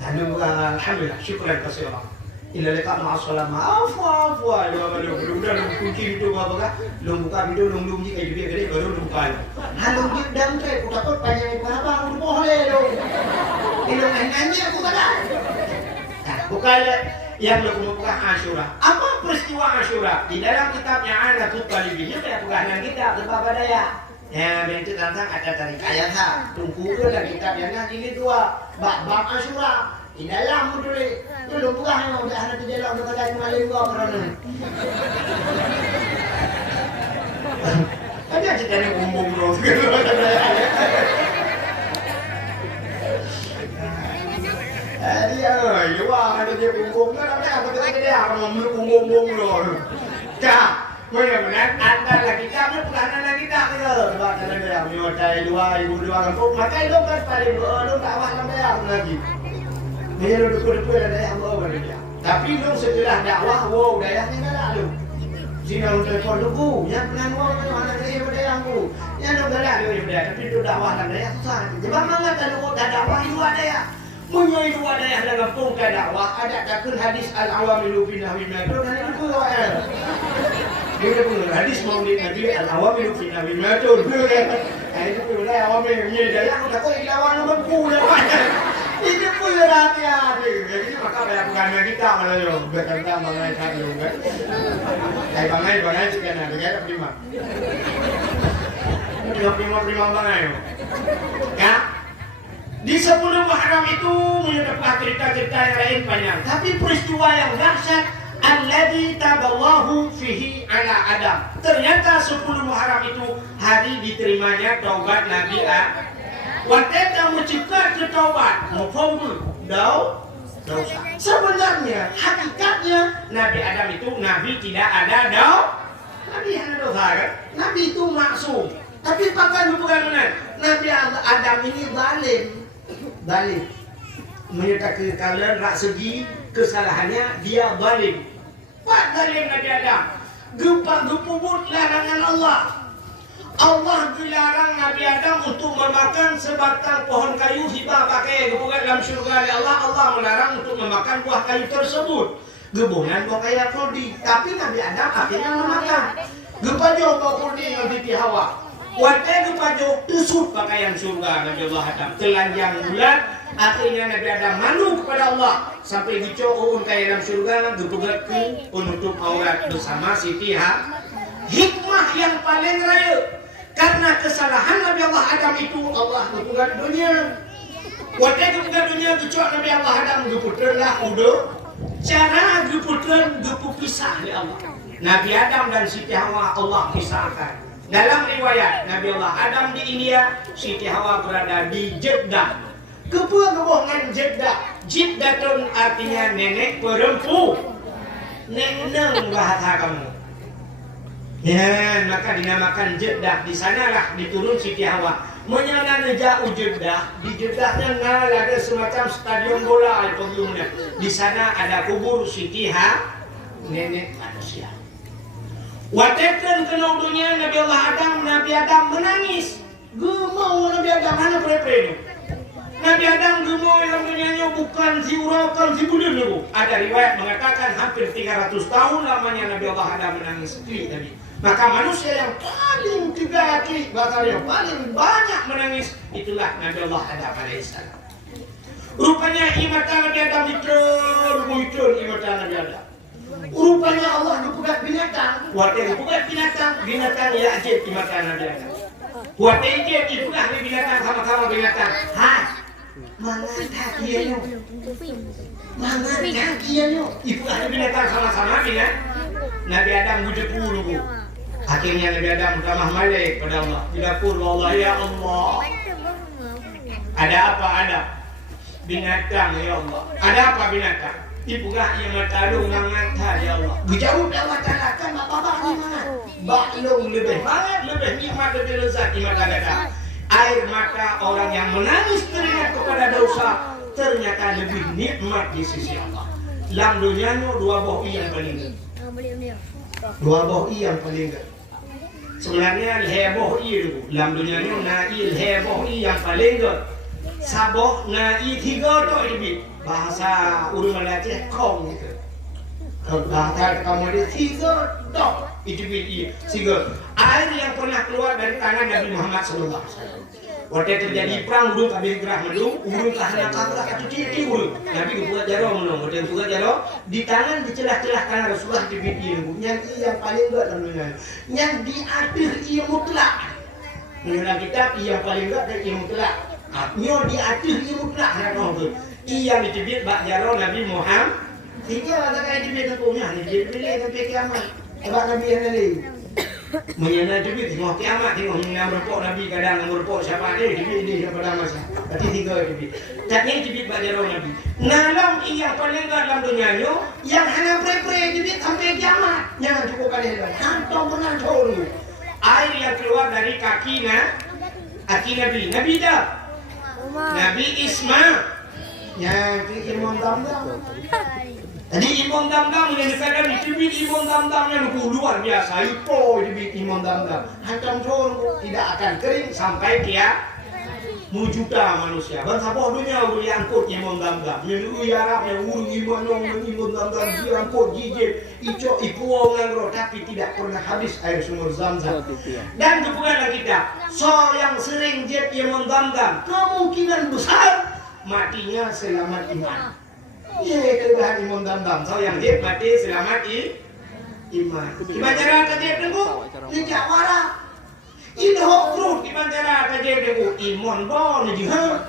alhamdulillah syukran katsiran ila liqa ma'a salama afwa udah kunci itu apa lu buka video lu bunyi kayak gede baru lu buka halo dia dang teh takut panjang itu apa lu boleh lu itu nanya aku kada buka yang lu buka Asyura apa peristiwa Asyura di dalam kitabnya Anatul Talibin ya bukan kita sebab ada ya bentuk tentang ada dari ayat tunggu lah kitab yang ini dua bab Asyura di dalam dulu itu bukan yang udah ada di dalam udah ada maling gua pernah ada cerita yang bumbung bro dia ada dia bumbung kan ada apa dia orang bumbung bro kah benar-benar antara kita bukan anak kita sebab dalam dia menyutai 2002 kampung maka itu kan paling lu dakwah sampai lagi dia lu dulu ada yang bawa dia tapi lu setelah dakwah dayahnya enggak ada lu sini lu telepon lu yang pernah ngomong mana dia pada yang lu yang lu enggak ada dia tapi itu dakwah dan daya susah sebab mangat ada dakwah itu ada ya Menyai dua daya dalam pungkai dakwah ada takun hadis al-awamilu fi nahwi ma yadun dan itu doa. Dia pun hadis maulid Nabi al-awamilu fi nahwi ma yadun. Itu pun awamil ni dia yang tak kau ilawan mampu dah. Ini pun hati-hati. Jadi maka banyak bukan kita malah yo. Berkata mengenai cara juga. Bangai sekian ada kaya prima. Prima bangai yo. Ya. Di sebelum Muharram itu mendapat cerita-cerita yang lain banyak. Tapi peristiwa yang dahsyat alladzi taballahu fihi ala Adam. Ternyata 10 Muharram itu hari diterimanya taubat Nabi Adam. Wateta mencipta ketaubat, mufawwid dosa. Sebenarnya hakikatnya Nabi Adam itu nabi tidak ada Nabi ada dosa kan? Nabi itu maksum. Tapi pakai hubungan benar. Nabi Adam ini zalim. Menyatakan kalian rak segi kesalahannya dia zalim. Pak zalim Nabi Adam. Gepuk larangan Allah. Allah dilarang Nabi Adam untuk memakan sebatang pohon kayu hibah pakai gebukan dalam syurga oleh Allah. Allah melarang untuk memakan buah kayu tersebut. Gebungan buah kayu kurdi. Tapi Nabi Adam akhirnya memakan. Gepajo buah kurdi yang Siti Hawa. Watai gepajo tusuk pakaian surga Nabi Allah Adam. Telanjang bulat. Akhirnya Nabi Adam malu kepada Allah. Sampai dico'un kayu dalam surga. Gebukan penutup aurat bersama Siti Hawa. Hikmah yang paling raya. Karena kesalahan Nabi Allah Adam itu Allah gepukan dunia. Wadah gepukan dunia kecuali Nabi Allah Adam gepukan lah udah. Cara gepukan gepu pisah oleh Allah. Nabi Adam dan Siti Hawa Allah pisahkan. Dalam riwayat Nabi Allah Adam di India, Siti Hawa berada di Jeddah. Kebohongan Jeddah. Jeddatun artinya nenek perempuan. Neneng bahasa kamu. Ya, maka dinamakan Jeddah. Di sanalah diturun Siti Hawa. Menyana jauh Jeddah. Di Jeddahnya ada semacam stadion bola pengumumnya. Di sana ada kubur Siti Hawa, nenek manusia. Watekan kena dunia Nabi Allah Nabi Adam menangis. Gemau Nabi Adam mana pre-pre. Nabi Adam gemau dalam dunianya bukan ziurakan zibulun itu. Ada riwayat mengatakan hampir 300 tahun lamanya Nabi Allah Adam menangis. Nabi. Maka manusia yang paling yang paling banyak menangis itulah Nabi Allah Adam alaihissalam. Rupanya imatan Nabi Adam itu imatan Nabi Adam. Rupanya Allah dibuat binatang. Wadah dibuat binatang ya ajib imatan Nabi Adam. Wadah ijib dibuat binatang sama-sama binatang. Mangan kakiannya. Ibu ada binatang sama-sama binatang. Nabi Adam bujuk dulu. Akhirnya Nabi Adam ramah malik pada Allah. Di dapur Allah, ya Allah. Ada apa? Ada binatang ya Allah. Ada apa binatang? Ibu gak yang matalung ngangata ya Allah. Berjauh dakwah talakan bapak di mana? Baklung lebih banget, lebih nikmat, lebih lezat di mata kita. Air mata orang yang menangis teringat kepada dosa ternyata lebih nikmat di sisi Allah. Dalam dunianya dua boh yang paling gede. Dua boh yang paling gede. Sebenarnya heboh itu. Dalam dunianya nail heboh yang paling gede. Saboh nail tiga tu lebih. Bahasa urut Malaysia kong itu. Bahasa kamu dia tiga dok itu tiga. Air yang pernah keluar dari tangan Nabi Muhammad SAW. Waktu terjadi perang urut habis gerah mendung, urut tahanan kabrak itu ciri urut. Nabi buat jaro menung, waktu buat jaro di tangan di celah-celah tangan Rasulullah di bibir. Yang paling berat namanya. Yang di akhir ia mutlak. Mengenal kitab yang paling berat dan ia mutlak. Nyo di akhir ia mutlak nak tu. Ia dicibit bak jaro Nabi Muhammad. Tinggal ada kayak dibit punya, dibit pilih sampai kiamat. Sebab Nabi yang lain. Menyana dibit tengok kiamat, tengok yang berpok Nabi kadang berpok siapa dia dibit dia pada masa. Berarti tiga dibit. Taknya dibit bak jaro Nabi. Nalam yang paling enggak dalam dunia yang hanya pre-pre dibit sampai kiamat. Jangan cukup kali itu. Hantam benar dulu. Air yang keluar dari kaki Nabi. Nabi dah. Nabi Ismail. Ya, Imam Damdam. Jadi Imam Damdam yang dikatakan dibit Imam Damdam yang luar biasa. Itu dibit Imam Damdam. Hantam jor tidak akan kering sampai juta manusia. Bangsa bodohnya udah diangkut Imam Damdam. Yang Arab yang urung Imam Damdam diangkut jijik, icok ipuo ngangro, tapi tidak pernah habis air sumur Zamzam. Dan kebukalah kita, so yang sering jet Imam Damdam, kemungkinan besar matinya selamat iman. Iya, kebahan Imam Damdam. So yang jet mati selamat iman. Gimana cara tadi tunggu? Lijak warah. Ini hokrut di bandara kaje degu imon bon di ha.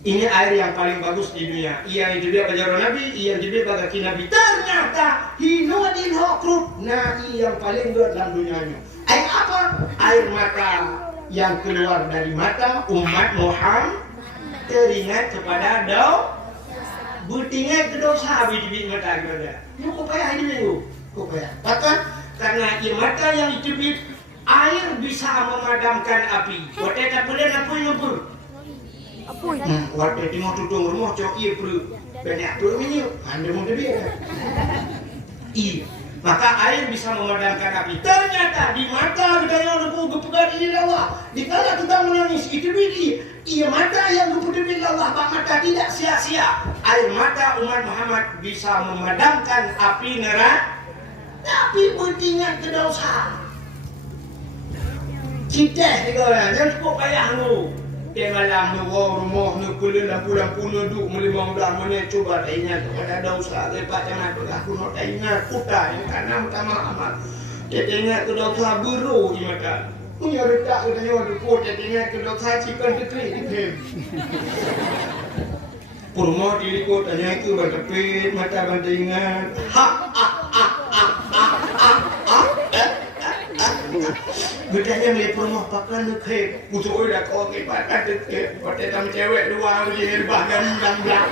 Ini air yang paling bagus di dunia. Ia yang juga bajaran Nabi, ia yang juga bagaki Nabi. Ternyata hinuadin hokrut. Nah, yang paling berat dalam dunianya. Air apa? Air mata yang keluar dari mata umat Muhammad teringat kepada doa. Bertingat ke dosa biji mata kita. Ini kok payah ini minggu. Bahkan karena air mata yang dicubit, air bisa memadamkan api. Waktu tak boleh apa yang pun. Waktu tengok tutung rumah cok ia perlu banyak perlu minyak. Anda mau dia. Maka air bisa memadamkan api. Ternyata di mata kita yang lepuh gepegat ini Allah. Dikala kita menangis itu biji. Ia mata yang gepegat Allah. Mata tidak sia-sia. Air mata umat Muhammad bisa memadamkan api neraka. Tapi bertingat ke dosa. Citeh juga lah. Jangan cukup payah lu. Dia malam lu, rumah lu, kulit lampu-lampu lu, duk melimang belah mana. Coba tak ingat kepada dosa. Lepas jangan berlaku, tak ingat. Kuta ini karena utama amat. Dia ingat ke dosa buru di mata. Punya retak ke tanya waktu kot. Dia ingat ke dosa cikan ketrik di kem. Purma diri kot tanya itu bertepit mata bantu ingat. Bertanya melihat rumah pakan nekep. Pucuk dah kau kepat ada nekep. Pakai tam cewek dua je bahkan gang-gang.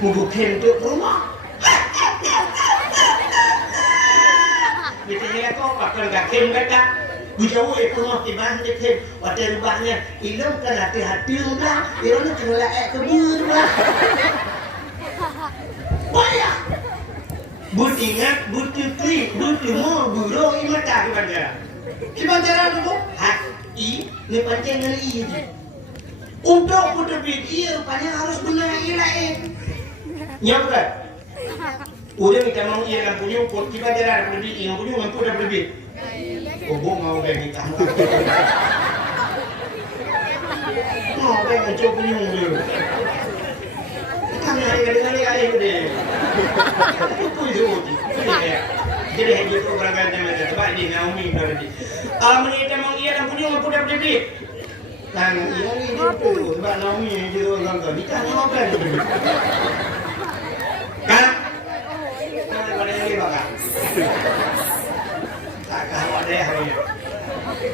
Mubukin tu rumah. Bertanya kau pakan gakem kata. Bujau rumah tiban nekep. Pakai rubahnya ilmu kan hati-hati dah. Ilmu kena layak kebun dah. Bayar. Beringat, bertukri, bertemu, burung ini mata di bandara. Di bandara dulu, hati, ini pancing dengan i je. Untuk berterbit, ia rupanya harus benahi lain. Nyap kan? Udah kita mau ia yang punya, di bandara ada berbit, yang punya mampu ada berbit. Oh, mau kayak kita. Mau kayak macam punya dulu. Kami hari-hari deh. Itu jadi hanya itu berangkatnya macam coba di Naomi berarti. Menita mang ia dan punya mampu dapat duit. Kan ia ni itu sebab Naomi itu orang tu nikah dengan apa tu? Kan? Kan pada ini bakal. Tak awak deh hari.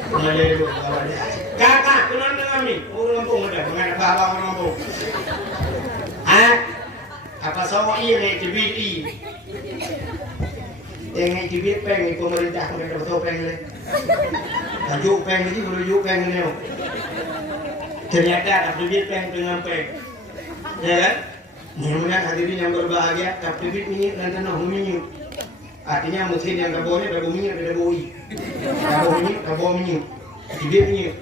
Mana itu awak deh. Kakak kenal dengan kami. Orang kampung ada, mengenai bapa orang kampung. Apa sama ia ni TBI? Yang TBI peng ni pemerintah mereka betul peng ni. Tajuk peng ni boleh juk peng ni. Ternyata ada TBI peng dengan peng. Ya kan? Mudah-mudahan hadirin yang berbahagia, TBI ini dan tanah minyak. Artinya mesin yang kabel ni ada minyak, ada boi. Kabel minyak, kabel minyak. TBI minyak.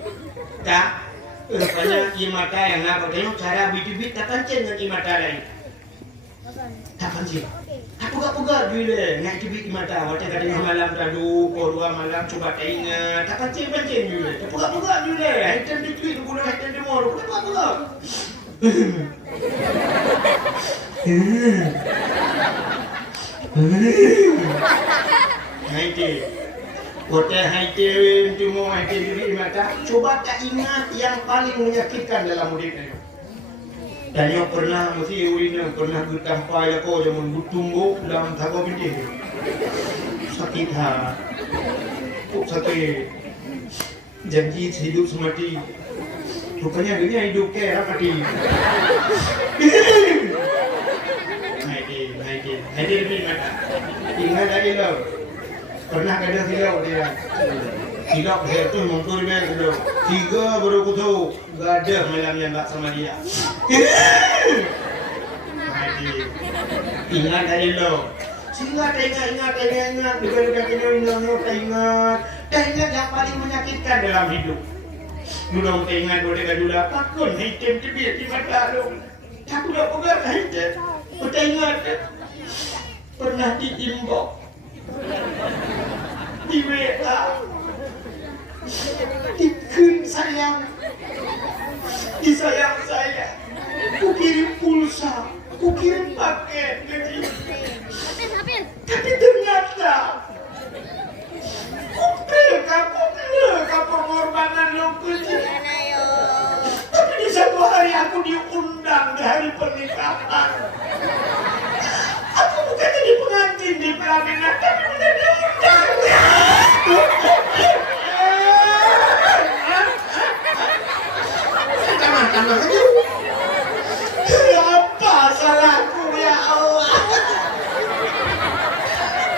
Tak. Rupanya ia mata yang nak tengok cara bibit tak pancen dengan ia mata lain. Tak pancen. Aku gak bila nak bibit ia mata. Macam kadang malam tadu, dua malam cuba tak ingat. Tak pancen bila. Tak pugak bila. Hitam bibit tu guna hitam demo. Pugak. Nanti. Hotel haitin cuma haitin diri mata. Coba tak ingat yang paling menyakitkan dalam hidup ini. Dan yang pernah mesti urina pernah bertampai aku yang bertumbuh dalam thago binti. Sakit hati. Kok sakit. Janji hidup semati. Rupanya dunia hidup kayak mati. Haitin diri mata. Ingat lagi lo. Pernah ada silau dia. Silau dia tu mungkin dia silau. 3 baru aku tahu. Gak ada malam yang tak sama dia. Ingat dari lo. Sehingga ingat, ingat yang paling menyakitkan dalam hidup. Nulong ingat boleh dulu pakun hitam tebir di mata lu. Aku dah pegang hitam. Udah ingat pernah diimbok di WA dikun sayang disayang saya. Ku kirim pulsa, ku kirim paket tapi ternyata kupil ka pengorbanan lo kecil. Tapi di satu hari aku diundang di hari pernikahan. Aku bukan jadi pengantin di pelaminan, tapi udah diundang. Tambah aja. Apa salahku ya Allah?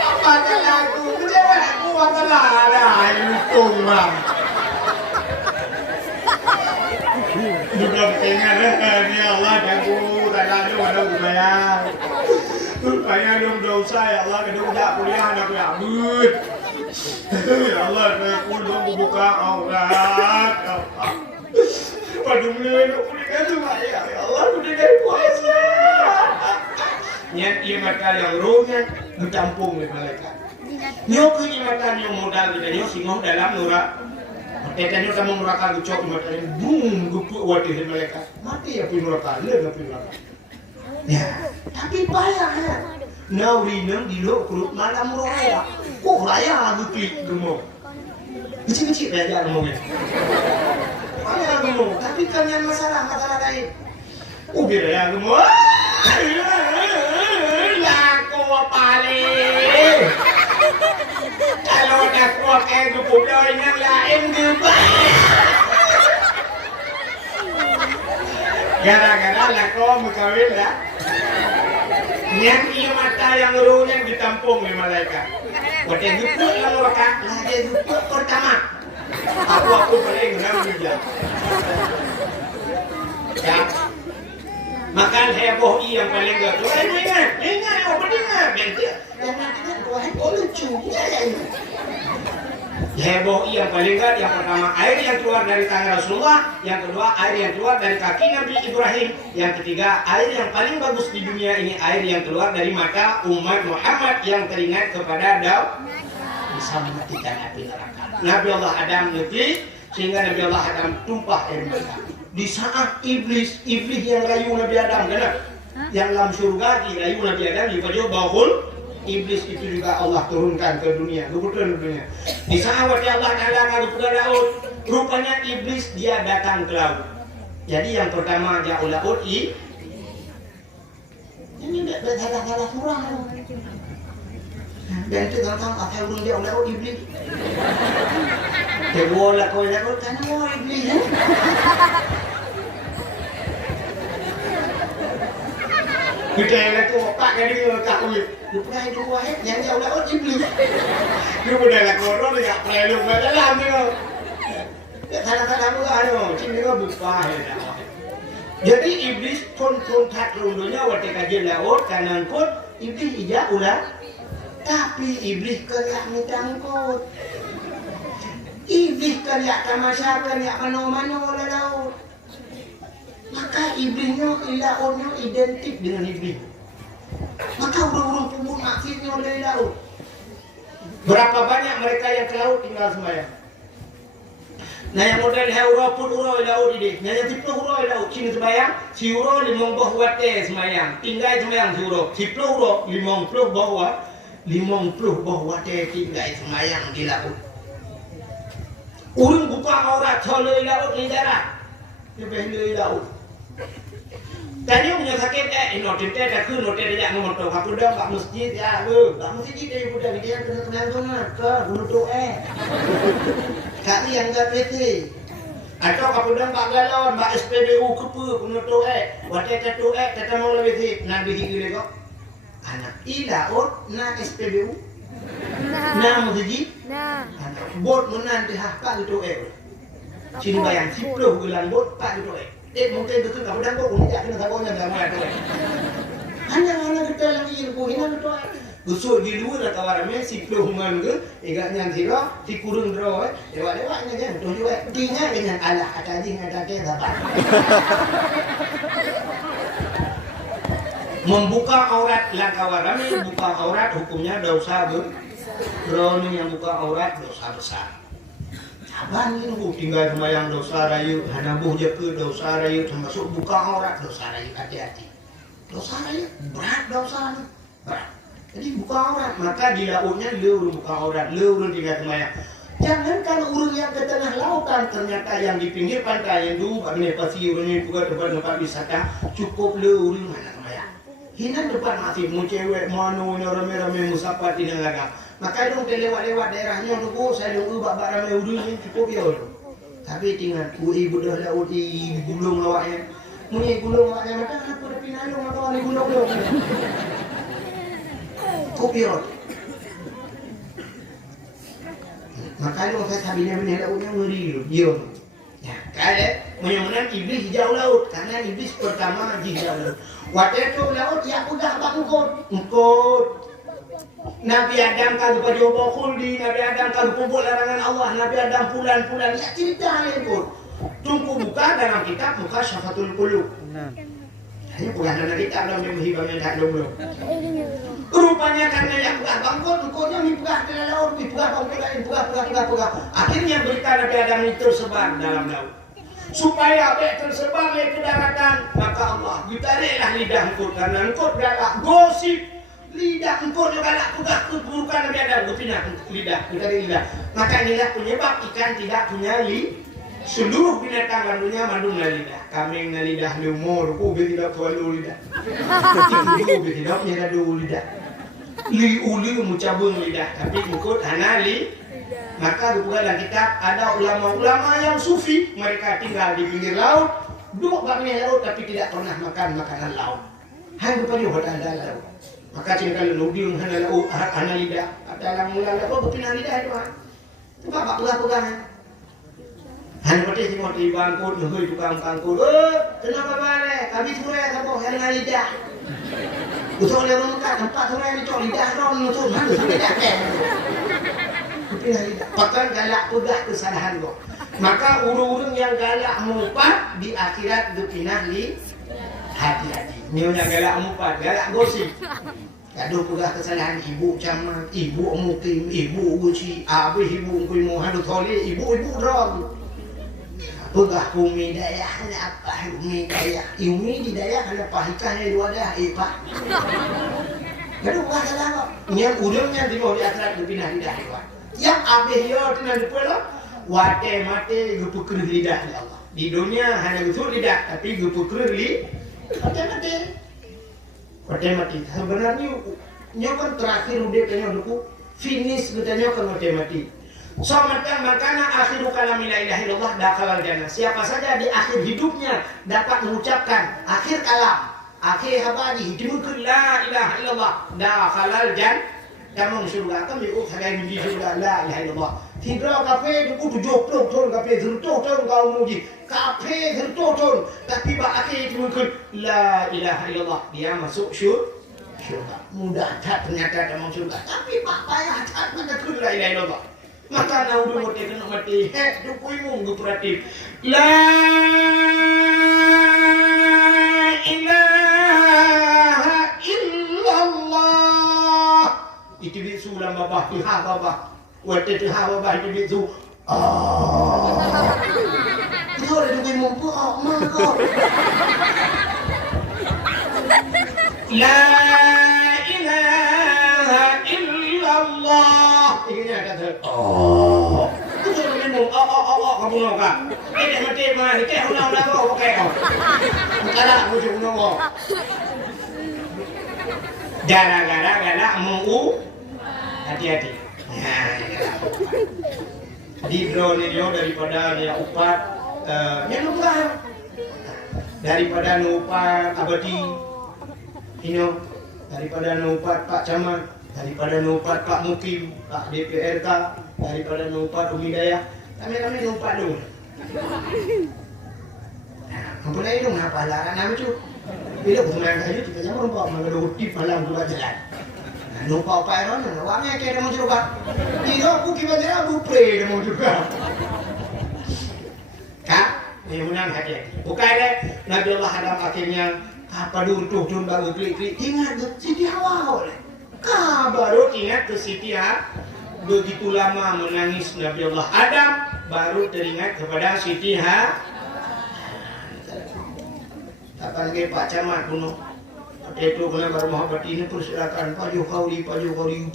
Apa salahku? Aku watalah lutung bang. Belum pengen ya Allah aku tak ada wadah lumayan. Supaya dong dosa ya Allah kedua tak kuliah anak aku abut. Ya Allah aku dong buka aurat. Padung lu kuliah tu ya Allah kuliah puasa. Nyat ia mata yang rohnya ditampung oleh malaikat. Nyok ini mata yang modal kita nyok singoh dalam nurah. Etanya kamu muraka gucok matanya boom gupuk wadih malaikat. Mati ya pi neraka, le na pi neraka. Ya, tapi payah ya. Naurina dilo kulut malam raya. Kok raya gupi gemuk. Kecil-kecil aja ngomongnya. Payah gemuk, tapi kan yang masalah lain. Biar ya gemuk. Laku paling. Kalau dah kuat kayak gupuk dah yang lain juga. Gara-gara laku mengkawin dah. Yang ia mata yang rohnya ditampung oleh malaikat. Waktu gupuk yang rokat, lagi gupuk pertama. Aku paling namanya. Ya. Makan heboh yang paling gak. Ingat, apa dengar? Yang nantinya Tuhan lucu. Heboh yang paling gak. Yang pertama air yang keluar dari tangan Rasulullah. Yang kedua air yang keluar dari kaki Nabi Ibrahim. Yang ketiga air yang paling bagus di dunia ini air yang keluar dari mata umat Muhammad yang teringat kepada Daud bisa mematikan api neraka. Nabi Allah Adam ngerti sehingga Nabi Allah Adam tumpah air mata. Di saat iblis yang rayu Nabi Adam kan? Yang dalam surga dirayu Nabi Adam juga bahul iblis itu juga Allah turunkan ke dunia, kebetulan dunia. Di saat Allah Taala kepada laut, rupanya iblis dia datang ke laut. Jadi yang pertama dia laut ini tidak salah surah. Dan itu tentang apa yang dia laut iblis. Kedua laut kan mau iblis. Kita yang tu pak kali tak kuit. Bukan itu wahid yang dia laut iblis. Dia boleh laku orang dia perlu dalam dia. Ya kadang-kadang ada cing dia buka. Jadi iblis kontak rundunya waktu kajian laut kanan pun iblis ija ulah. Tapi iblis kerja mitangkut. Iblis kerja tamasya kerja mano-mano oleh laut. Maka iblisnya ilautnya identik dengan iblis. Maka urung-urung kubur akhirnya oleh laut. Berapa banyak mereka yang ke laut tinggal sembahyang. Nah yang model haura pun urau laut ini. Nah yang tipe urau laut sini sembahyang. Si urau 50 wate sembahyang. Tinggal sembahyang si urau. Tipe urau 50 bawah. 50 bawah wate tinggal sembahyang di laut. Urung buka aurat soleh laut ni darah. Dia behli laut. Tadi punya sakit notin teh dah kun notin dia ngomong tu aku dah pak masjid ya pak masjid dia budak dia kena kenal ke gunung tu kali yang enggak bete atau aku dah pak galon pak SPBU kepu gunung tu wate tu tata mau lebih sih nabi higi kok anak ilaut na SPBU na masjid na bot menanti hak pak gitu sini bayang 10 bulan bot pak gitu mungkin betul kamu dah kok punya kena tahu yang kamu ada. Hanya kita yang ingin punya itu. Gusuk di luar lah kawarannya si peluman ke, igaknya siro, si kurung dro, lewat-lewatnya kan, tuh juga tinya kan, alah ada jing ada ke dapat. Membuka aurat lah kawarannya, buka aurat hukumnya dosa bro, yang buka aurat dosa besar. Abang ini tinggal sembahyang dosa rayu, hanabuh je ke dosa rayu, termasuk buka aurat dosa rayu, hati-hati. Dosa rayu berat dosa berat. Jadi buka aurat, maka di lautnya dia urung buka aurat, dia urung tinggal sembahyang. Jangan kalau urung yang ke tengah lautan, ternyata yang di pinggir pantai yang dulu kat pasti urungnya juga tempat-tempat wisata cukup dia urung mana sembahyang. Hina depan masih mu cewek manu rame-rame musafat di negara. Maka dong lewat-lewat daerahnya dulu saya dong bak rame urungnya cukup ya dong. Tapi tinggal ibu dah laut di gulung lawaknya. Munyi gulung lawaknya maka aku ada pinayung atau ada gulung dong. Kopiot. Makanya saya sabinya benih lautnya ngeri loh, dia. Ya, kalau menyamakan iblis hijau laut, karena iblis pertama hijau laut. Waktu itu laut ya udah bangkut, engkut. Nabi Adam kalau berjumpa khuldi, Nabi Adam kalau kumpul larangan Allah, Nabi Adam pulan-pulan ya cerita lain. Tunggu buka dalam kitab muka Syafatul Qulub. Hanya bukan dalam kitab dalam menghibah mendak dulu. Rupanya karena yang buka bangkut, engkaunya dibuka ke laut, dibuka bangkut lain, buka. Akhirnya berita Nabi Adam itu tersebar dalam laut. Supaya tersebar ke daratan, maka Allah ditariklah lidah engkau karena engkau galak gosip. Lidah engkau juga galak bukan Nabi Adam, berpindah lidah, ditarik lidah. Maka inilah penyebab ikan tidak punya seluruh binatang mandunya mandunglah lidah. Kambing na lidah lumur, ubi tidak perlu lidah. Ubi tidak punya lidah. Uli mucabung lidah, tapi ikut hanali. Maka bukalah kitab ada ulama-ulama yang sufi, mereka tinggal di pinggir laut, duduk di laut tapi tidak pernah makan makanan laut. Hanya pada hotel laut. Maka tinggal nuding hana lidah, dalam mula laut berpindah lidah itu. Bapak pegang-pegang. Hanya pada si mati bangkut, nuhui tukang bangkut. Kenapa balik? Habis sore kamu hana lidah. Usah dia mengangkat tempat sore ni cok lidah ron nusul mana sampai dah ke. Bahkan galak udah kesalahan kok. Maka urung-urung yang galak mumpat di akhirat dipinah li hati-hati. Nyonya galak mumpat, galak gosip. Gaduh pegah kesalahan ibu camat, ibu mukim, ibu uci, abis ibu kuimu hadu tholi, ibu ron. Pegah umi dayah apa umi dayah, umi di dayah ada pahikannya dua dah, pak. Gaduh pegah salah kok. Yang urungnya di mau di akhirat dipinah lidah hewan. Yang abis yo tina dipelo, wate mate gupuker lidah di Allah. Di dunia hanya gusur lidah, tapi gupuker li mate. Mati. Sebenarnya nyokan terakhir udah kayaknya dulu finish katanya kan mati. So makanya akhiru kalam la ilaha illallah dakhalal jannah. Siapa saja di akhir hidupnya dapat mengucapkan akhir kalam, akhir habari dimukul la ilaha illallah dakhalal jannah. Kamu surga kamu ikut hagai di surga la ilaha illallah. Tidak kafe dulu 70 tahun kafe 70 tahun kau muji kafe 70 tahun tapi bak akhir dimukul la ilaha illallah dia masuk surga. Mudah tak ternyata kamu surga tapi bak payah tak mengatakan la ilaha illallah. Maka nak udah mati kena mati. Dukui munggu peratif. La ilaha illallah. Itu bisu lah babah, iha babah. Waktu itu iha babah itu bisu. Itu ada dukui munggu. Mangkau. La ilaha illallah. Ini kata. Itu minum. Kamu nak kan? Ini mati mana? Kita ulang-ulang kau pakai kau. Kalau aku cuma kau. Gara-gara mau hati-hati. Di drone ini daripada dia upat, yang bukan daripada nupat abadi, ini daripada nupat Pak Camat, daripada nupat Pak Mukim, Pak DPRK, daripada nupat Umi Dayah, kami nupat dulu. Mempunyai dong apa larangan nama tu? Bila aku main kayu, kita jangan bawa mengaduk tip malam juga jalan. Lupa apa itu? Wangnya kayak mau juga. Itu bukan aja bupe mau juga. Kak, ini menang hati. Bukan deh. Nabi Allah Adam akhirnya apa dulu tuh baru klik ingat tuh Siti Hawa oleh. Baru ingat tuh Siti Hawa. Begitu lama menangis Nabi Allah Adam baru teringat kepada Siti Hawa. Apa lagi Pak Camat kuno? Itu kalau bermahabat ini persilakan Pak Jokowi baru dia bang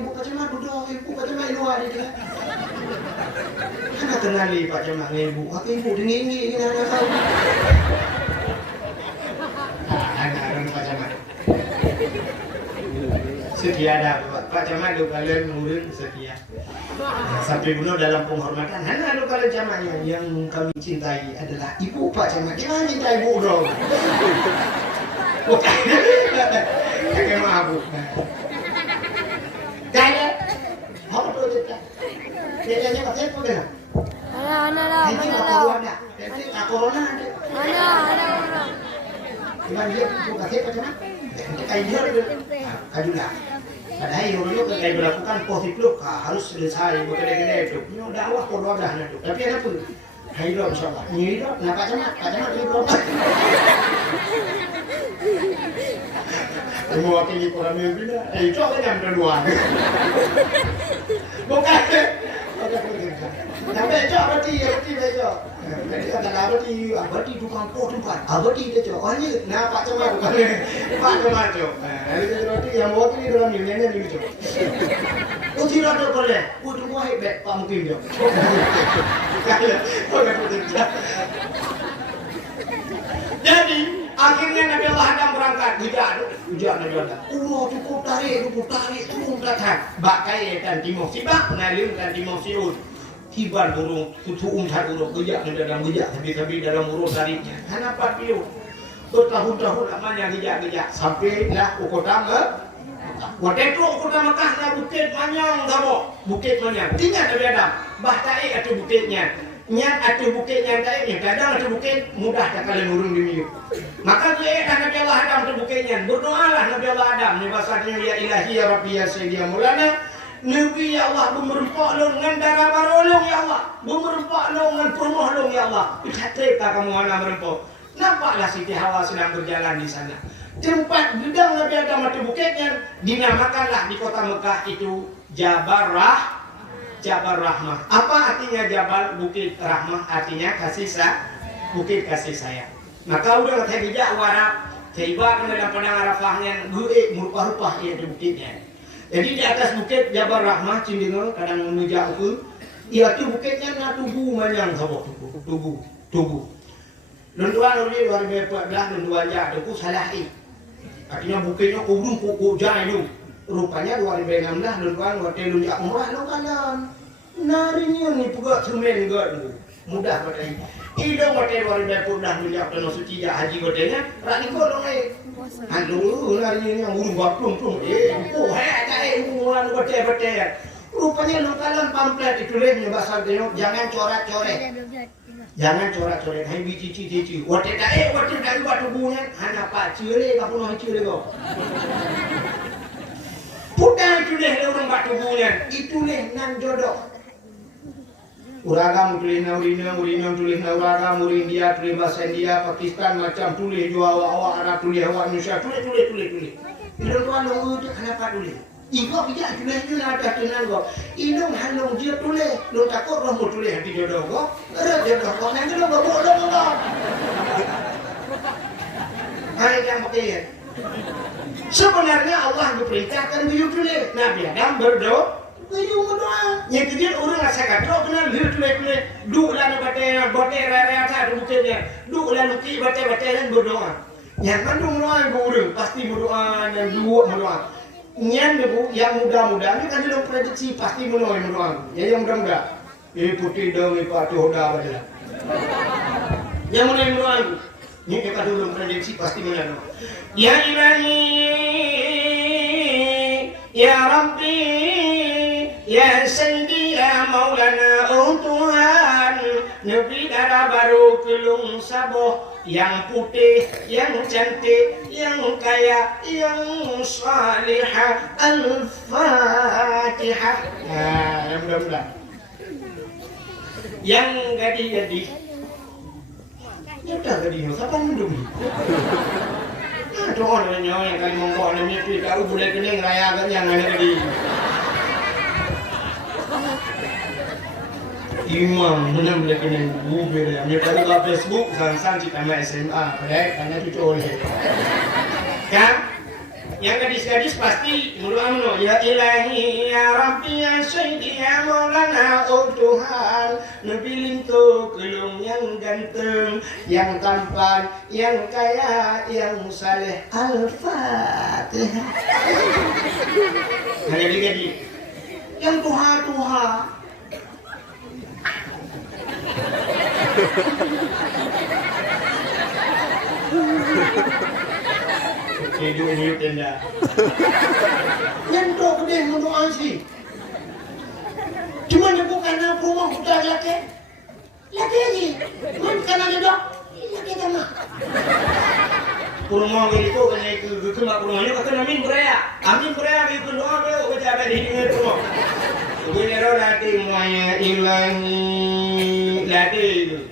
Ibu Pak Camat duduk Ibu Pak Camat luar dia. Karena kenali Pak Camat Ibu, apa Ibu dingin ada tahu. Anak orang Pak Camat. Setia ada Pak Camat lu kalian murid setia. Sampai bunuh dalam penghormatan. Hanya lu kalian Camatnya yang kami cintai adalah Ibu Pak Camat. Jangan cinta Ibu dong. Bukan. Kakek mabuk. Kaya. Apa tuh cerita? Ceritanya macam apa kan? Ada. Jadi corona ada. Ada. Cuman dia buka siapa macam? Kayak dia ada. Kajulah. Padahal yang dulu kayak berlakukan COVID lu harus selesai bergede-gede itu. Ini udah awal kodok dah itu. Tapi ada pun. Hidup insyaallah. Hidup. Nah Pak Camat hidup. Mewakili para pimpinan, itu apa yang kedua? Bukan. Tapi itu apa ti bejo. Jadi ada apa ti tukang pot tempat. Apa ti itu? Oh ini, nah Pak Camat bukan. Pak Camat tu. Itu roti yang mewakili dalam unionnya itu. Oh tidak ada boleh. Oh tunggu hebat Pak mungkin jo. Jadi akhirnya Nabi Allah Adam berangkat hujan Nabi Allah. Cukup tarik turun belakang. Bakai dan timur sibak nalim dan timur siun. Hibar burung kutu umtar burung gejak dalam gejak tapi dalam urut tariknya. Kenapa piu? Bertahun-tahun lamanya gejak sampai lah ke kota Mekah. Waktu itu kota Mekah na bukit manyang kamu. Bukit manyang. Ingat Nabi Adam. Bahtai atau bukitnya. Nyat atau bukitnya tadi kadang atau bukit mudah tak kalian urung di miu. Maka tu Nabi Allah Adam tu bukitnya berdoalah Nabi Allah Adam ni bahasanya ya ilahi ya rabbi ya sayyidi ya maulana Nabi ya Allah bermerempak lu dengan darah barolong ya Allah bermerempak lu dengan permoh lu ya Allah ikhatrika kamu anak merempak. Nampaklah Siti Hawa sedang berjalan di sana. Tempat gedang Nabi Adam tu bukitnya dinamakanlah di kota Mekah itu Jabal Rahmah. Apa artinya Jabal Bukit Rahmah? Artinya bukit kasih sayang. Maka udah kata bijak warap, tiba dalam padang Arafahnya rupa-rupa ia di bukitnya. Jadi di atas bukit Jabal Rahmah cindingan kadang menuju aku, ia tu bukitnya na tubuh manyang sabok tubuh. Lentuan oleh 2014 lentuan jak tu salah artinya bukitnya kurung kuku jauh. Rupanya 2016 lentuan hotel lunjak murah lo kalian. Narinya ni pugak semen gak mudah pada ini. Idong hotel 2010 lunjak tanah suci jak haji hotelnya. Rani kodong aduh narinya ni yang urung baplung mulan hotel. Rupanya lo kalian pamflet ditulisnya bahasa tengok jangan coret-coret. Jangan coret-coret hai bici-cici. Hotel dari batu bunyan hanya pak cire ka puno cire kok. Bukan itu deh orang batu bunyan, itu deh nan jodoh. Uragam tulis urinam tulis uragam India tulis bahasa India Pakistan macam tulis jua awak Arab tulis awak Indonesia tulis. Itu tuan lu itu kenapa tulis? Ibu bijak tulisnya ada tenan kok. Indung halung dia tulis, lu takut roh mau tulis hati jodoh kok. Jodoh kok nanti lu enggak bodoh kok. Hai yang pakai. Sebenarnya Allah berperintahkan beliau tulis. Nabi Adam berdoa. Beliau berdoa. Yang kecil orang rasa kata kenal beliau tulis. Duk lah bate rata bukitnya. Duk lah luki bate dan berdoa. Yang kandung doa orang pasti berdoa dan dua berdoa. Yang muda-muda ini kan dalam prediksi pasti berdoa. Yang muda-muda. Ini putih dong ini patuh dah baca. Yang muda ini kita dulu prediksi pasti menang. Ya Ilahi, Ya Rabbi, Ya Sayyidi, Ya Maulana, oh Tuhan, Nabi darah baru kelung saboh, yang putih, yang cantik, yang kaya, yang salihah. Al-Fatihah. Nah, mudah-mudahan. Yang gadis-gadis, ya udah gadis, kapan minum? Nah, doa namanya yang kali mongkok namanya tu, kalau boleh kena ngerayakan yang ada gadis. Imam mana boleh kena Google ya. Mereka ada Facebook, sang-sang cita nama SMA, karena itu oleh. Kan? Yang gadis-gadis pasti mulu-mulu ya ilahi ya Rabbi ya Sayyidi ya Maulana, oh Tuhan, nebilin tuh kelung yang ganteng, yang tampan, yang kaya, yang saleh. Al-Fatihah. Hanya gadis yang Tuhan. Hidup ini tenda. Nyentuh gede mendoa sih. Cuma bukan apa rumah kita laki. Laki aja. Cuman karena ada dok. Laki sama. Rumah itu kena ke mak rumahnya kata amin berea. Amin berea itu doa be baca ada di hidung rumah. Begini ro lati maya ilahi lati itu.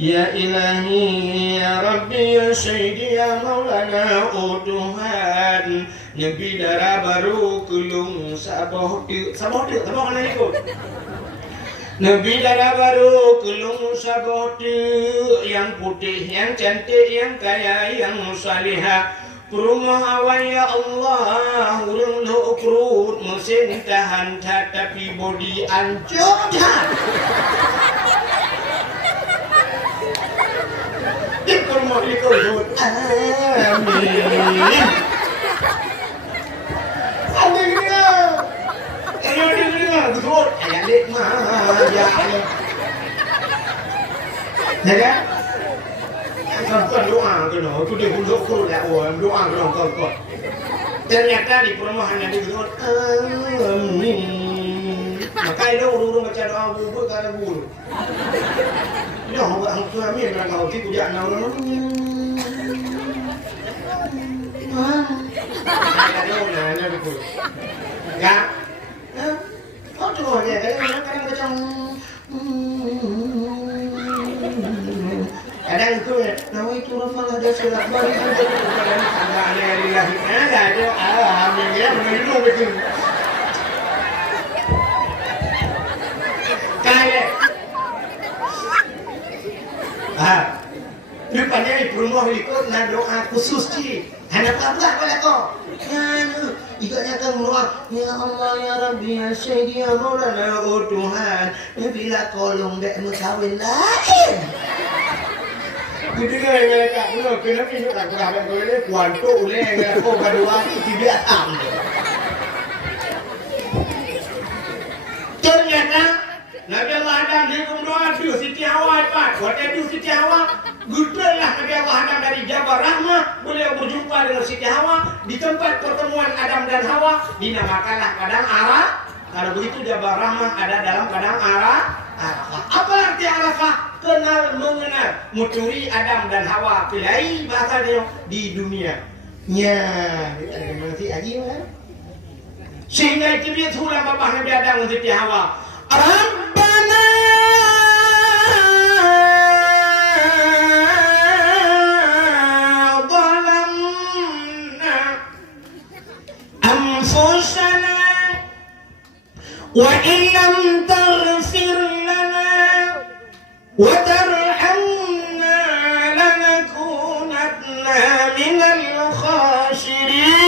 Ya ilahi ya Rabbi ya Sayyidi ya Maulana, oh Tuhan, Nabi darah baru kulung sabah mana itu? Nabi darah baru kulung sabah yang putih, yang cantik, yang kaya, yang salihah. Rumah awan ya Allah, urung lo ukrut mesin tahan tapi body ancur. Kurma ikut amin. Amin ya. Amin ya. Betul. Ayat nikmat ya. Ya kan? Kan doa kena. Tu dia pun doa ya. Oh, doa kena kau. Ternyata di perumahan yang disebut amin. Makanya orang baca doa bubur kada buru. Dah orang tua kami yang kau ti puja nau nau. Ada orang ada betul. Enggak. Oh tu dia kadang macam kadang itu nama itu rafal ada surat balik itu kadang ada lillahi ada amin ya begitu betul. Kayak rupanya di rumah ikut na doa khusus ci. Hanya apa boleh kok. Ikutnya kan doa ya Allah ya Rabbi ya Sayyidi ya Maulana, oh Tuhan, bila kolong dek mukawin lain. Jadi kan mereka belum kena pinjau tak berapa boleh kuanto oleh kau kedua tidak am. Ternyata Nabi Allah Adam dia berdoa tu Siti Hawa dapat. Waktu itu Siti Hawa gudahlah Nabi Allah Adam dari Jabal Rahmah, beliau berjumpa dengan Siti Hawa di tempat pertemuan Adam dan Hawa, dinamakanlah Padang Arafah. Kalau begitu Jabal Rahmah ada dalam Padang Arafah. Apa arti Arafah? Kenal mengenal, muturi Adam dan Hawa pilai bahasa dia di dunia. Ya, kita mengerti aja kan? Sehingga itu dia sudah bapak Nabi Adam dan Siti Hawa. Rabbana zalamna anfusana wa illam taghfir lana wa tarhamna lanakunanna minal khasirin.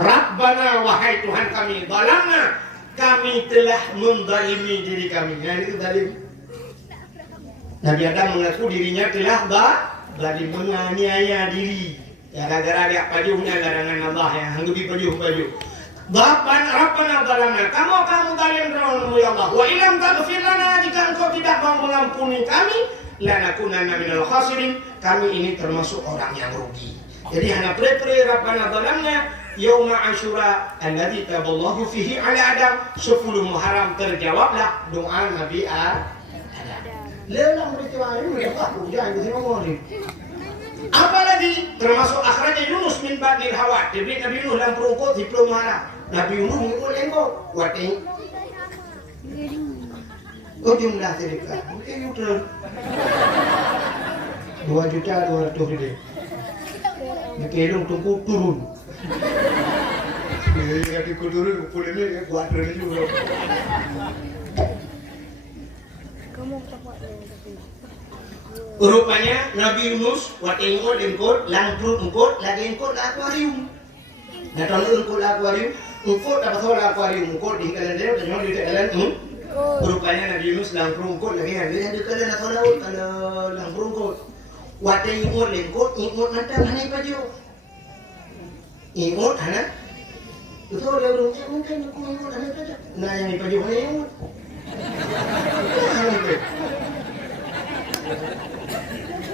Rabbana, wahai Tuhan kami, zalamna, kami telah menzalimi diri kami. Nah, itu zalim. Nabi Adam mengaku dirinya telah zalim, menganiaya diri. Ya, gara-gara lihat pajuhnya larangan Allah yang hanggupi pajuh. Rabbana zalamna, kamu zalim ya Allah. Wa illam taghfir lana, jika engkau tidak mau mengampuni kami, lanakunanna minal khasirin, kami ini termasuk orang yang rugi. Jadi hana pre-pre Rabbana zalamna yauma Asyura alladzi taballahu fihi ala Adam 10 Muharram terjawablah doa Nabi Adam. Lelang peristiwa ini udah aku jangan di sini ngomongin. Apalagi termasuk akhirnya Yunus min badil hawa. Nabi Yunus dalam perungkut di Pulau Muharram. Nabi Yunus mengikut lengkok. Wating. Oh jumlah cerita. Mungkin udah 2.200.000. Nakelong tunggu turun. Jadi turun pulangnya kuat lagi juga. Rupanya Nabi Yunus wating engkot langprut engkot lagi engkot akuarium. Nah kalau engkot akuarium engkot apa soal akuarium engkot di kalian dia jangan di kalian rupanya Nabi Yunus langprut engkot lagi ada di kalian atau laut kalau langprut engkot wating engkot nanti mana baju engkot mana itu dia belum mungkin engkot mana baju nah yang baju mana engkot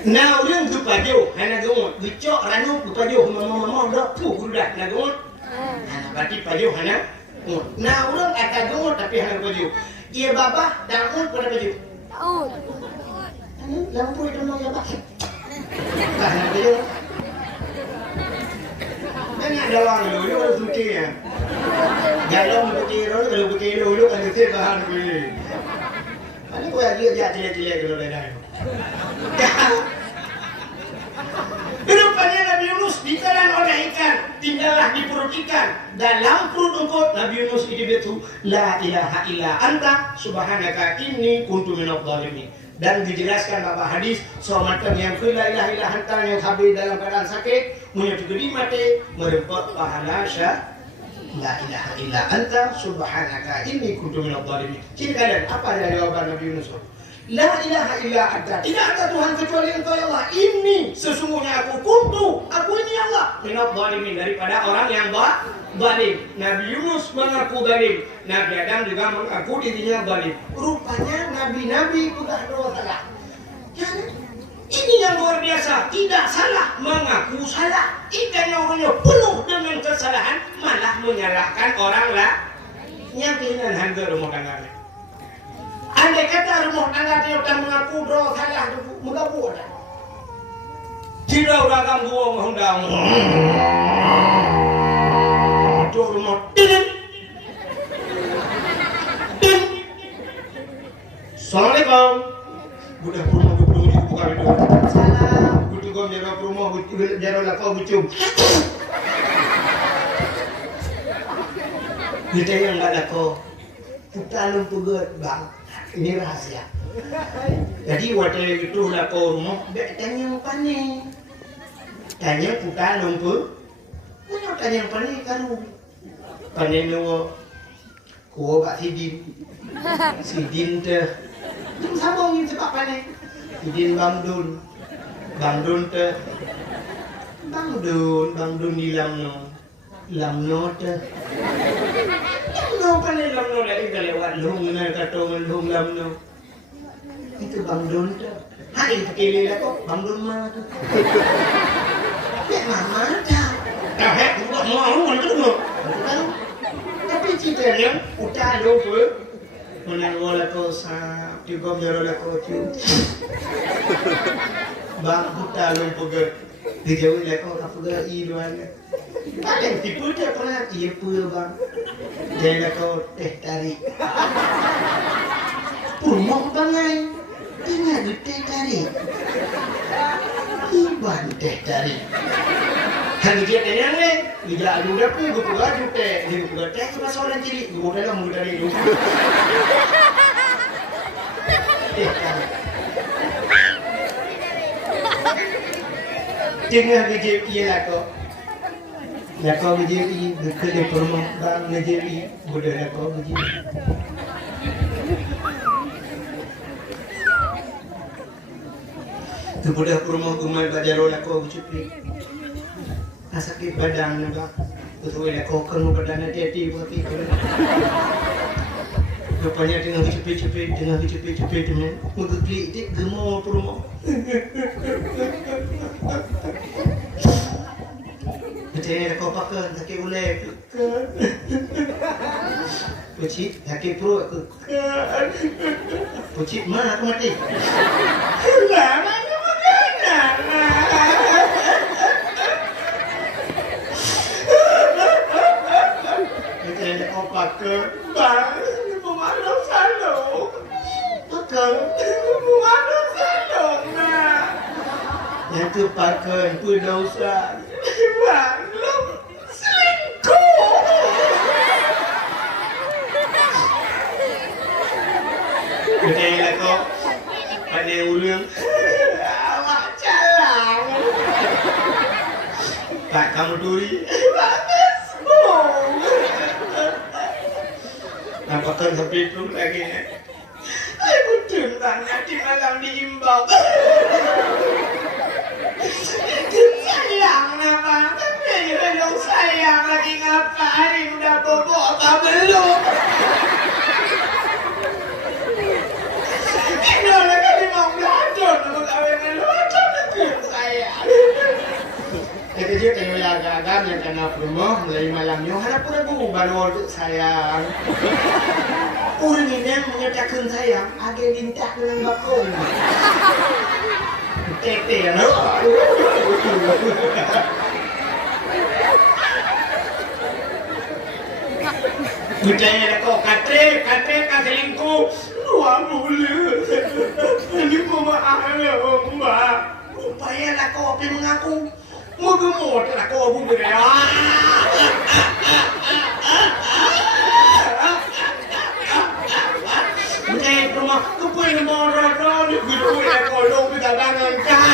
Nah, orang tu paju, hana gumut, bicok ranu tu paju, mama dah tu gudak na gumut. Berarti paju hana gumut. Nah, orang akan gumut tapi hana paju. Ia bapa dah gumut pada paju. Tahu. Lampu itu mau apa? Tak hana paju. Dan ada orang dulu orang suci ya. Jalan putih orang kalau putih dulu kan itu bahan putih. Ani kau lagi dia dulu dah. Rupanya Nabi Yunus ditelan oleh ikan, tinggallah di perut ikan. Dalam perut engkau Nabi Yunus itu la ilaha illa anta subhanaka inni kuntu minadh dhalimin. Dan dijelaskan dalam hadis seorang yang la ilaha illa anta yang habis dalam keadaan sakit menyebut di mati merempat pahala la ilaha illa anta subhanaka inni kuntu minadh dhalimin. Jadi kalian apa jawaban Nabi Yunus? La ilaha illa anta. Tidak ada Tuhan kecuali Engkau ya Allah. Ini sesungguhnya aku ini Allah. Minadh dhalimin, daripada orang yang zalim. Nabi Yunus mengaku zalim. Nabi Adam juga mengaku dirinya zalim. Rupanya nabi-nabi sudah salah. Ini yang luar biasa, tidak salah mengaku salah. Ikan yang penuh dengan kesalahan malah menyalahkan orang lah. Yakinan harga rumah tangga. Andai kata rumah tangga dia tak mengaku doa salah tu mengaku dah. Tidak orang gua mengundang. Tu rumah tin. Assalamualaikum. Budak rumah belum buka itu. Salam. Budak gua jaga rumah jaga lah kau bucum. Kita yang enggak ada kau. Kita lumpuh bang. Ini rahasia. Jadi waktu itu lah kau rumah, tanya apa ni? Tanya putar lumpur. Mana tanya apa ni karu? Tanya nyawa. Kau bak sidin tu. Jom sambung ni sebab apa ni? Sidin bangdun tu. Bangdun di lamno tu. Lamno pandai lamno lagi dah lewat lung kata lung lamno. Itu bangdun tu. Hari pakai lah kok bangdun mah tu. Ya mama dah. Dah buat mau tu tu. Tapi ceritanya udah lupa. Menang kau sah, juga menjadi kau cium. Bang udah lupa ke. Dijauh kau tak pergi iluan. Ada tipu dia pernah iya pun bang. Jangan kau teh tarik. Purmok bangai. Tengah di teh tarik. Iban teh tarik. Hanya dia tanya ni. Dia ada udah pun gue pula juga. Dia pula teh cuma seorang ciri. Gue dalam muda dari itu. Teh tarik. Tengah dia ialah kau. Ya kau berjeri, berkeli perumah bang berjeri, budaya kau berjeri. Tu budaya perumah kumai bajarola kau bercepi. Sakit badan ni bang. Tu boleh kau kena badan nanti hati bagi kau. Rupanya tengah bercepi-cepi tu ni. Muka klik gemuk perumah. Percaya kau pakai sakit ulai kekan. Pucik sakit perut kekan. Pucik mana aku mati? Lama aku makanan. Percaya kau pakai bang. Pemandu salong. Pakai pemandu salong nak. Yang tu pakai pendosa. Belum selingkuh. Betul kau pada ulung awak jalan. Tak kamu duri. Nampakkan sampai itu lagi. Aku tentangnya di malam diimbang. Sayang nama. Belum sayang lagi ngapain udah bobo apa belum? Ini orang kan mau belajar mau kawin belajar dengan sayang. Itu dia tengok agak-agak yang kena promo mulai malamnya harap pura baru untuk sayang. Orang ini yang menyatakan sayang agak lintah dengan bakul. Tete ya. Percaya kau katre selingkuh dua bulan. Ini pemahaman mbak. Rupayalah kau api mengaku. Mau gemuk lah kau abu beraya. Percaya rumah kepuin marah-marah ni guru yang kolong kita bangun kah.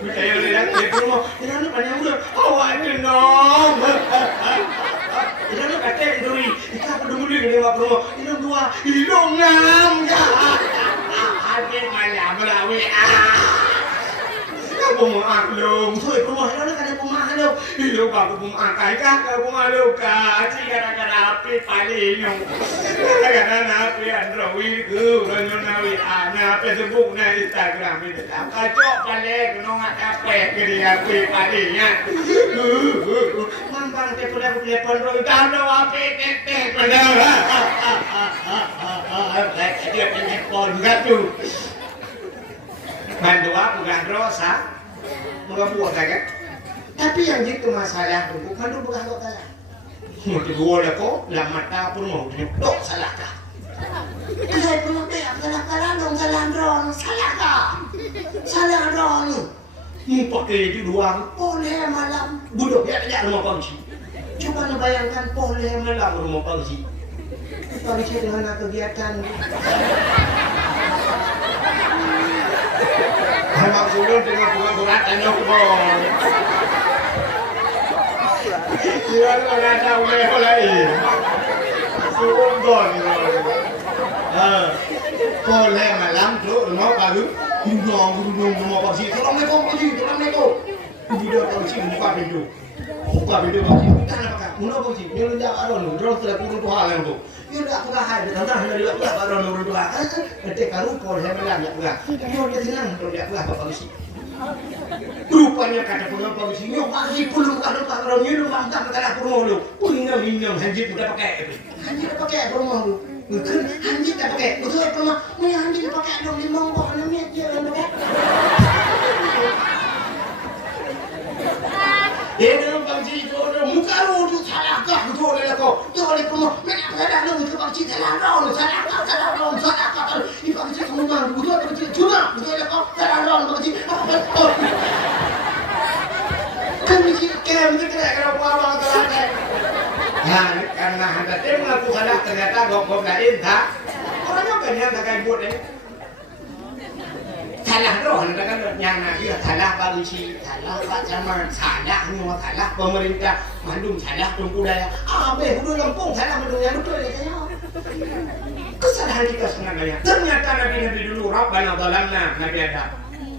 Percaya lihat di rumah. Ini panjang udah. Awak tenang. Ini kata duri. Kita peduli dengan apa rumah. Ini dua. Hidung ngam. Hati malam berawi. Kamu maklum. Soal rumah ini kan aku maklum. Hidung aku memakai kah? Aku maklum kah? Gara-gara api paling. Gara-gara api Android ke. Nawi anak Facebook na Instagram itu. Kacau paling. Nongat apa ke dia api palingnya. Mambang telepon roh. Tahu api tetek pada. Dia telepon gatu. Bantu aku bukan rosa. Mengabuat kan? Tapi yang itu masalah itu bukan kau kalah. Mungkin gua dah kau lama tak pun mau dok salah kah? Saya pun tak salah dong salah kah? Salah dong. Ni pakai itu dua boleh malam budok ya rumah pangsi. Coba bayangkan boleh malam rumah pangsi. Pangsi dengan kegiatan. Maksudnya dengan bunga berat dan nyokong. Dia orang tahu lagi. Suruh don. Boleh malam tu rumah baru. Hindung rumah pagi. Assalamualaikum pagi. Assalamualaikum. Video pagi buka video. Buka video pagi. Kita nak pakai. Mula pagi. Ni orang dah aron. Orang sudah puluh dua hal tu. Dia dah aku dah ada. Tentang hari dia pula aron orang dua. Nanti karu boleh malam ya pula. Dia senang kalau dia pula apa pagi. Rupanya kata pulang pagi. Nyok pagi puluh kalau tak aron ni rumah tak kena rumah lu. Minum hanjit sudah pakai. Hanjit pakai rumah lu. Mungkin hanjit tak pakai. Betul rumah. Ni hanjit pakai dong limau kok namanya dia pakai. Dalam pagi itu muka lu salah kah? Betul lah kau. Jangan rumah. Mana ada lu itu pagi salah kau. Salah kau. Ini pagi kamu jangan betul pagi cuma. Betul lah kau. Salah kau pagi. Kan mesti kira apa salah. Ya, karena anda mengaku salah ternyata gok lain tak. Orangnya banyak tak kayak buat ni. Salah roh, kan yang nak salah polisi, salah Pak Camat, salah ni salah pemerintah, mandum salah budaya. Abe, udah Lampung salah mandum yang betul ni kaya. Kesalahan kita sebenarnya. Ternyata Nabi dulu Rabbana zalamna Nabi ada.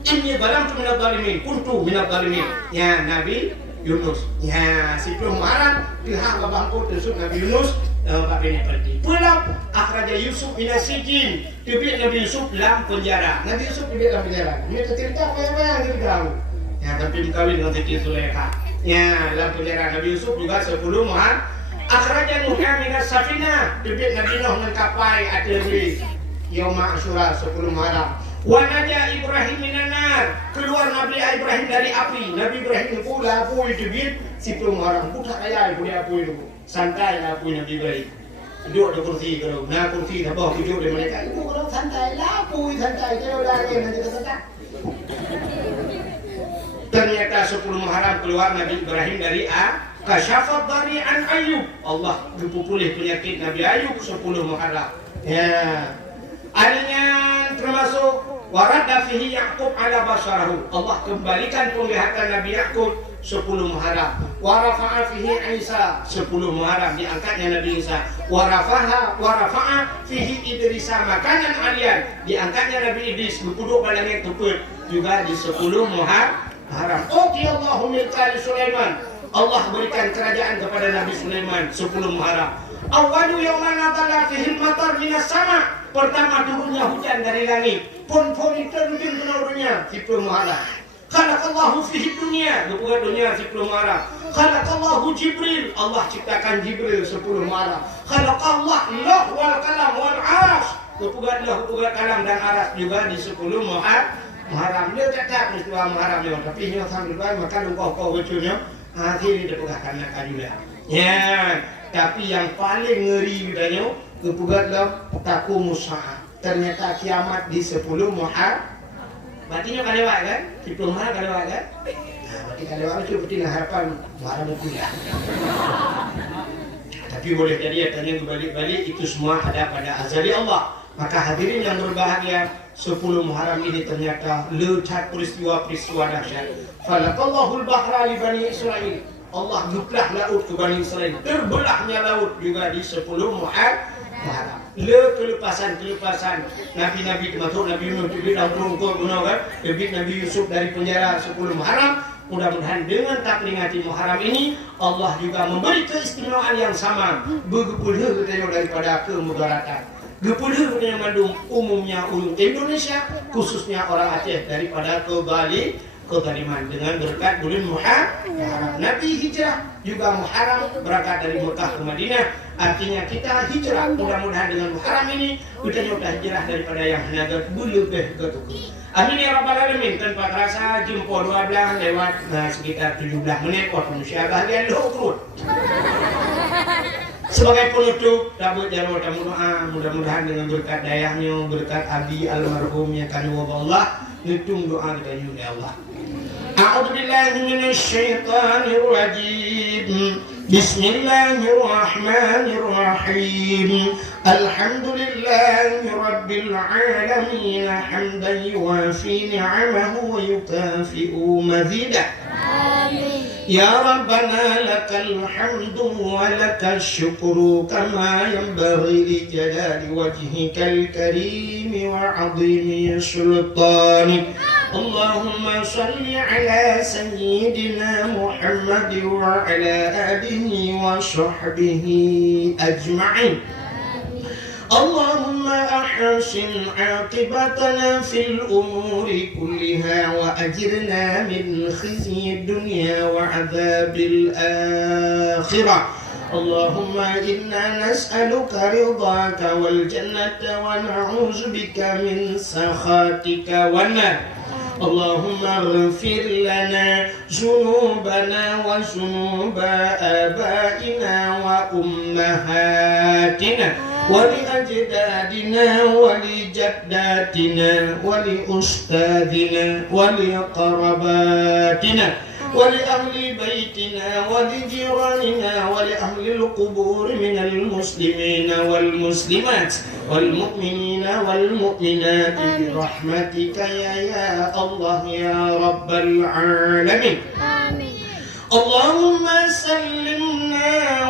Inni zalamtu minadh zalimin, kuntu minadh zalimin. Ya Nabi Yunus. Ya si Tuhan marah pihak bangku tersebut Nabi Yunus Pak Bini pergi. Pulang akhraja Yusuf min as-sijn. Tibit Nabi Yusuf dalam penjara. Nabi Yusuf tibit dalam penjara. Ini cerita apa-apa gitu tahu. Ya, tapi kawin dengan Siti Zulaikha. Ya, dalam penjara Nabi Yusuf juga 10 muhar. Akhraja Nuh min as-safinah. Tibit Nabi Nuh dengan kapal Adri. Yaum Asyura 10 Muharram. Wa naja Ibrahim minan nar. Keluar Nabi Ibrahim dari api. Nabi Ibrahim pula api tibit 10 Muharram. Putar ayah punya api itu. Santai lah api Nabi Ibrahim. Duduk di kursi kalau. Nah kursi tak bawa duduk di mereka. Itu kalau santai lah api santai. Kalau lagi nanti kata. Ternyata 10 Muharram keluar Nabi Ibrahim dari kasyafat dari an Ayub. Allah pulih penyakit Nabi Ayub 10 Muharram. Ya. Adanya termasuk warada fihi Yaqub ala basyarahu. Allah kembalikan penglihatan Nabi Yaqub 10 Muharram. Wa rafa'a fihi Isa 10 Muharram diangkatnya Nabi Isa. Wa rafa'a fihi Idris makanan alian diangkatnya Nabi Idris duduk pada langit tuput juga di 10 Muharram. Allahu milka Sulaiman. Allah berikan kerajaan kepada Nabi Sulaiman 10 Muharram. Awalu yawman nazala fihi al-matar minas sama. Pertama turunnya hujan dari langit. Pon-pon itu turunnya 10 Muharram. Khalaqallahu fihi dunia, bukan dunia 10 Muharram. Khalaqallahu Jibril, Allah ciptakan Jibril 10 Muharram. Khalaqallahu lah wal kalam wal aras, bukan lah bukan kalam dan aras juga di 10 Muharram. Dia tak peristiwa Muharram dia, tapi dia sambil maka kau lucunya akhirnya dipegahkan nak juga. Ya, tapi yang paling ngeri bedanya kepugatlah taqumu sa'ah. Ternyata kiamat di 10 Muharram. Berarti kalewat kan? 10 Muharram kalewat kan? Nah, berarti kalewat itu berarti harapan Muharram kuliah. Tapi boleh jadi tanya balik-balik itu semua ada pada azali Allah. Maka hadirin yang berbahagia, 10 Muharram ini ternyata lecat peristiwa-peristiwa dahsyat. Falaqallahu al-bahra li Bani Israil. Allah nuklah laut ke Bani Israel. Terbelahnya laut juga di 10 Muharram. Kelepasan Nabi-Nabi termasuk Nabi Nuh tibit dalam perungkul gunung kan, tibit Nabi Yusuf dari penjara 10 Muharram. Mudah-mudahan dengan tak peringati Muharram ini Allah juga memberi keistimewaan yang sama begepulih daripada kemudaratan. Gepulih yang mandung umumnya Indonesia khususnya orang Aceh daripada kezaliman dengan berkat bulan Muharram. Nabi hijrah juga Muharram berangkat dari Mekah ke Madinah. Artinya kita hijrah, mudah-mudahan dengan Muharram ini kita sudah hijrah daripada yang hanya lebih gitu. Amin ya rabbal alamin. Tanpa terasa jempol 12 lewat sekitar 17 menit waktu manusia bahagian luhur. Sebagai penutup, tabut jarwo tamu doa, mudah-mudahan dengan berkat dayahnya, berkat abi almarhum yang kami wabah Allah, hitung doa kita ya Allah. A'udzubillahi minasyaitonir rajim. Bismillahirrahmanirrahim. Alhamdulillahi rabbil alamin hamdan yuwafi ni'amahu wa yukafi'u mazidah. Amin. Ya Rabbana lakal hamdu wa lakal syukru kama yanbaghi li jalali wajhikal karim wa 'azimi sultanik. Allahumma salli ala sayyidina Muhammad wa ala alihi wa sahbihi ajma'in. Allahumma ahsin aqibatana fil umuri kulliha wa ajirna min khizyi dunya wa adzabil akhirah. Allahumma inna nas'aluka ridhaka wal jannata wa na'udzu bika min sakhatika wan nar. Allahumma ighfir lana dzunubana wa dzunuba abaina wa ummahatina wa li ajdadina wa li jaddatina wa li ustadina wa li qarabatina wa li ahli baitina wa li jiranina wa li ahli al-qubur min al-muslimina wal muslimat wal mu'minina wal mu'minat bi rahmatika ya Allah ya rabbal alamin. Amin. Allahumma sallimna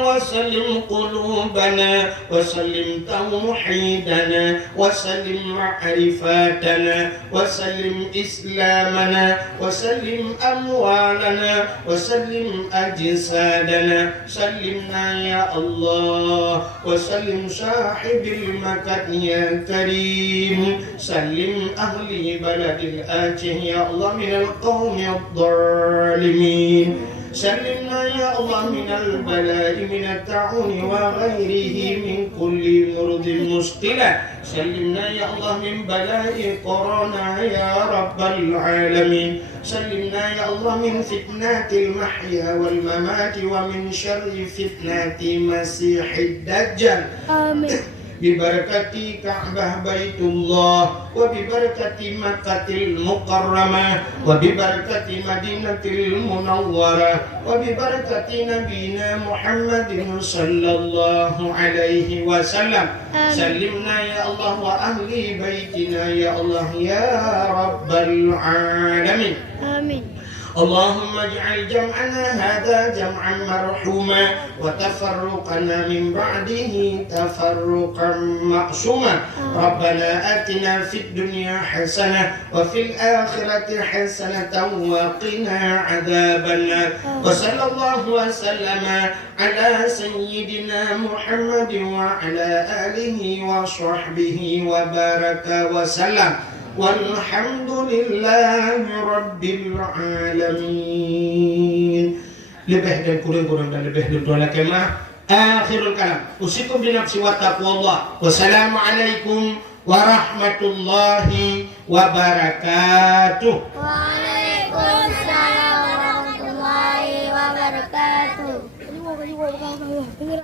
وسلم قلوبنا وسلم توحيدنا وسلم معرفاتنا وسلم إسلامنا وسلم أموالنا وسلم أجسادنا سلمنا يا الله وسلم صاحب المكان يا كريم سلم أهل بلد الآتيه يا الله من القوم الظالمين سلمنا يا الله من البلاء من الطاعون وغيره من كل مرض مشكلة سلمنا يا الله من بلاء كورونا يا رب العالمين سلمنا يا الله من فتنة المحيا والممات ومن شر فتنة مسيح الدجال آمين. ببركة كعبة بيت الله وببركة مكة المكرمة وببركة مدينة المنورة وببركة نبينا محمد صلى الله عليه وسلم سلمنا يا الله وأهل بيتنا يا الله يا رب العالمين آمين. اللهم اجعل جمعنا هذا جمعا مرحوما وتفرقنا من بعده تفرقا معصوما ربنا آتنا في الدنيا حسنة وفي الآخرة حسنة وقنا عذاب النار وصلى الله وسلم على سيدنا محمد وعلى آله وصحبه وبارك وسلم والحمد لله رب العالمين. Lebih dan kurang dan lebih dan tolak kemah. Akhirul kalam. Usikum binafsi wa taqwallah. Wassalamualaikum warahmatullahi wabarakatuh. Waalaikumsalam warahmatullahi wabarakatuh.